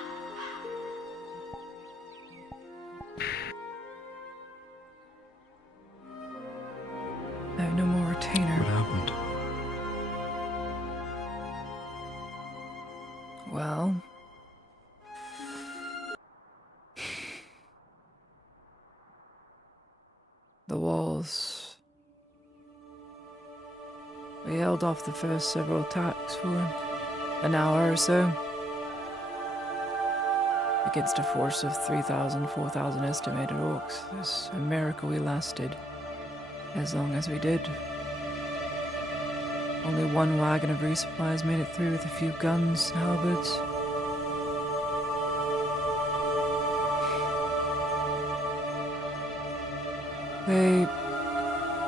Well, the walls. We held off the first several attacks for an hour or so. Against a force of 3,000, 4,000 estimated orcs. It's a miracle we lasted as long as we did. Only one wagon of resupplies made it through with a few guns and halberds. They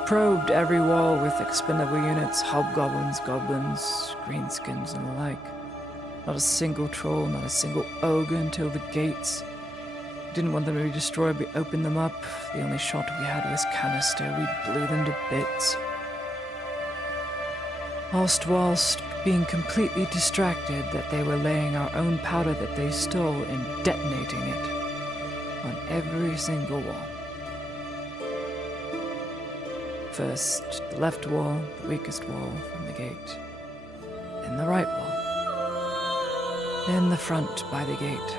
probed every wall with expendable units, hobgoblins, goblins, greenskins, and the like. Not a single troll, not a single ogre until the gates. Didn't want them to be destroyed, we opened them up. The only shot we had was canister, we blew them to bits. Whilst being completely distracted that they were laying our own powder that they stole and detonating it on every single wall. First, the left wall, the weakest wall from the gate, then the right wall, then the front by the gate.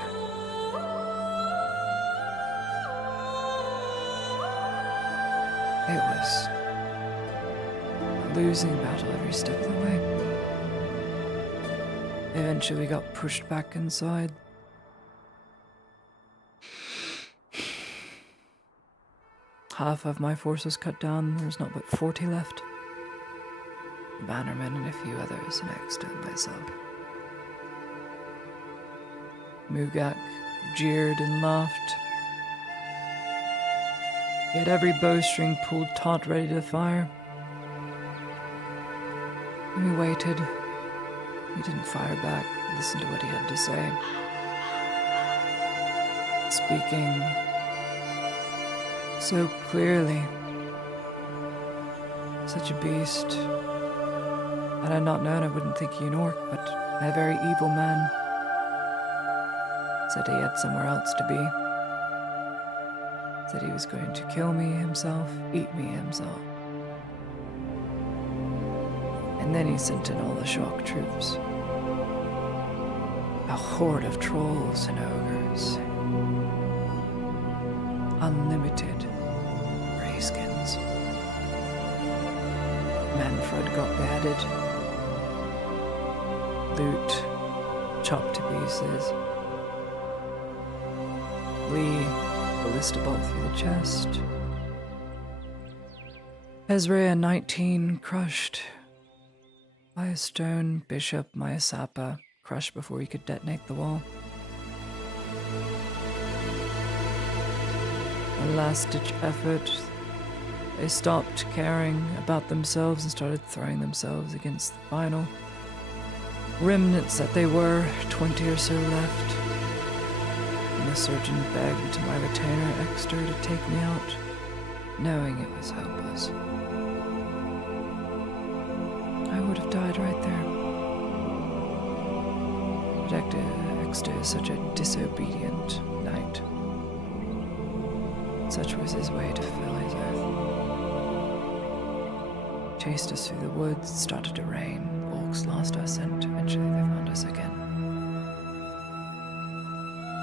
It was a losing battle every step of the way. Eventually we got pushed back inside. Half of my force was cut down, there's not but 40 left. The bannermen and a few others next to myself. Mugak jeered and laughed. He had every bowstring pulled taut ready to fire. And we waited. We didn't fire back, listened to what he had to say. Speaking so clearly. Such a beast. Had I not known, I wouldn't think you an orc, but a very evil man. Said he had somewhere else to be. Said he was going to kill me himself, eat me himself. And then he sent in all the shock troops. A horde of trolls and ogres. Unlimited greyskins. Manfred got beheaded. Loot chopped to pieces. Lee ballista bolt through the chest. Ezra 19 crushed by a stone. Bishop Mayasapa crushed before he could detonate the wall. A last-ditch effort, they stopped caring about themselves and started throwing themselves against the final remnants that they were, 20 or so left. And the surgeon begged my retainer Exeter to take me out, knowing it was hopeless. I would have died right there. But Exeter is such a disobedient knight. Such was his way to fill his earth. Chased us through the woods, it started to rain. Orcs lost our scent. Eventually they found us again.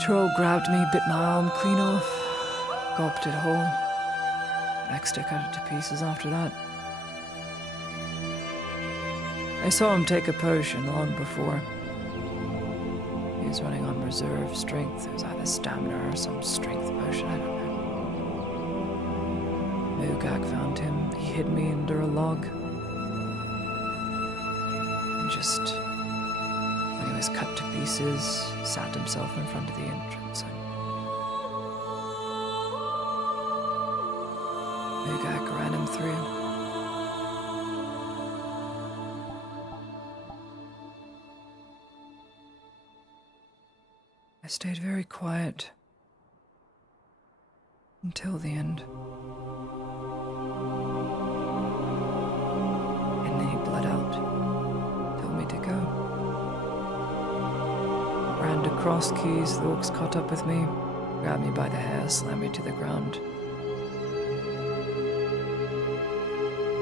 Troll grabbed me, bit my arm clean off, gulped it whole. Exeter cut it to pieces after that. I saw him take a potion long before. He was running on reserve strength. It was either stamina or some strength potion, I don't know. Mugak found him. He hid me under a log. And just, when he was cut to pieces, sat himself in front of the entrance. And Mugak ran him through. I stayed very quiet until the end. And then he bled out, told me to go. Ran to cross keys, the orcs caught up with me, grabbed me by the hair, slammed me to the ground.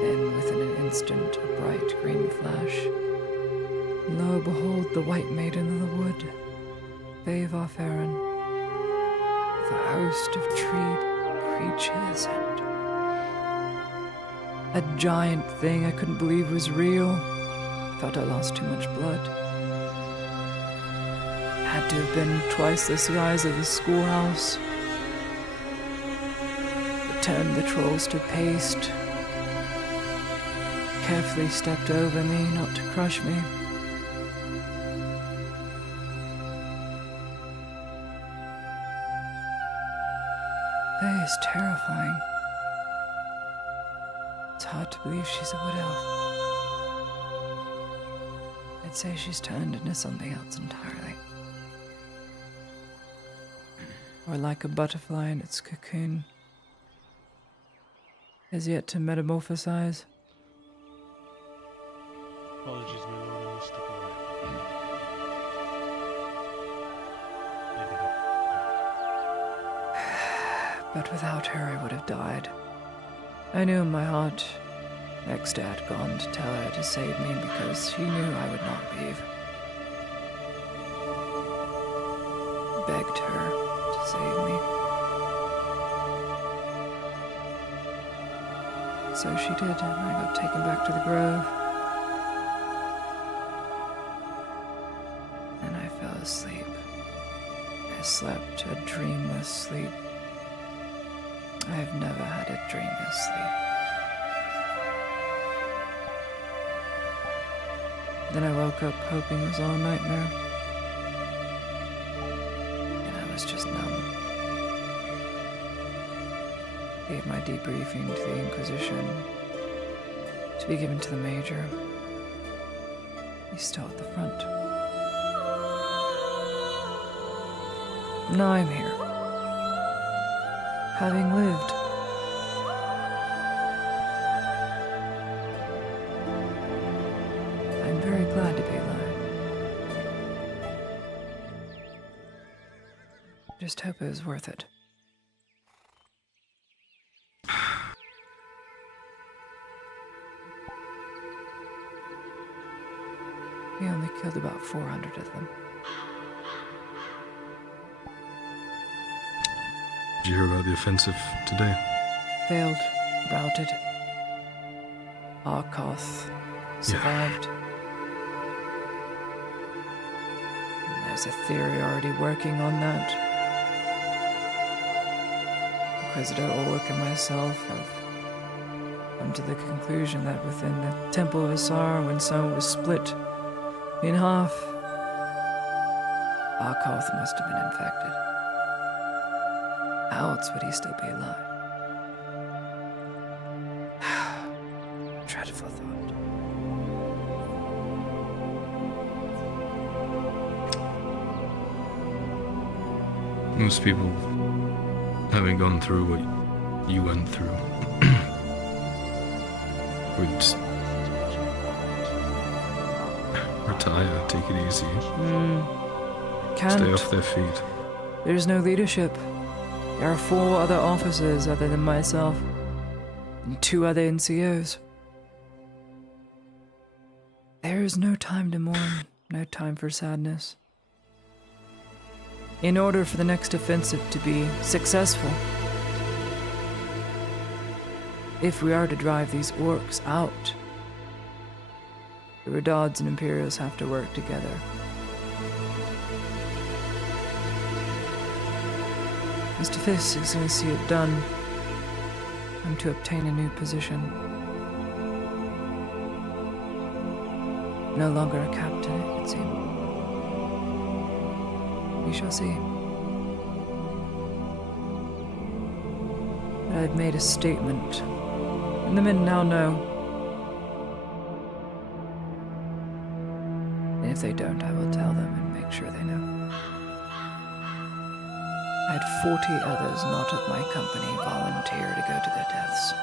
Then, within an instant, a bright green flash. Lo behold the white maiden of the wood, Bave off Aaron, with a host of treed creatures and a giant thing I couldn't believe was real. I thought I lost too much blood. Had to have been twice the size of the schoolhouse. It turned the trolls to paste. Carefully stepped over me, not to crush me. Faye is terrifying. It's hard to believe she's a wood elf. I'd say she's turned into something else entirely. Or like a butterfly in its cocoon, has yet to metamorphosize. Apologies, my lord, I must step away. But without her, I would have died. I knew in my heart Nexta had gone to tell her to save me because he knew I would not leave. Begged her to save me. So she did, and I got taken back to the grove. And I fell asleep. I slept a dreamless sleep. I have never had a dreamless sleep. Then I woke up hoping it was all a nightmare. And I was just numb. Gave my debriefing to the Inquisition to be given to the Major. He's still at the front. Now I'm here. Having lived. I'm very glad to be alive. Just hope it was worth it. We only killed about 400 of them. Did you hear about the offensive today? Failed, routed. Arkoth survived. And there's a theory already working on that. Inquisitor Ulrich and myself have come to the conclusion that within the Temple of Isar, when someone was split in half, Arkoth must have been infected. How else would he still be alive? Dreadful thought. Most people, having gone through what you went through, would just retire, take it easy. Can't. Stay off their feet. There's no leadership. There are 4 other officers other than myself, and 2 other NCOs. There is no time to mourn, no time for sadness. In order for the next offensive to be successful, if we are to drive these orcs out, the Redards and Imperials have to work together. Mr. Fisk is going to see it done. I'm to obtain a new position. No longer a captain, it would seem. We shall see. But I've made a statement, and the men now know. And if they don't, I will tell them and make sure they know. I had 40 others not of my company volunteer to go to their deaths.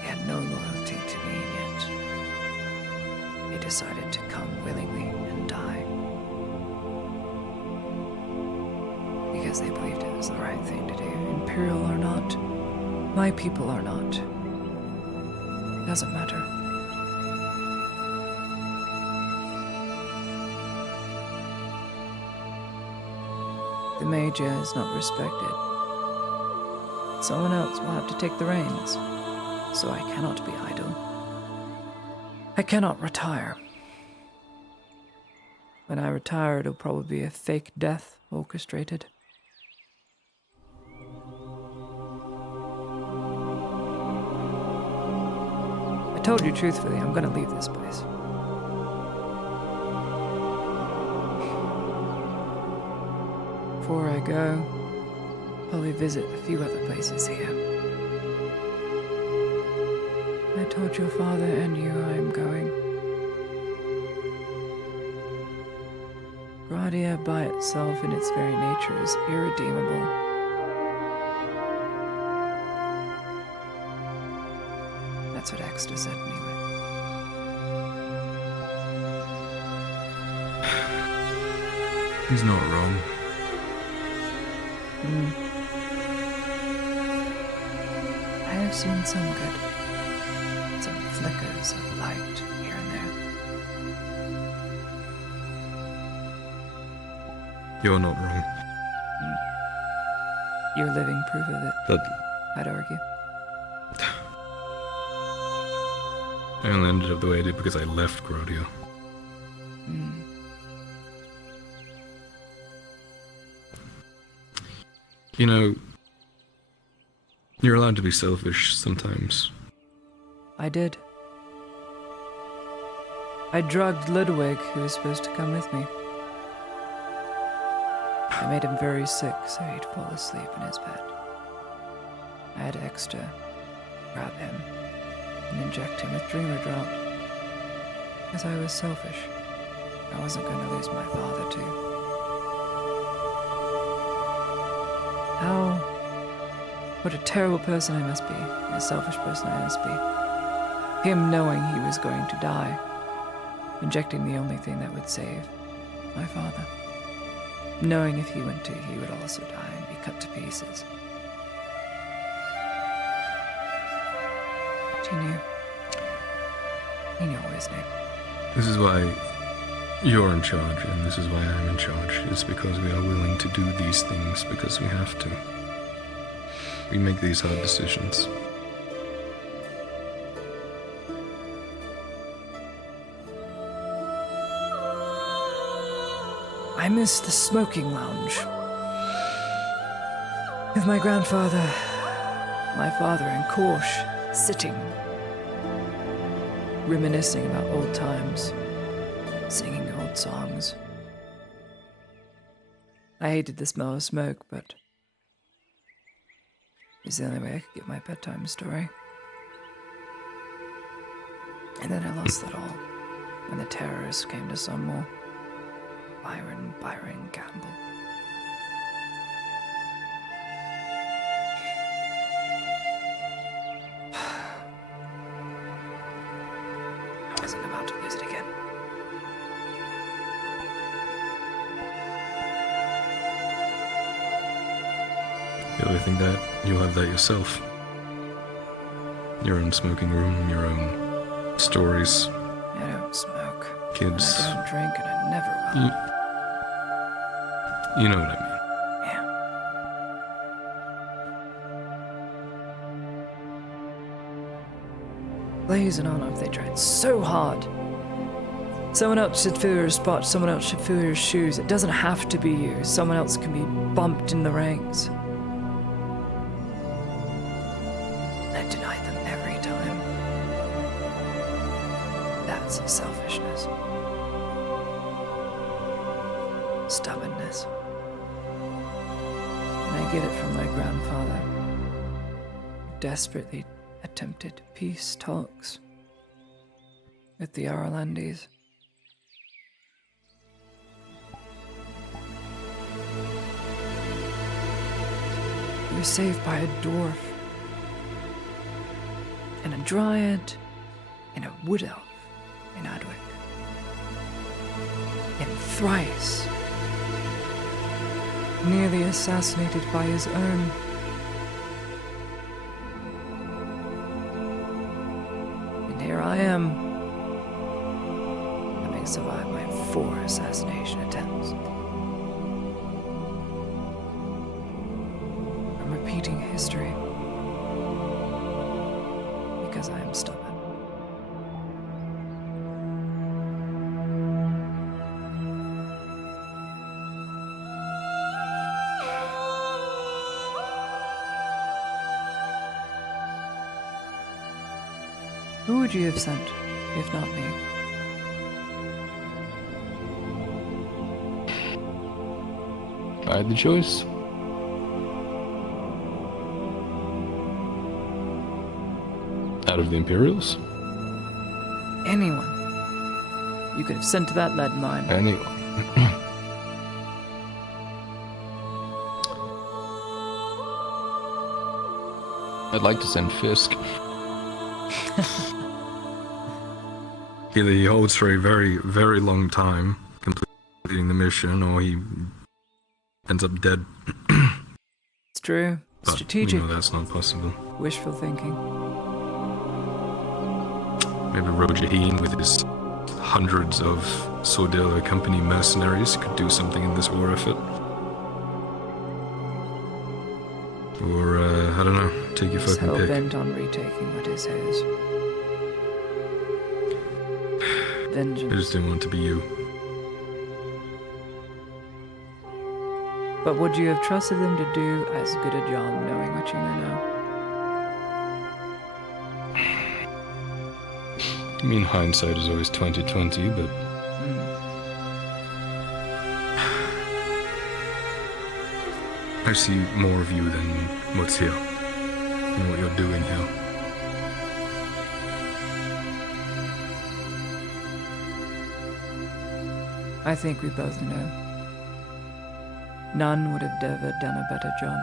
They had no loyalty to me, and yet they decided to come willingly and die. Because they believed it was the right thing to do. Imperial or not, my people are not. It doesn't matter. the Major is not respected, someone else will have to take the reins, so I cannot be idle. I cannot retire. When I retire, it'll probably be a fake death orchestrated. I told you truthfully, I'm gonna leave this place. Before I go, probably visit a few other places here. I told your father and you I am going. Gradia by itself in its very nature is irredeemable. That's what Exeter said anyway. He's not wrong. I have seen some good. Some flickers of light here and there. You're not wrong. You're living proof of it, But I'd argue. I only ended up the way I did because I left Gradia. You know, you're allowed to be selfish sometimes. I did. I drugged Ludwig, who was supposed to come with me. I made him very sick, so he'd fall asleep in his bed. I had Exeter grab him and inject him with Dreamer Draught. Because I was selfish. I wasn't going to lose my father, too. What a terrible person I must be, a selfish person I must be. Him knowing he was going to die, injecting the only thing that would save my father. Knowing if he went to, he would also die and be cut to pieces. But he knew. He always knew. This is why you're in charge, and this is why I'm in charge. It's because we are willing to do these things because we have to. We make these hard decisions. I miss the smoking lounge. With my grandfather, my father, and Korsh sitting, reminiscing about old times, singing old songs. I hated the smell of smoke, but it was the only way I could get my bedtime story. And then I lost that all when the terrorists came to Sunmore. Byron Gamble. I wasn't about to lose it again. You ever think that you'll have that yourself? Your own smoking room, your own stories. I don't smoke. Kids. I don't drink, and I never will. You know what I mean. Blaze and Arnov, they tried so hard. Someone else should fill your spot, someone else should fill your shoes. It doesn't have to be you. Someone else can be bumped in the ranks. And I denied them every time. That's selfishness. Stubbornness. And I get it from my grandfather, who desperately attempted peace talks with the Irelandese. He was saved by a dwarf, and a dryad, and a wood elf in Adwick, and thrice nearly assassinated by his own. And here I am, having survived my 4 assassination attempts. history. Because I am stubborn. Who would you have sent, if not me? If I had the choice. Out of the Imperials? Anyone. You could have sent to that lead mine. Anyone. I'd like to send Fisk. Either he holds for a very, very long time completing the mission, or he ends up dead. It's true. But Strategic. we know that's not possible. Wishful thinking. Maybe Rojaheen, with his hundreds of Sordilla Company mercenaries, could do something in this war effort. Or, I don't know, take your He's fucking pick. hell-bent on retaking what is his. Vengeance. I just didn't want it to be you. But would you have trusted them to do as good a job knowing what you know now? I mean, hindsight is always 20/20, but I see more of you than what's here, and what you're doing here. I think we both know. None would have ever done a better job.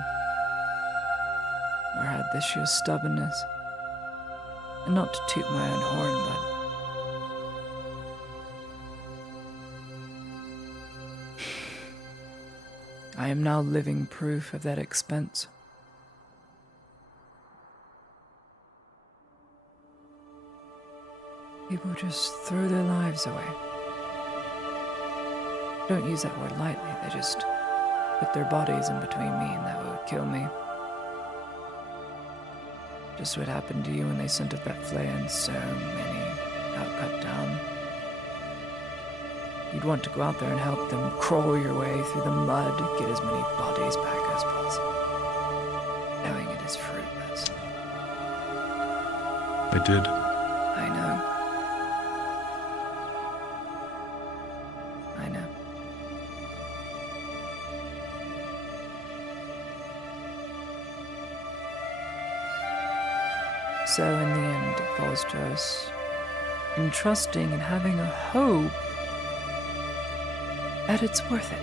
Or had this sheer stubbornness. And not to toot my own horn, but I am now living proof of that expense. People just throw their lives away. Don't use that word lightly, they just put their bodies in between me and that would kill me. Just what happened to you when they sent up that flare and so many got cut down. You'd want to go out there and help them crawl your way through the mud, get as many bodies back as possible, knowing it is fruitless. I did. I know. I know. So in the end, it falls to us in trusting and having a hope that it's worth it.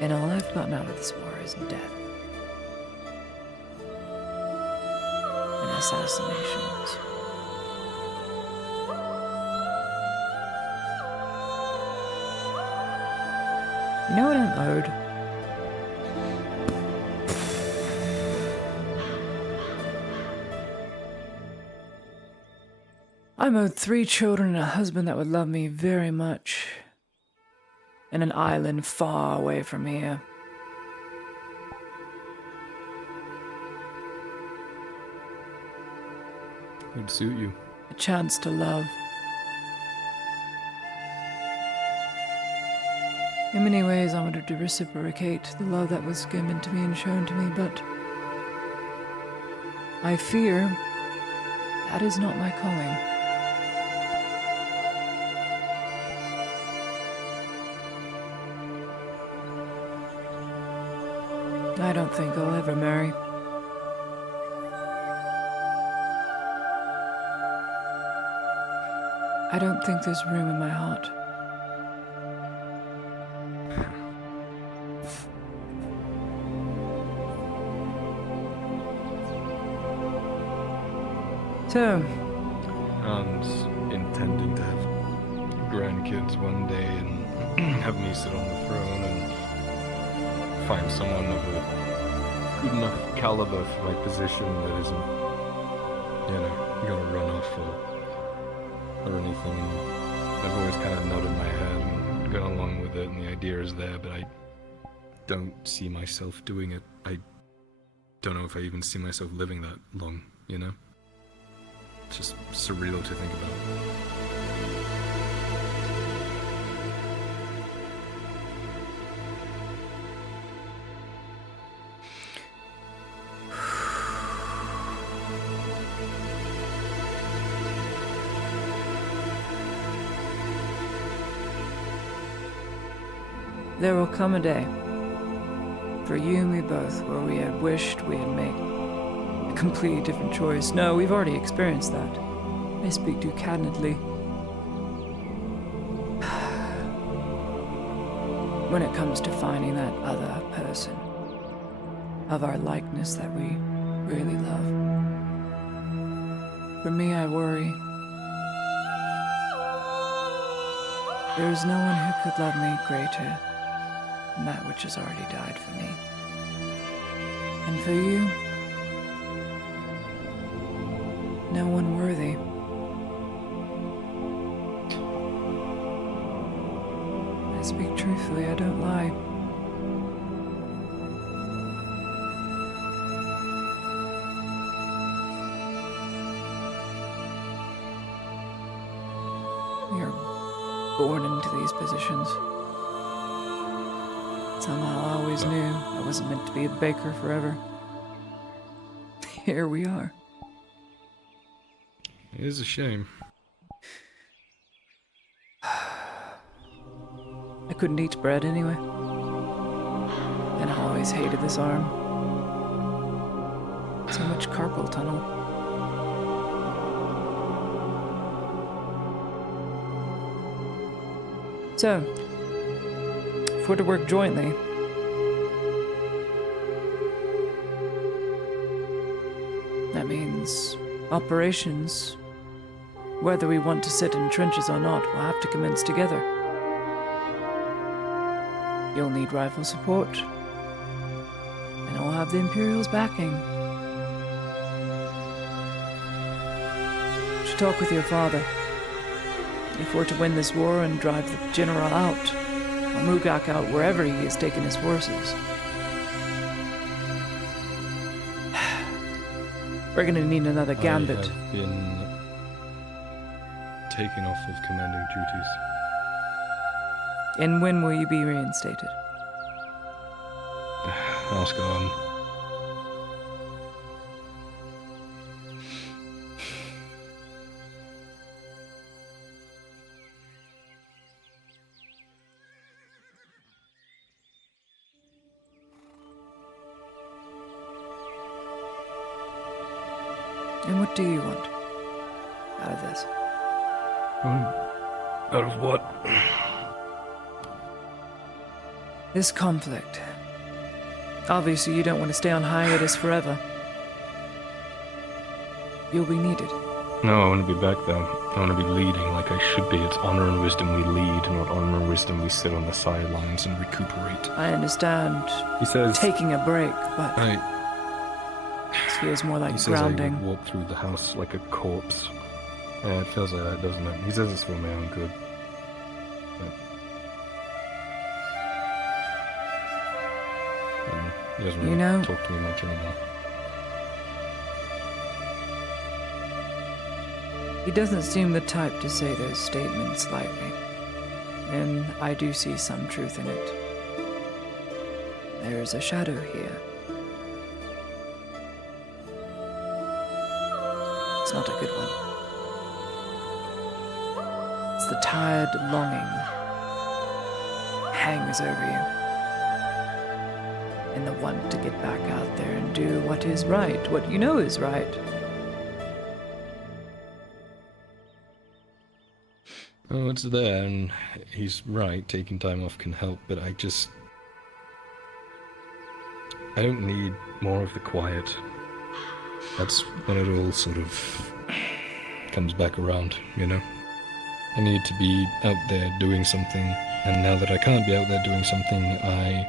And all I've gotten out of this war is death. And assassinations. You know what I'm owed? I'm owed 3 children and a husband that would love me very much. In an island far away from here. it'd suit you. A chance to love. In many ways, I wanted to reciprocate the love that was given to me and shown to me, but I fear that is not my calling. I don't think I'll ever marry. I don't think there's room in my heart. So, Anne's intending to have grandkids one day and have me sit on the throne and find someone of a good enough caliber for my position that isn't, gonna run off or anything. I've always kind of nodded my head and gone along with it, and the idea is there, but I don't see myself doing it. I don't know if I even see myself living that long, you know? It's just surreal to think about. There will come a day, for you and me both, where we had wished we had made a completely different choice. No, we've already experienced that. I speak too candidly. When it comes to finding that other person of our likeness that we really love. For me, I worry. There is no one who could love me greater than that which has already died for me. And for you, no one worthy. I speak truthfully, I don't lie. We are born into these positions. Somehow I always knew I wasn't meant to be a baker forever. Here we are. It is a shame. I couldn't eat bread anyway. And I always hated this arm. So much carpal tunnel. So, if we're to work jointly, that means operations, whether we want to sit in trenches or not, will have to commence together. You'll need rifle support, and I'll have the Imperials' backing. You should talk with your father. If we're to win this war and drive the general out, or Mugak out wherever he has taken his forces, we're gonna need another gambit. I have been taken off of commanding duties. And when will you be reinstated? Ask on. And what do you want out of this? Out of what? This conflict. Obviously, you don't want to stay on hiatus forever. You'll be needed. No, I want to be back though. I want to be leading like I should be. It's honor and wisdom we lead, not honor and wisdom we sit on the sidelines and recuperate. I understand He says taking a break, but this feels more like he says grounding. I walk through the house like a corpse. Yeah, it feels like that, doesn't it? He says it's for my own good. But... he doesn't really talk to me much anymore. He doesn't seem the type to say those statements lightly, and I do see some truth in it. There is a shadow here. It's not a good one. It's the tired longing hangs over you, and the want to get back out there and do what is right, what you know is right. Oh, it's there, and he's right, taking time off can help, but I don't need more of the quiet. That's when it all sort of comes back around, you know? I need to be out there doing something, and now that I can't be out there doing something, I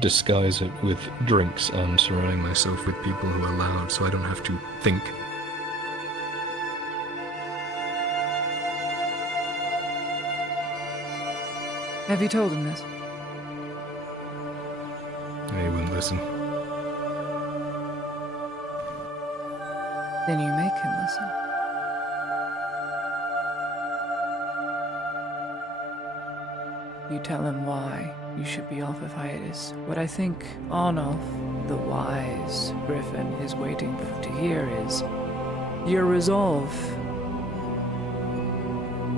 disguise it with drinks and surrounding myself with people who are loud so I don't have to think. Have you told him this? He wouldn't listen. Then you make him listen. You tell him why you should be off of hiatus. What I think Arnulf, the wise griffin, is waiting to hear is your resolve.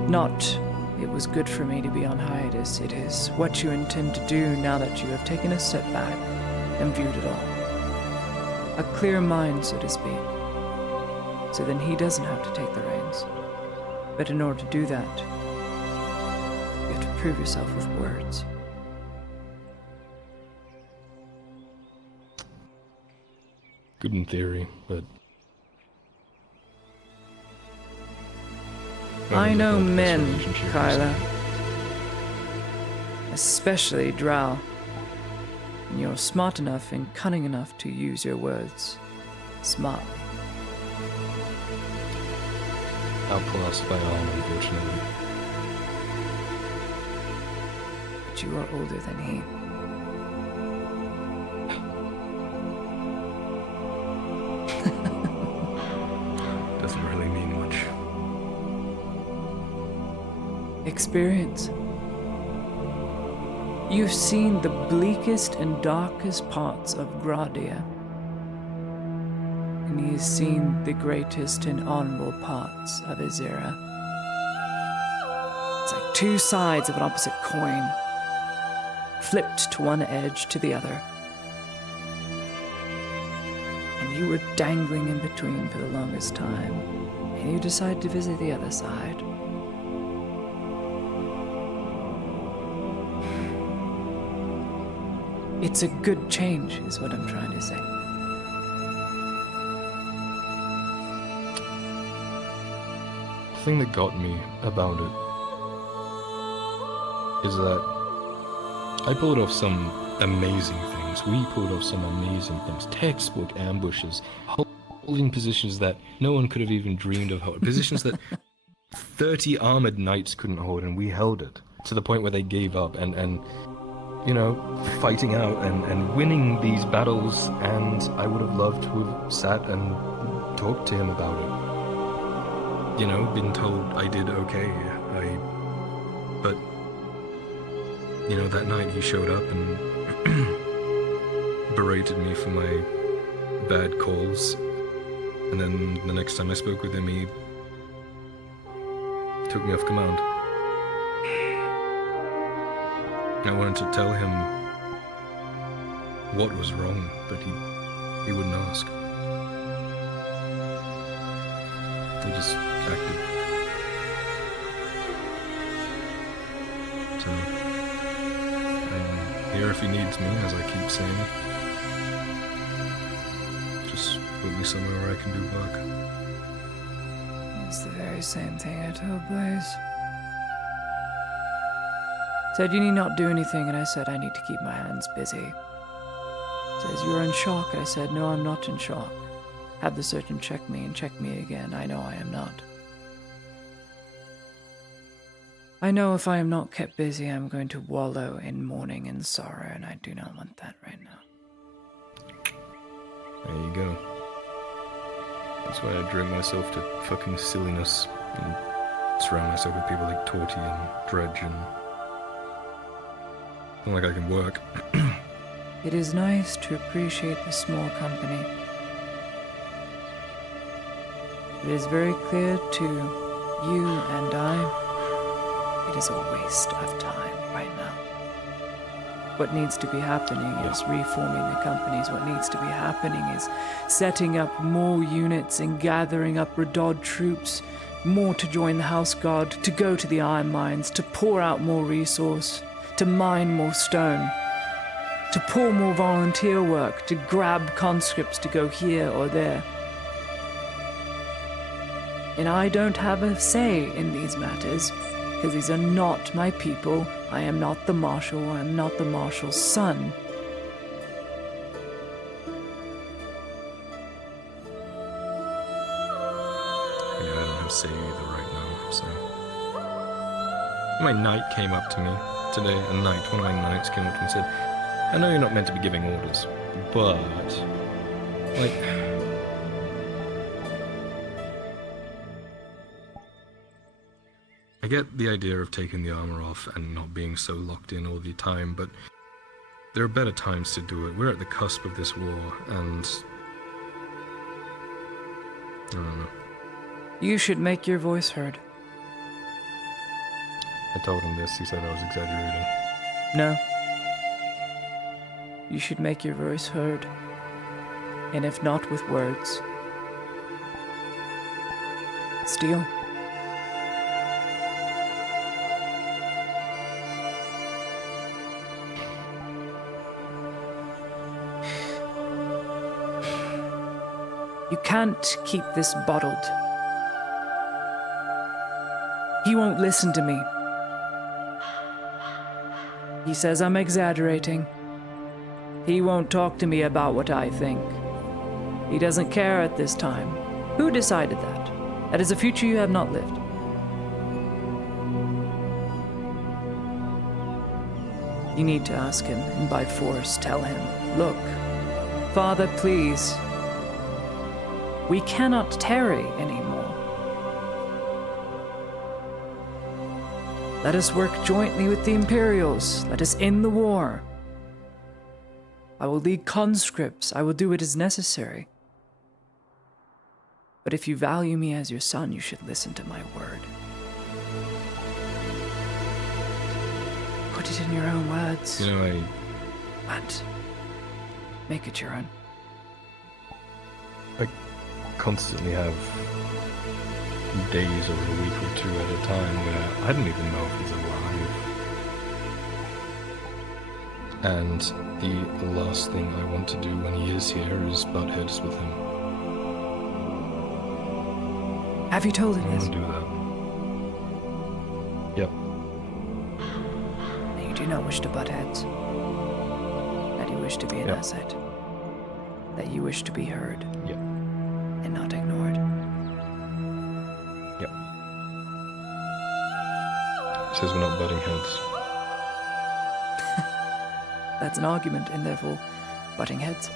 Not, it was good for me to be on hiatus. It is what you intend to do now that you have taken a step back and viewed it all. A clear mind, so to speak. So then he doesn't have to take the reins. But in order to do that, you have to prove yourself with words. Good in theory, but... I know men, Kyla. Especially Drow. And you're smart enough and cunning enough to use your words smartly. Outclassed by arm, unfortunately. But you are older than he. Doesn't really mean much. Experience. You've seen the bleakest and darkest parts of Gradia. And he has seen the greatest and honorable parts of Azera. It's like two sides of an opposite coin, flipped to one edge to the other. And you were dangling in between for the longest time, and you decided to visit the other side. It's a good change, is what I'm trying to say. The thing that got me about it is that I pulled off some amazing things. We pulled off some amazing things. Textbook ambushes, holding positions that no one could have even dreamed of holding. Positions that 30 armored knights couldn't hold, and we held it to the point where they gave up and you know, fighting out and winning these battles, and I would have loved to have sat and talked to him about it. You know, been told I did okay. But, you know, that night he showed up and berated me for my bad calls. And then the next time I spoke with him, he took me off command. I wanted to tell him what was wrong, but he wouldn't ask. He just acted. So, I'm here if he needs me, as I keep saying. Just put me somewhere where I can do work. It's the very same thing I told Blaze. Said you need not do anything, and I said I need to keep my hands busy. Says you're in shock, and I said no, I'm not in shock. Have the surgeon check me and check me again. I know I am not. I know if I am not kept busy, I'm going to wallow in mourning and sorrow, and I do not want that right now. There you go. That's why I drink myself to fucking silliness and surround myself with people like Torty and Dredge and... Not like I can work. It is nice to appreciate the small company. It is very clear to you and I, it is a waste of time right now. What needs to be happening is reforming the companies. What needs to be happening is setting up more units and gathering up Redod troops, more to join the House Guard, to go to the iron mines, to pour out more resource, to mine more stone, to pour more volunteer work, to grab conscripts to go here or there. And I don't have a say in these matters, because these are not my people. I am not the Marshal. I am not the Marshal's son. Yeah, I don't have a say either right now, so... My knight came up to me today, one of my knights came up to me and said, I know you're not meant to be giving orders, but, like, I get the idea of taking the armor off and not being so locked in all the time, but there are better times to do it. We're at the cusp of this war, and I don't know. You should make your voice heard. I told him this, he said I was exaggerating. No. You should make your voice heard. And if not with words, steel. You can't keep this bottled. He won't listen to me. He says I'm exaggerating. He won't talk to me about what I think. He doesn't care at this time. Who decided that? That is a future you have not lived. You need to ask him, and by force tell him, look, Father, please, we cannot tarry anymore. Let us work jointly with the Imperials. Let us end the war. I will lead conscripts. I will do what is necessary. But if you value me as your son, you should listen to my word. Put it in your own words. You know, But make it your own. I constantly have days or a week or two at a time where I don't even know if he's alive. And the last thing I want to do when he is here is butt heads with him. Have you told I him don't this? want to do that. Yep. That you do not wish to butt heads. That you wish to be an asset. That you wish to be heard. Yep. And not ignored. Yep. He says we're not butting heads. That's an argument, and therefore butting heads.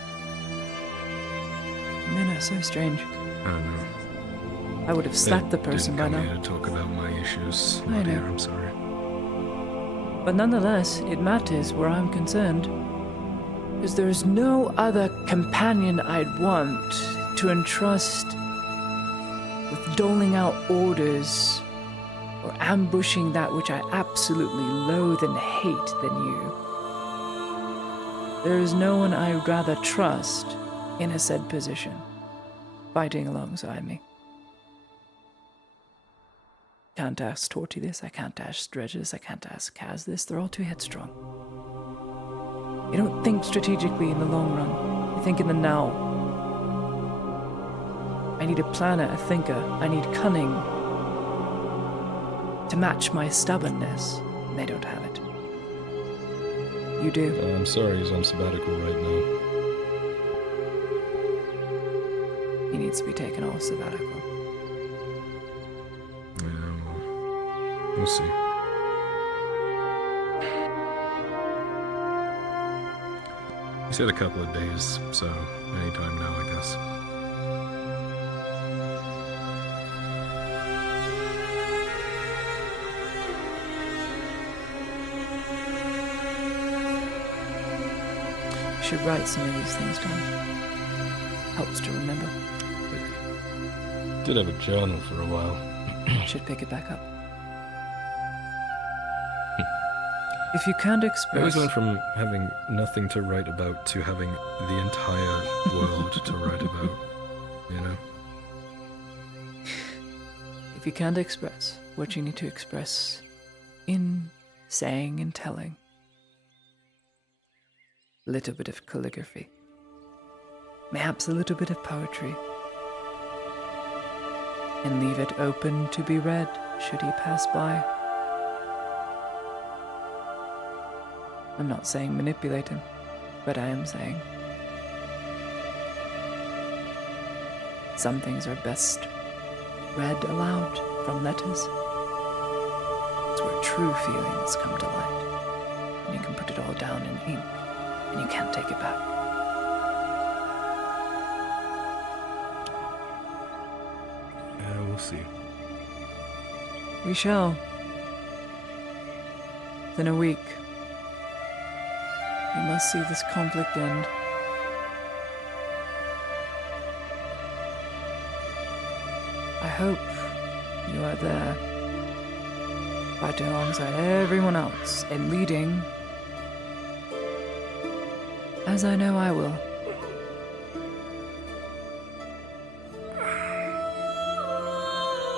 Men are so strange. I don't know. I would have slapped the person by didn't come now. here to talk about my issues. I My dear, know. I'm sorry. But nonetheless, it matters where I'm concerned. Because there is no other companion I'd want to entrust with doling out orders or ambushing that which I absolutely loathe and hate than you. There is no one I would rather trust in a said position, fighting alongside me. Can't ask Torty this, I can't ask Dredge this, I can't ask Kaz this, they're all too headstrong. You don't think strategically in the long run, you think in the now. I need a planner, a thinker, I need cunning to match my stubbornness, and they don't have it. You do. I'm sorry, he's on sabbatical right now. He needs to be taken off sabbatical. Yeah, well, we'll see. He said a couple of days, so anytime now, I guess. You should write some of these things down. Helps to remember. Did have a journal for a while. Should pick it back up. If you can't I express... always went from having nothing to write about to having the entire world to write about, you know? If you can't express what you need to express in saying and telling, a little bit of calligraphy, perhaps a little bit of poetry, and leave it open to be read should he pass by. I'm not saying manipulate him, but I am saying some things are best read aloud from letters. It's where true feelings come to light. And you can put it all down in ink, and you can't take it back. Yeah, we'll see. We shall. Within a week, we must see this conflict end. I hope you are there, fighting alongside everyone else and leading, as I know I will.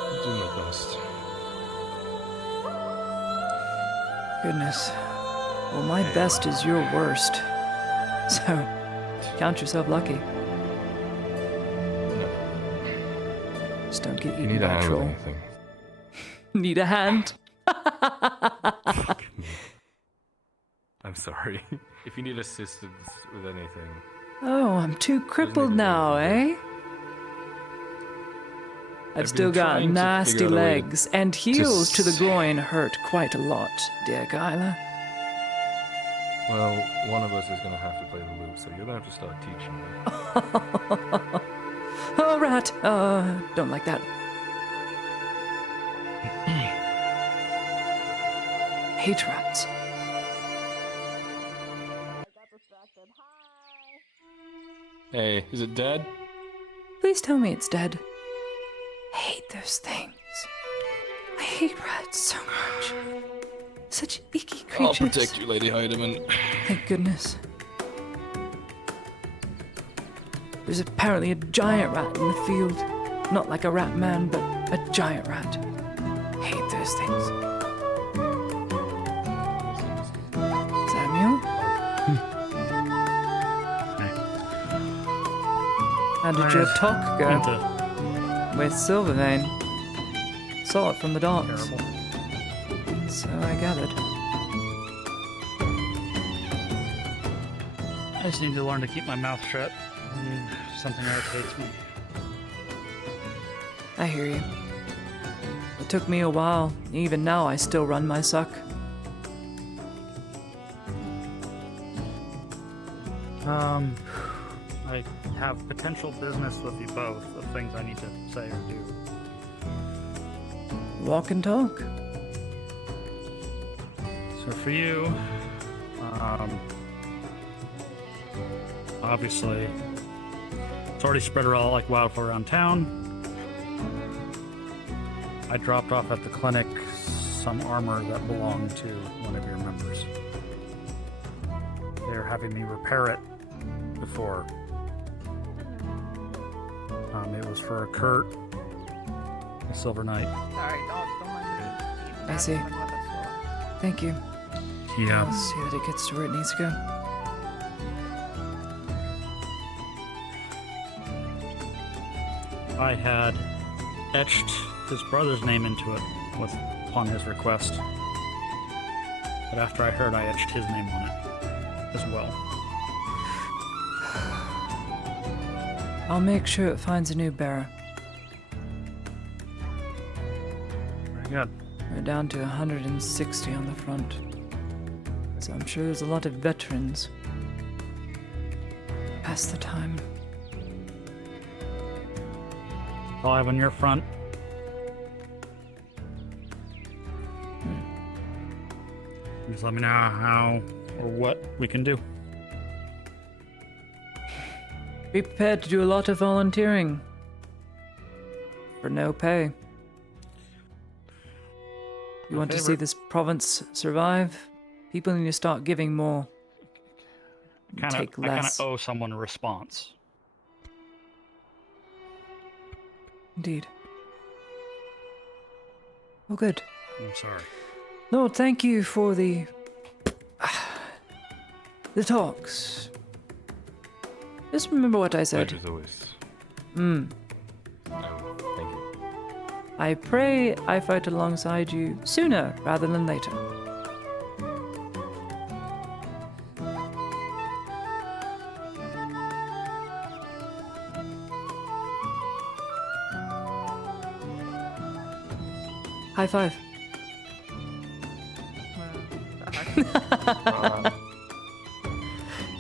I'll do my best. Goodness. Well, my best is your worst. So, count yourself lucky. Just don't get eaten Need a by a hand with troll. anything. Need a hand? I'm sorry. If you need assistance with anything. Oh, I'm too crippled now, eh? I've still got trying to nasty figure out a way legs, and heels to the groin hurt quite a lot, dear Kyla. Well, one of us is going to have to play the lute, so you're going to have to start teaching me. Oh, rat. Don't like that. Hate rats. Hey, is it dead? Please tell me it's dead. I hate those things. I hate rats so much. Such icky creatures. I'll protect you, Lady Heidemann. Thank goodness. There's apparently a giant rat in the field. Not like a rat man, but a giant rat. Hate those things. Samuel? How did your talk go? With Silvervein. Saw it from the docks. So I gathered. I just need to learn to keep my mouth shut. Something irritates me. I hear you. It took me a while. Even now, I still run my suck. I have potential business with you both of things I need to say or do. Walk and talk. So for you, obviously, it's already spread around like wildfire around town. I dropped off at the clinic some armor that belonged to one of your members. They're having me repair it before. It was for Kurt, a Silver Knight. Sorry, don't mind me. I see. Thank you. Yeah. I'll see that it gets to where it needs to go. I had etched his brother's name into it upon his request. But after I heard, I etched his name on it as well. I'll make sure it finds a new bearer. Very good. We're down to 160 on the front. So I'm sure there's a lot of veterans. Pass the time. All I have on your front. Just let me know how or what we can do. Be prepared to do a lot of volunteering. For no pay. You want to see this province survive? People need to start giving more. Take I kind less. of owe someone a response. Indeed. Oh, good. I'm sorry. Lord, thank you for the talks. Just remember what I said. Pleasure's always. Mm. Thank you. I pray I fight alongside you sooner rather than later. High five.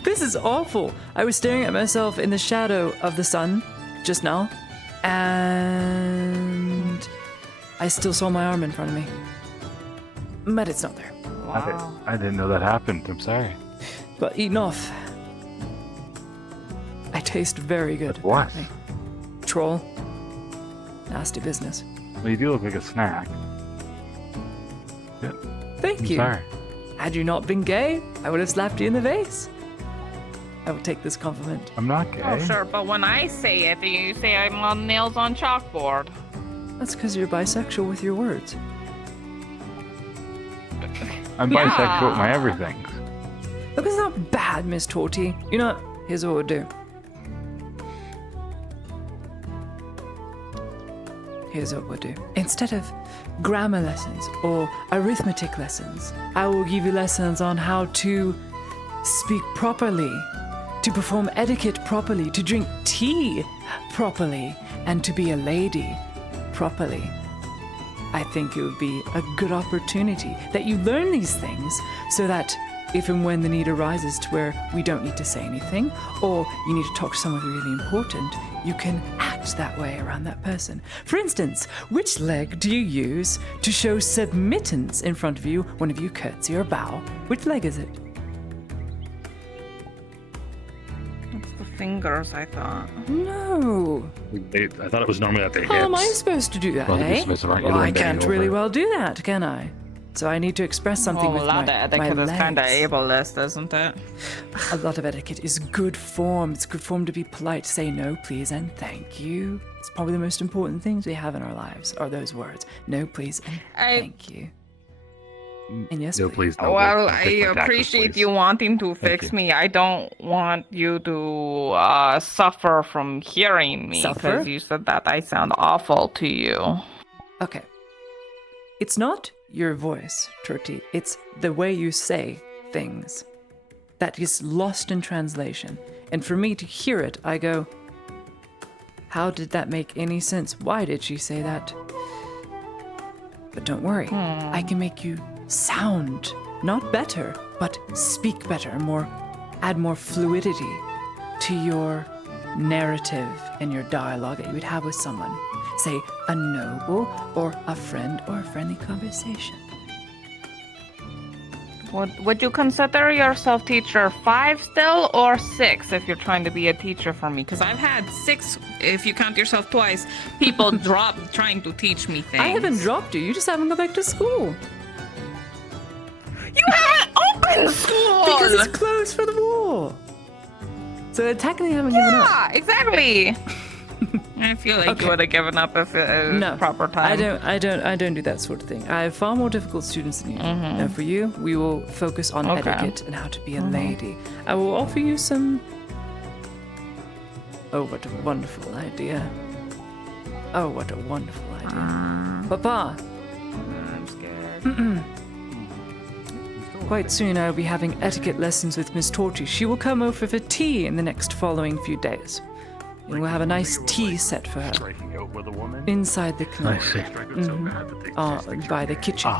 This is awful. I was staring at myself in the shadow of the sun just now, and I still saw my arm in front of me. But it's not there. I didn't know that happened. I'm sorry. Got eaten off. I taste very good. What? Apparently. Troll. Nasty business. Well, you do look like a snack. Yeah. Thank you. Sorry. Had you not been gay, I would have slapped you in the face. I will take this compliment. I'm not gay. Oh, sure, but when I say it, you say I'm on nails on chalkboard. That's because you're bisexual with your words. I'm bisexual with my everything. Look, it's not bad, Miss Torty. You know what? Here's what we'll do. Here's what we'll do. Instead of grammar lessons or arithmetic lessons, I will give you lessons on how to speak properly, to perform etiquette properly, to drink tea properly, and to be a lady properly. I think it would be a good opportunity that you learn these things so that if and when the need arises to where we don't need to say anything, or you need to talk to someone really important, you can act that way around that person. For instance, which leg do you use to show submittance in front of you whenever you curtsy or bow? Which leg is it? It's the fingers, I thought. No. I thought it was normally at the hips. How am I supposed to do that, Well, eh? you're right, you're Well, I bending can't over. really well do that, can I? So I need to express something with a lot my of etiquette is kind of legs. ableist, isn't it? A lot of etiquette is good form. It's good form to be polite, say no, please, and thank you. It's probably the most important things we have in our lives are those words. No, please, and thank you. And yes, No, please. No, Well, don't I take my taxes, appreciate please. you wanting to Thank fix you. me. I don't want you to suffer from hearing me Suffer? because you said that I sound awful to you. Okay. It's not your voice, Turti. It's the way you say things that is lost in translation. And for me to hear it, I go, how did that make any sense? Why did she say that? But don't worry, I can make you sound not better, but speak better, add more fluidity to your narrative and your dialogue that you would have with someone. Say a noble or a friend or a friendly conversation. Would you consider yourself teacher 5 still, or 6 if you're trying to be a teacher for me? Because I've had 6, if you count yourself twice, people drop trying to teach me things. I haven't dropped you, you just haven't gone back to school. You haven't opened school! Because it's closed for the war. So I technically haven't given up. Yeah, exactly. I feel like you would have given up if it was proper time. I don't do that sort of thing. I have far more difficult students than you. Now for you, we will focus on Okay. etiquette and how to be a lady. I will offer you some. Oh, what a wonderful idea! Oh, what a wonderful idea, Papa. I'm scared. Quite soon, I will be having etiquette lessons with Miss Torchy. She will come over for tea in the next following few days. And we'll have a nice tea set for her Breaking out with a woman. inside the clinic. I see. By the kitchen.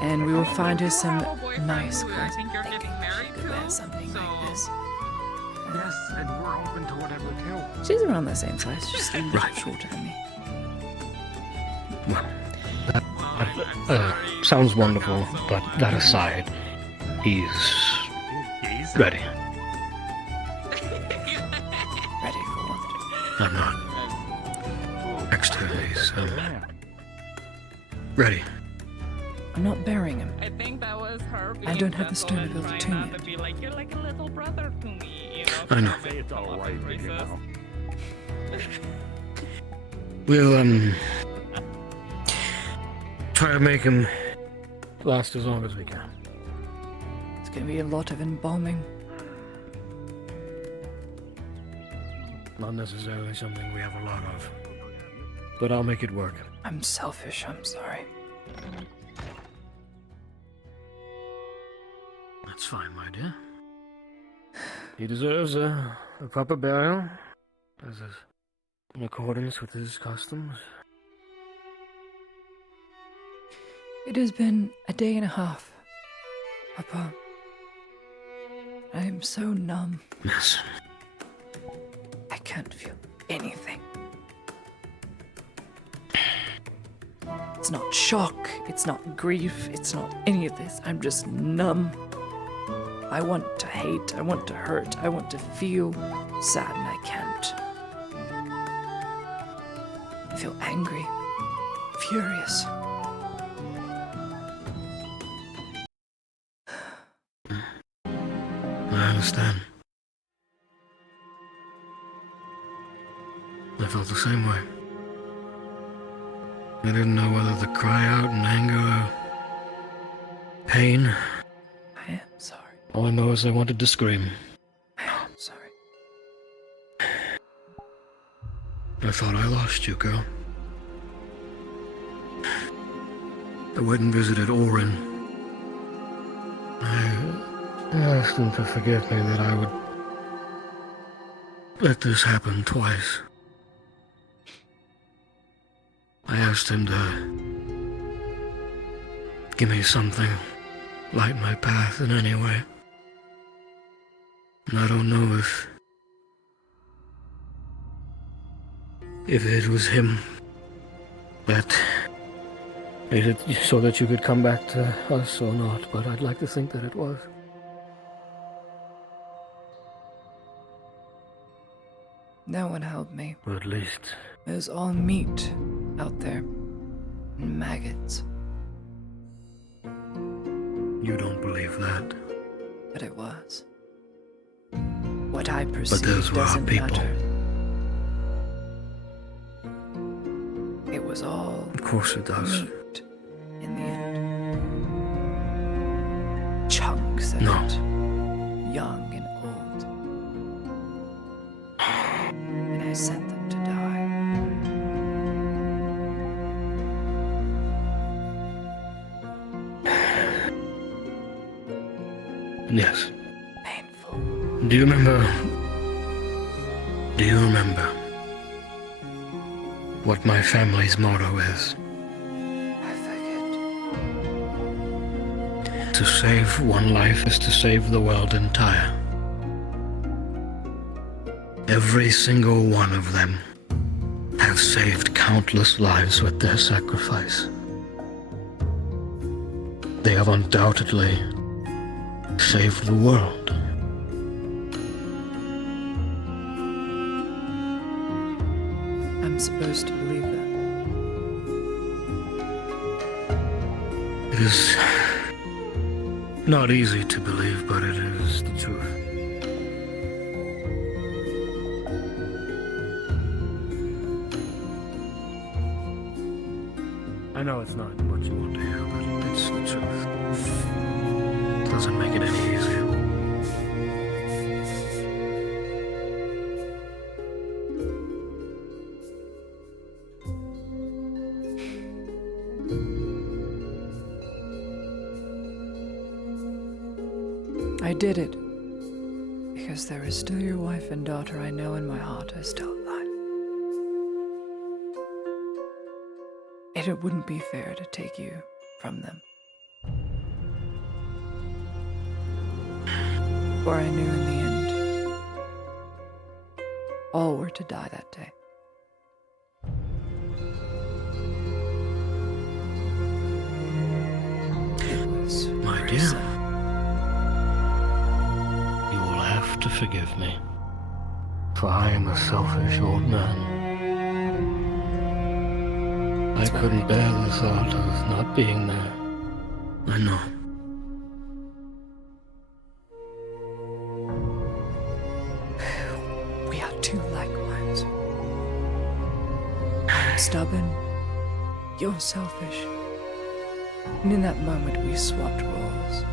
And we will find her some nice clothes. I think you're getting married She could wear something like this. Yes, and we're open to whatever too. She's around the same size, just a little shorter than me. Sounds wonderful, but that aside, he's ready. Ready for what? I'm not. Extra, he's ready. I'm not burying him. I think that was her. I don't have the stone to build a trying tomb not yet. to be like, you're like a little brother to me. You know, I know. Say it's all right, you know. We'll, try to make him last as long as we can. It's going to be a lot of embalming. Not necessarily something we have a lot of. But I'll make it work. I'm selfish, I'm sorry. That's fine, my dear. He deserves a proper burial, as is in accordance with his customs. It has been a day and a half. Papa, I am so numb. Yes. I can't feel anything. It's not shock, it's not grief, it's not any of this. I'm just numb. I want to hate, I want to hurt, I want to feel sad, and I can't. I feel angry, furious. I understand. I felt the same way. I didn't know whether to cry out in anger or pain. I am sorry. All I know is I wanted to scream. I am sorry. I thought I lost you, girl. I went and visited Orin. I asked him to forgive me that I would let this happen twice. I asked him to give me something, light my path in any way. And I don't know if it was him that made it so that you could come back to us or not, but I'd like to think that it was. No one helped me. Or at least... It was all meat out there. And maggots. You don't believe that. But it was. What I perceive those were our doesn't people. matter. It was all Of course it does. meat in the end. Chunks of No. it. Young and old. And I sent them to die. Yes. Painful. Do you remember what my family's motto is? I forget. To save one life is to save the world entire. Every single one of them have saved countless lives with their sacrifice. They have undoubtedly saved the world. I'm supposed to believe that. It is not easy to believe, but it is the truth. I know it's not what you want to hear, but it's the truth. It doesn't make it any easier. I did it. Because there is still your wife and daughter I know in my heart are still alive. And it wouldn't be fair to take you from them. For I knew in the end, all were to die that day. It was My dear, gruesome. you will have to forgive me, for I am a selfish old man. I couldn't bear the thought of not being there. I know. We are two likewise. I'm stubborn, you're selfish. And in that moment we swapped roles.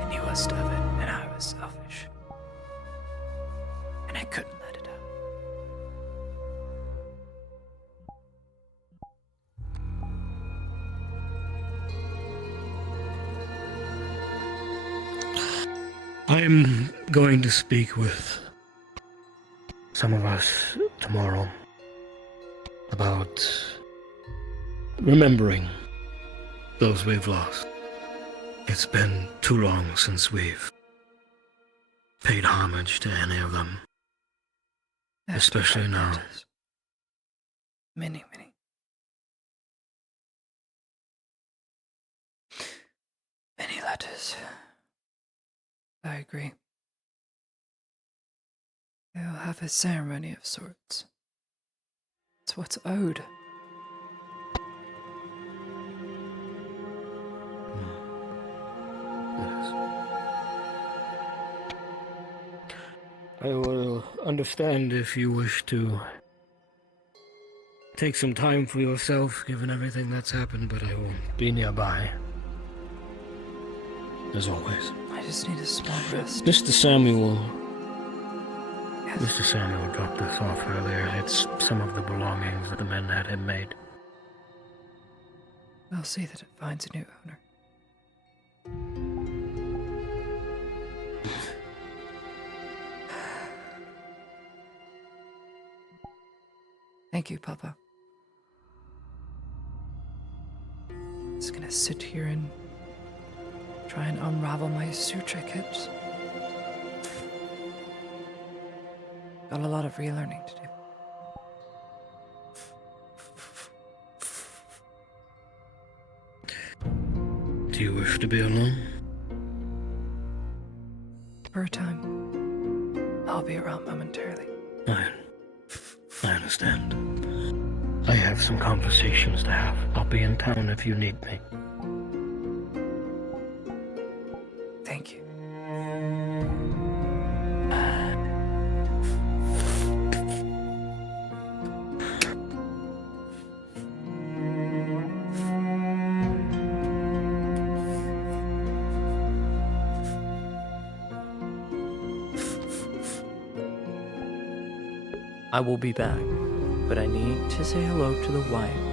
And you were stubborn, and I was selfish. And I couldn't let it out. I'm going to speak with some of us tomorrow about remembering those we've lost. It's been too long since we've paid homage to any of them. Especially now. Many. Many letters. I agree. They'll have a ceremony of sorts. It's what's owed. I will understand if you wish to take some time for yourself, given everything that's happened, but I will be nearby. As always. I just need a small rest. Mr. Samuel dropped this off earlier. It's some of the belongings that the men had him made. I'll see that it finds a new owner. Thank you, Papa. Just gonna sit here and try and unravel my suture kit. Got a lot of relearning to do. Do you wish to be alone? For a time. I'll be around momentarily. I understand. I have some conversations to have. I'll be in town if you need me. Thank you. I will be back, but I need to say hello to the wife